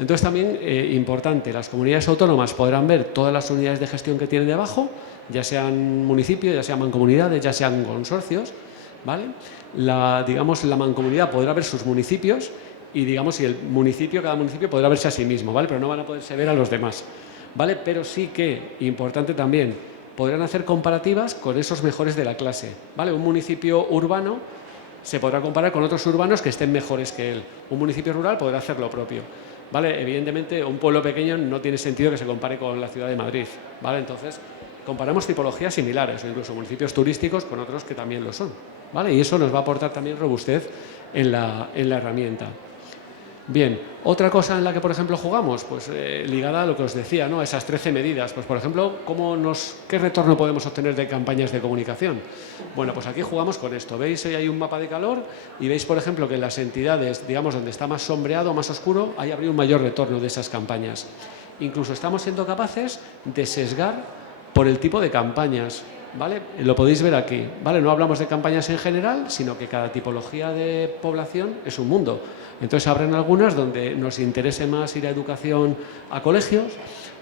Entonces también, importante, las comunidades autónomas podrán ver todas las unidades de gestión que tienen debajo, ya sean municipios, ya sean mancomunidades, ya sean consorcios, ¿vale? La mancomunidad podrá ver sus municipios y digamos si cada municipio podrá verse a sí mismo, ¿vale? Pero no van a poderse ver a los demás, ¿vale? Pero sí que, importante también, podrán hacer comparativas con esos mejores de la clase, ¿vale? Un municipio urbano se podrá comparar con otros urbanos que estén mejores que él. Un municipio rural podrá hacer lo propio, ¿vale? Evidentemente, un pueblo pequeño no tiene sentido que se compare con la ciudad de Madrid, ¿vale? Entonces, comparamos tipologías similares o incluso municipios turísticos con otros que también lo son, ¿vale? Y eso nos va a aportar también robustez en la herramienta. Bien, otra cosa en la que, por ejemplo, jugamos, pues ligada a lo que os decía, ¿no? Esas 13 medidas. Pues, por ejemplo, ¿qué retorno podemos obtener de campañas de comunicación? Bueno, pues aquí jugamos con esto. ¿Veis? Ahí hay un mapa de calor y veis, por ejemplo, que en las entidades, digamos, donde está más sombreado, más oscuro, ahí habría un mayor retorno de esas campañas. Incluso estamos siendo capaces de sesgar por el tipo de campañas, ¿vale? Lo podéis ver aquí, ¿vale? No hablamos de campañas en general, sino que cada tipología de población es un mundo. Entonces habrán algunas donde nos interese más ir a educación a colegios,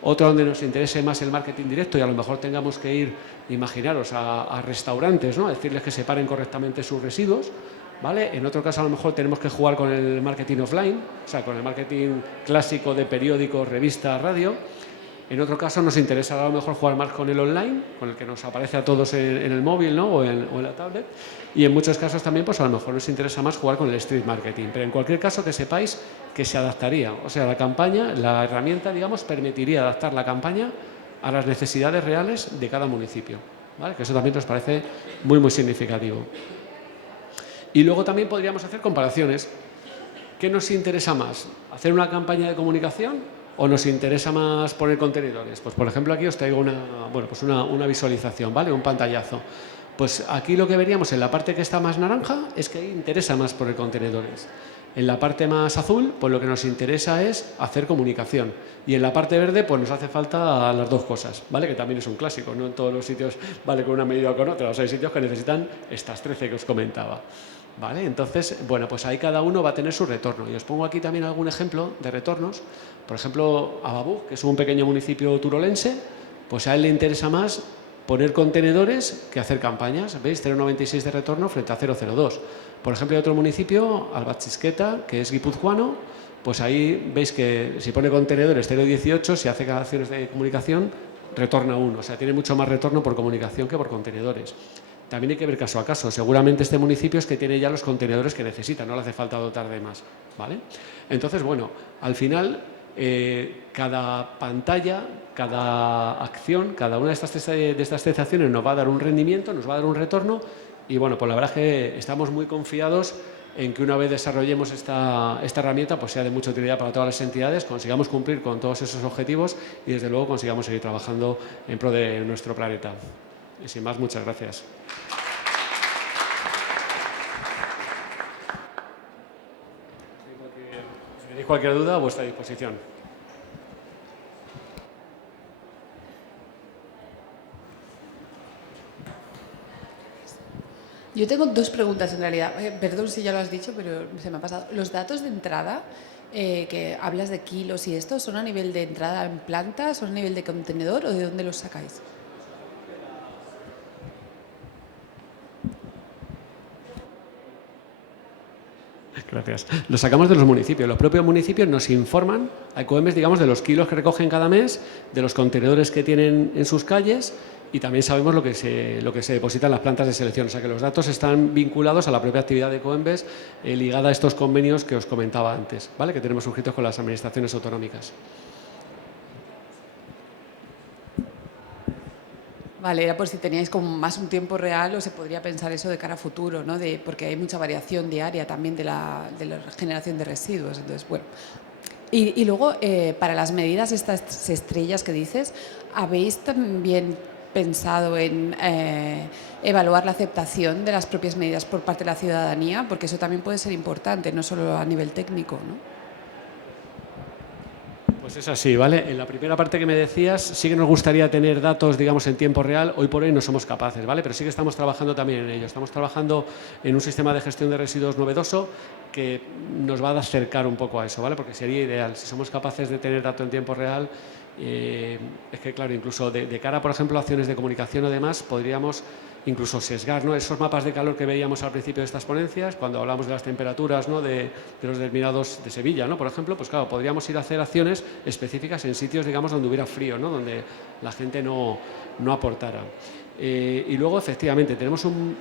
otra donde nos interese más el marketing directo y a lo mejor tengamos que ir, imaginaros, a restaurantes, ¿no? A decirles que separen correctamente sus residuos, ¿vale? En otro caso a lo mejor tenemos que jugar con el marketing offline, o sea, con el marketing clásico de periódicos, revistas, radio. En otro caso nos interesa a lo mejor jugar más con el online, con el que nos aparece a todos en el móvil, ¿no? o en la tablet. Y en muchos casos también pues a lo mejor nos interesa más jugar con el street marketing. Pero en cualquier caso que sepáis que se adaptaría. O sea, la campaña, la herramienta, digamos, permitiría adaptar la campaña a las necesidades reales de cada municipio, ¿vale? Que eso también nos parece muy, muy significativo. Y luego también podríamos hacer comparaciones. ¿Qué nos interesa más? ¿Hacer una campaña de comunicación o nos interesa más poner contenedores? Pues por ejemplo aquí os traigo una visualización, ¿vale? Un pantallazo. Pues aquí lo que veríamos en la parte que está más naranja es que ahí interesa más poner contenedores. En la parte más azul, pues lo que nos interesa es hacer comunicación. Y en la parte verde, pues nos hace falta las dos cosas, ¿vale? Que también es un clásico, no en todos los sitios vale con una medida o con otra. O sea, hay sitios que necesitan estas 13 que os comentaba. ¿Vale? Entonces, bueno, pues ahí cada uno va a tener su retorno. Y os pongo aquí también algún ejemplo de retornos. Por ejemplo, Ababú, que es un pequeño municipio turolense, pues a él le interesa más poner contenedores que hacer campañas. ¿Veis? 0,96 de retorno frente a 0,02. Por ejemplo, hay otro municipio, Albatxizqueta, que es guipuzcoano, pues ahí veis que si pone contenedores 0,18, si hace acciones de comunicación, retorna 1. O sea, tiene mucho más retorno por comunicación que por contenedores. También hay que ver caso a caso. Seguramente este municipio es que tiene ya los contenedores que necesita, no le hace falta dotar de más, ¿vale? Entonces, bueno, al final, cada pantalla, cada acción, cada una de estas 13 acciones nos va a dar un rendimiento, nos va a dar un retorno y, bueno, pues la verdad es que estamos muy confiados en que una vez desarrollemos esta herramienta, pues sea de mucha utilidad para todas las entidades, consigamos cumplir con todos esos objetivos y, desde luego, consigamos seguir trabajando en pro de nuestro planeta. Y sin más, muchas gracias. Si tenéis cualquier duda, a vuestra disposición. Yo tengo dos preguntas en realidad. Perdón si ya lo has dicho, pero se me ha pasado. Los datos de entrada, que hablas de kilos y esto, ¿son a nivel de entrada en planta, son a nivel de contenedor o de dónde los sacáis? Gracias. Lo sacamos de los municipios. Los propios municipios nos informan a Ecoembes, digamos, de los kilos que recogen cada mes, de los contenedores que tienen en sus calles y también sabemos lo que se deposita en las plantas de selección. O sea que los datos están vinculados a la propia actividad de Ecoembes ligada a estos convenios que os comentaba antes, ¿vale? Que tenemos suscritos con las administraciones autonómicas. Vale, era por si teníais como más un tiempo real o se podría pensar eso de cara a futuro, ¿no? Porque hay mucha variación diaria también de la generación de residuos. Entonces, bueno. Y luego, para las medidas, estas estrellas que dices, ¿habéis también pensado en evaluar la aceptación de las propias medidas por parte de la ciudadanía? Porque eso también puede ser importante, no solo a nivel técnico, ¿no? Pues es así, ¿vale? En la primera parte que me decías, sí que nos gustaría tener datos, digamos, en tiempo real. Hoy por hoy no somos capaces, ¿vale? Pero sí que estamos trabajando también en ello. Estamos trabajando en un sistema de gestión de residuos novedoso que nos va a acercar un poco a eso, ¿vale? Porque sería ideal. Si somos capaces de tener datos en tiempo real, es que, claro, incluso de cara, por ejemplo, a acciones de comunicación o demás, podríamos incluso sesgar, ¿no? Esos mapas de calor que veíamos al principio de estas ponencias, cuando hablamos de las temperaturas, ¿no? de los determinados de Sevilla, ¿no? Por ejemplo, pues claro, podríamos ir a hacer acciones específicas en sitios, digamos, donde hubiera frío, ¿no? Donde la gente no aportara. Y luego, efectivamente, tenemos un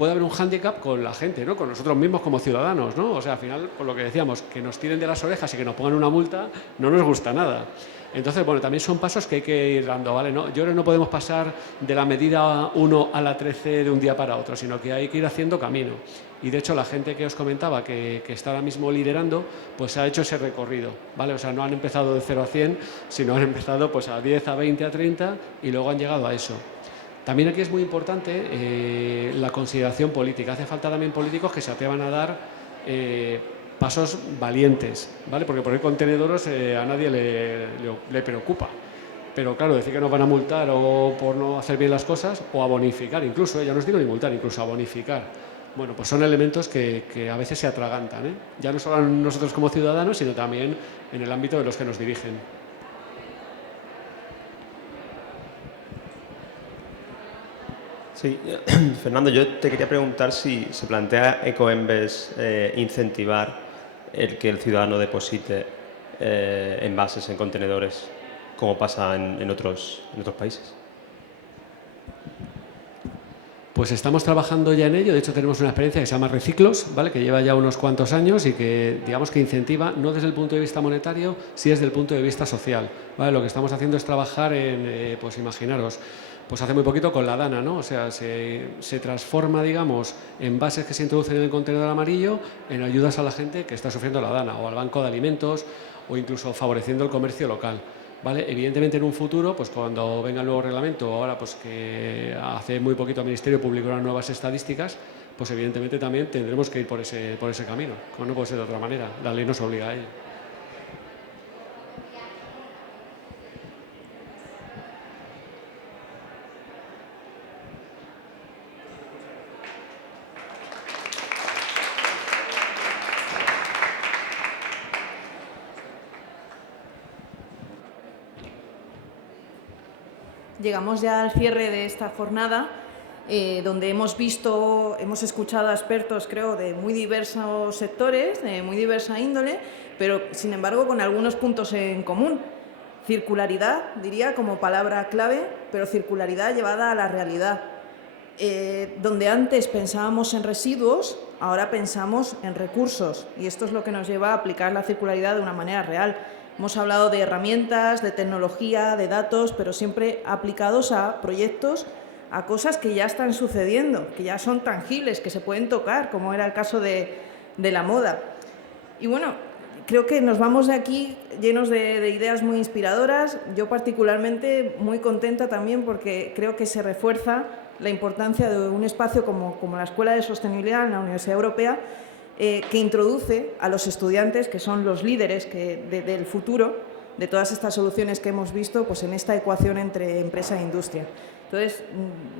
puede haber un hándicap con la gente, ¿no? Con nosotros mismos como ciudadanos, ¿no? O sea, al final, por lo que decíamos, que nos tiren de las orejas y que nos pongan una multa, no nos gusta nada. Entonces, bueno, también son pasos que hay que ir dando, ¿vale? ¿No? Yo creo que no podemos pasar de la medida 1 a la 13 de un día para otro, sino que hay que ir haciendo camino. Y de hecho, la gente que os comentaba que está ahora mismo liderando, pues ha hecho ese recorrido, ¿vale? O sea, no han empezado de 0 a 100, sino han empezado pues a 10, a 20, a 30 y luego han llegado a eso. También aquí es muy importante la consideración política. Hace falta también políticos que se atrevan a dar pasos valientes, ¿vale? Porque poner contenedores a nadie le preocupa. Pero claro, decir que nos van a multar o por no hacer bien las cosas o a bonificar, incluso, ya no os digo ni multar, incluso a bonificar. Bueno, pues son elementos que a veces se atragantan, ¿eh? Ya no solo a nosotros como ciudadanos, sino también en el ámbito de los que nos dirigen. Sí, Fernando, yo te quería preguntar si se plantea Ecoembes incentivar el que el ciudadano deposite envases en contenedores, como pasa en otros países. Pues estamos trabajando ya en ello. De hecho, tenemos una experiencia que se llama Reciclos, ¿vale? Que lleva ya unos cuantos años y que, digamos, que incentiva, no desde el punto de vista monetario, sí desde el punto de vista social, ¿vale? Lo que estamos haciendo es trabajar en, pues imaginaros, pues hace muy poquito con la Dana, ¿no? O sea, se transforma, digamos, envases que se introducen en el contenedor amarillo en ayudas a la gente que está sufriendo la Dana, o al banco de alimentos, o incluso favoreciendo el comercio local. ¿Vale? Evidentemente en un futuro, pues cuando venga el nuevo reglamento, ahora pues que hace muy poquito el Ministerio publicó unas nuevas estadísticas, pues evidentemente también tendremos que ir por ese camino, como no puede ser de otra manera, la ley nos obliga a ello. Llegamos ya al cierre de esta jornada, donde hemos escuchado a expertos, creo, de muy diversos sectores, de muy diversa índole, pero, sin embargo, con algunos puntos en común. Circularidad, diría, como palabra clave, pero circularidad llevada a la realidad. Donde antes pensábamos en residuos, ahora pensamos en recursos, y esto es lo que nos lleva a aplicar la circularidad de una manera real. Hemos hablado de herramientas, de tecnología, de datos, pero siempre aplicados a proyectos, a cosas que ya están sucediendo, que ya son tangibles, que se pueden tocar, como era el caso de la moda. Y bueno, creo que nos vamos de aquí llenos de ideas muy inspiradoras. Yo particularmente muy contenta también porque creo que se refuerza la importancia de un espacio como la Escuela de Sostenibilidad en la Universidad Europea, que introduce a los estudiantes, que son los líderes del futuro, de todas estas soluciones que hemos visto, pues en esta ecuación entre empresa e industria. Entonces,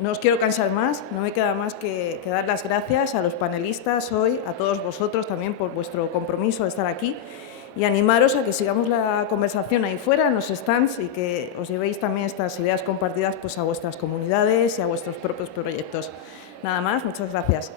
no os quiero cansar más, no me queda más que dar las gracias a los panelistas hoy, a todos vosotros también por vuestro compromiso de estar aquí y animaros a que sigamos la conversación ahí fuera, en los stands, y que os llevéis también estas ideas compartidas pues a vuestras comunidades y a vuestros propios proyectos. Nada más, muchas gracias.